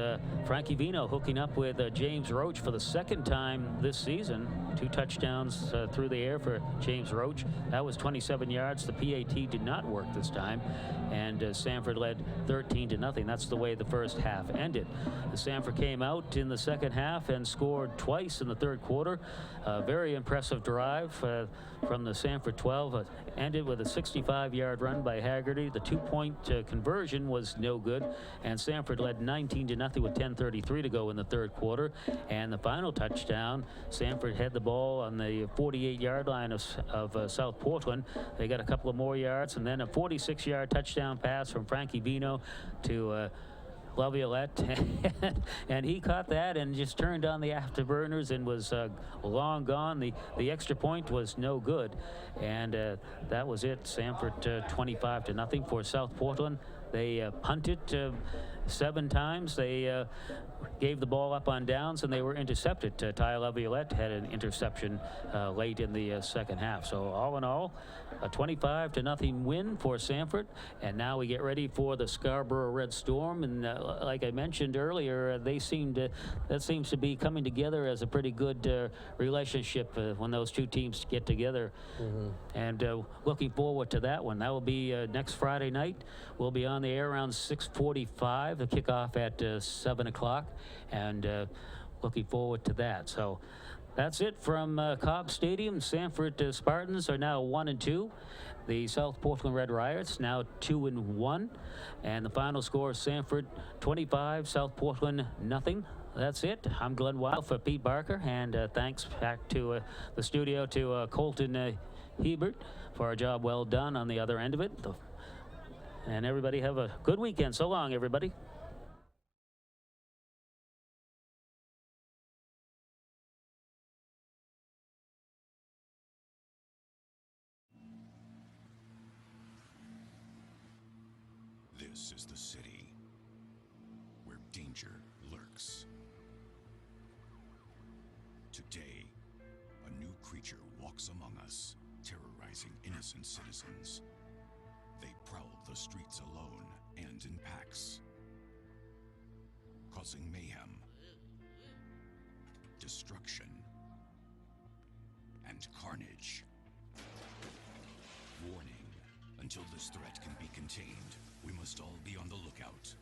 Frankie Vino hooking up with James Roach for the second time this season. 2 touchdowns through the air for James Roach. That was 27 yards. The PAT did not work this time, and Sanford led 13-0. That's the way the first half ended. Sanford came out in the second half and scored twice in the third quarter. A very impressive drive from the Sanford 12. Ended with a 65-yard run by Haggerty. The 2-point conversion was no good, and Sanford led 19-0 with 10:33 to go in the third quarter. And the final touchdown, Sanford had the ball on the 48-yard line of South Portland. They got a couple of more yards, and then a 46-yard touchdown pass from Frankie Vino to Laviolette, and he caught that and just turned on the afterburners and was long gone. The extra point was no good, and that was it. Sanford 25-0 for South Portland. They punted 7 times. They gave the ball up on downs, and they were intercepted. Ty Laviolette had an interception late in the second half. So all in all, a 25-0 win for Sanford. And now we get ready for the Scarborough Red Storm. And like I mentioned earlier, that seems to be coming together as a pretty good relationship when those two teams get together. And looking forward to that one. That will be next Friday night. We'll be on the air around 6:45. The kickoff at 7 o'clock. And looking forward to that. So that's it from Cobb Stadium. Sanford Spartans are now 1-2. The South Portland Red Riots now 2-1. And the final score, Sanford 25, South Portland nothing. That's it. I'm Glenn Wild for Pete Barker. And thanks back to the studio to Colton Hebert for a job well done on the other end of it. And everybody have a good weekend. So long, everybody. This is the city where danger lurks. Today, a new creature walks among us, terrorizing innocent citizens. They prowl the streets alone and in packs, causing mayhem, destruction, and carnage. Warning, until this threat can be contained, we must all be on the lookout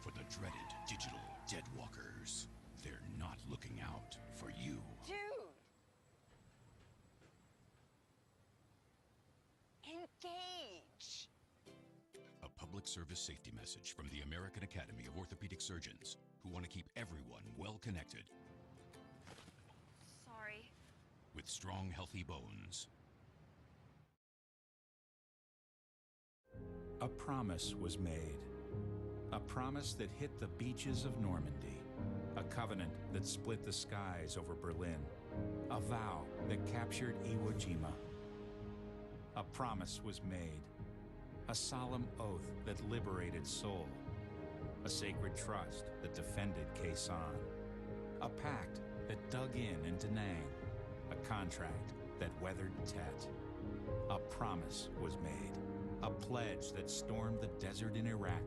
for the dreaded digital deadwalkers. They're not looking out for you. Dude! Engage! A public service safety message from the American Academy of Orthopedic Surgeons, who want to keep everyone well connected. Sorry. With strong, healthy bones. A promise was made. A promise that hit the beaches of Normandy. A covenant that split the skies over Berlin. A vow that captured Iwo Jima. A promise was made. A solemn oath that liberated Seoul. A sacred trust that defended Khe-Sanh. A pact that dug into Nang. A contract that weathered Tet. A promise was made. A pledge that stormed the desert in Iraq.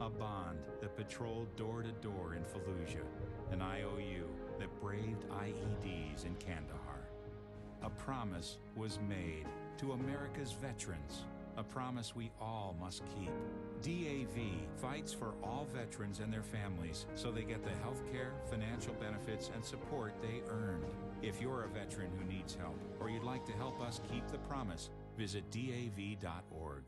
A bond that patrolled door to door in Fallujah. An IOU that braved IEDs in Kandahar. A promise was made to America's veterans. A promise we all must keep. DAV fights for all veterans and their families so they get the health care, financial benefits, and support they earned. If you're a veteran who needs help or you'd like to help us keep the promise, visit DAV.org.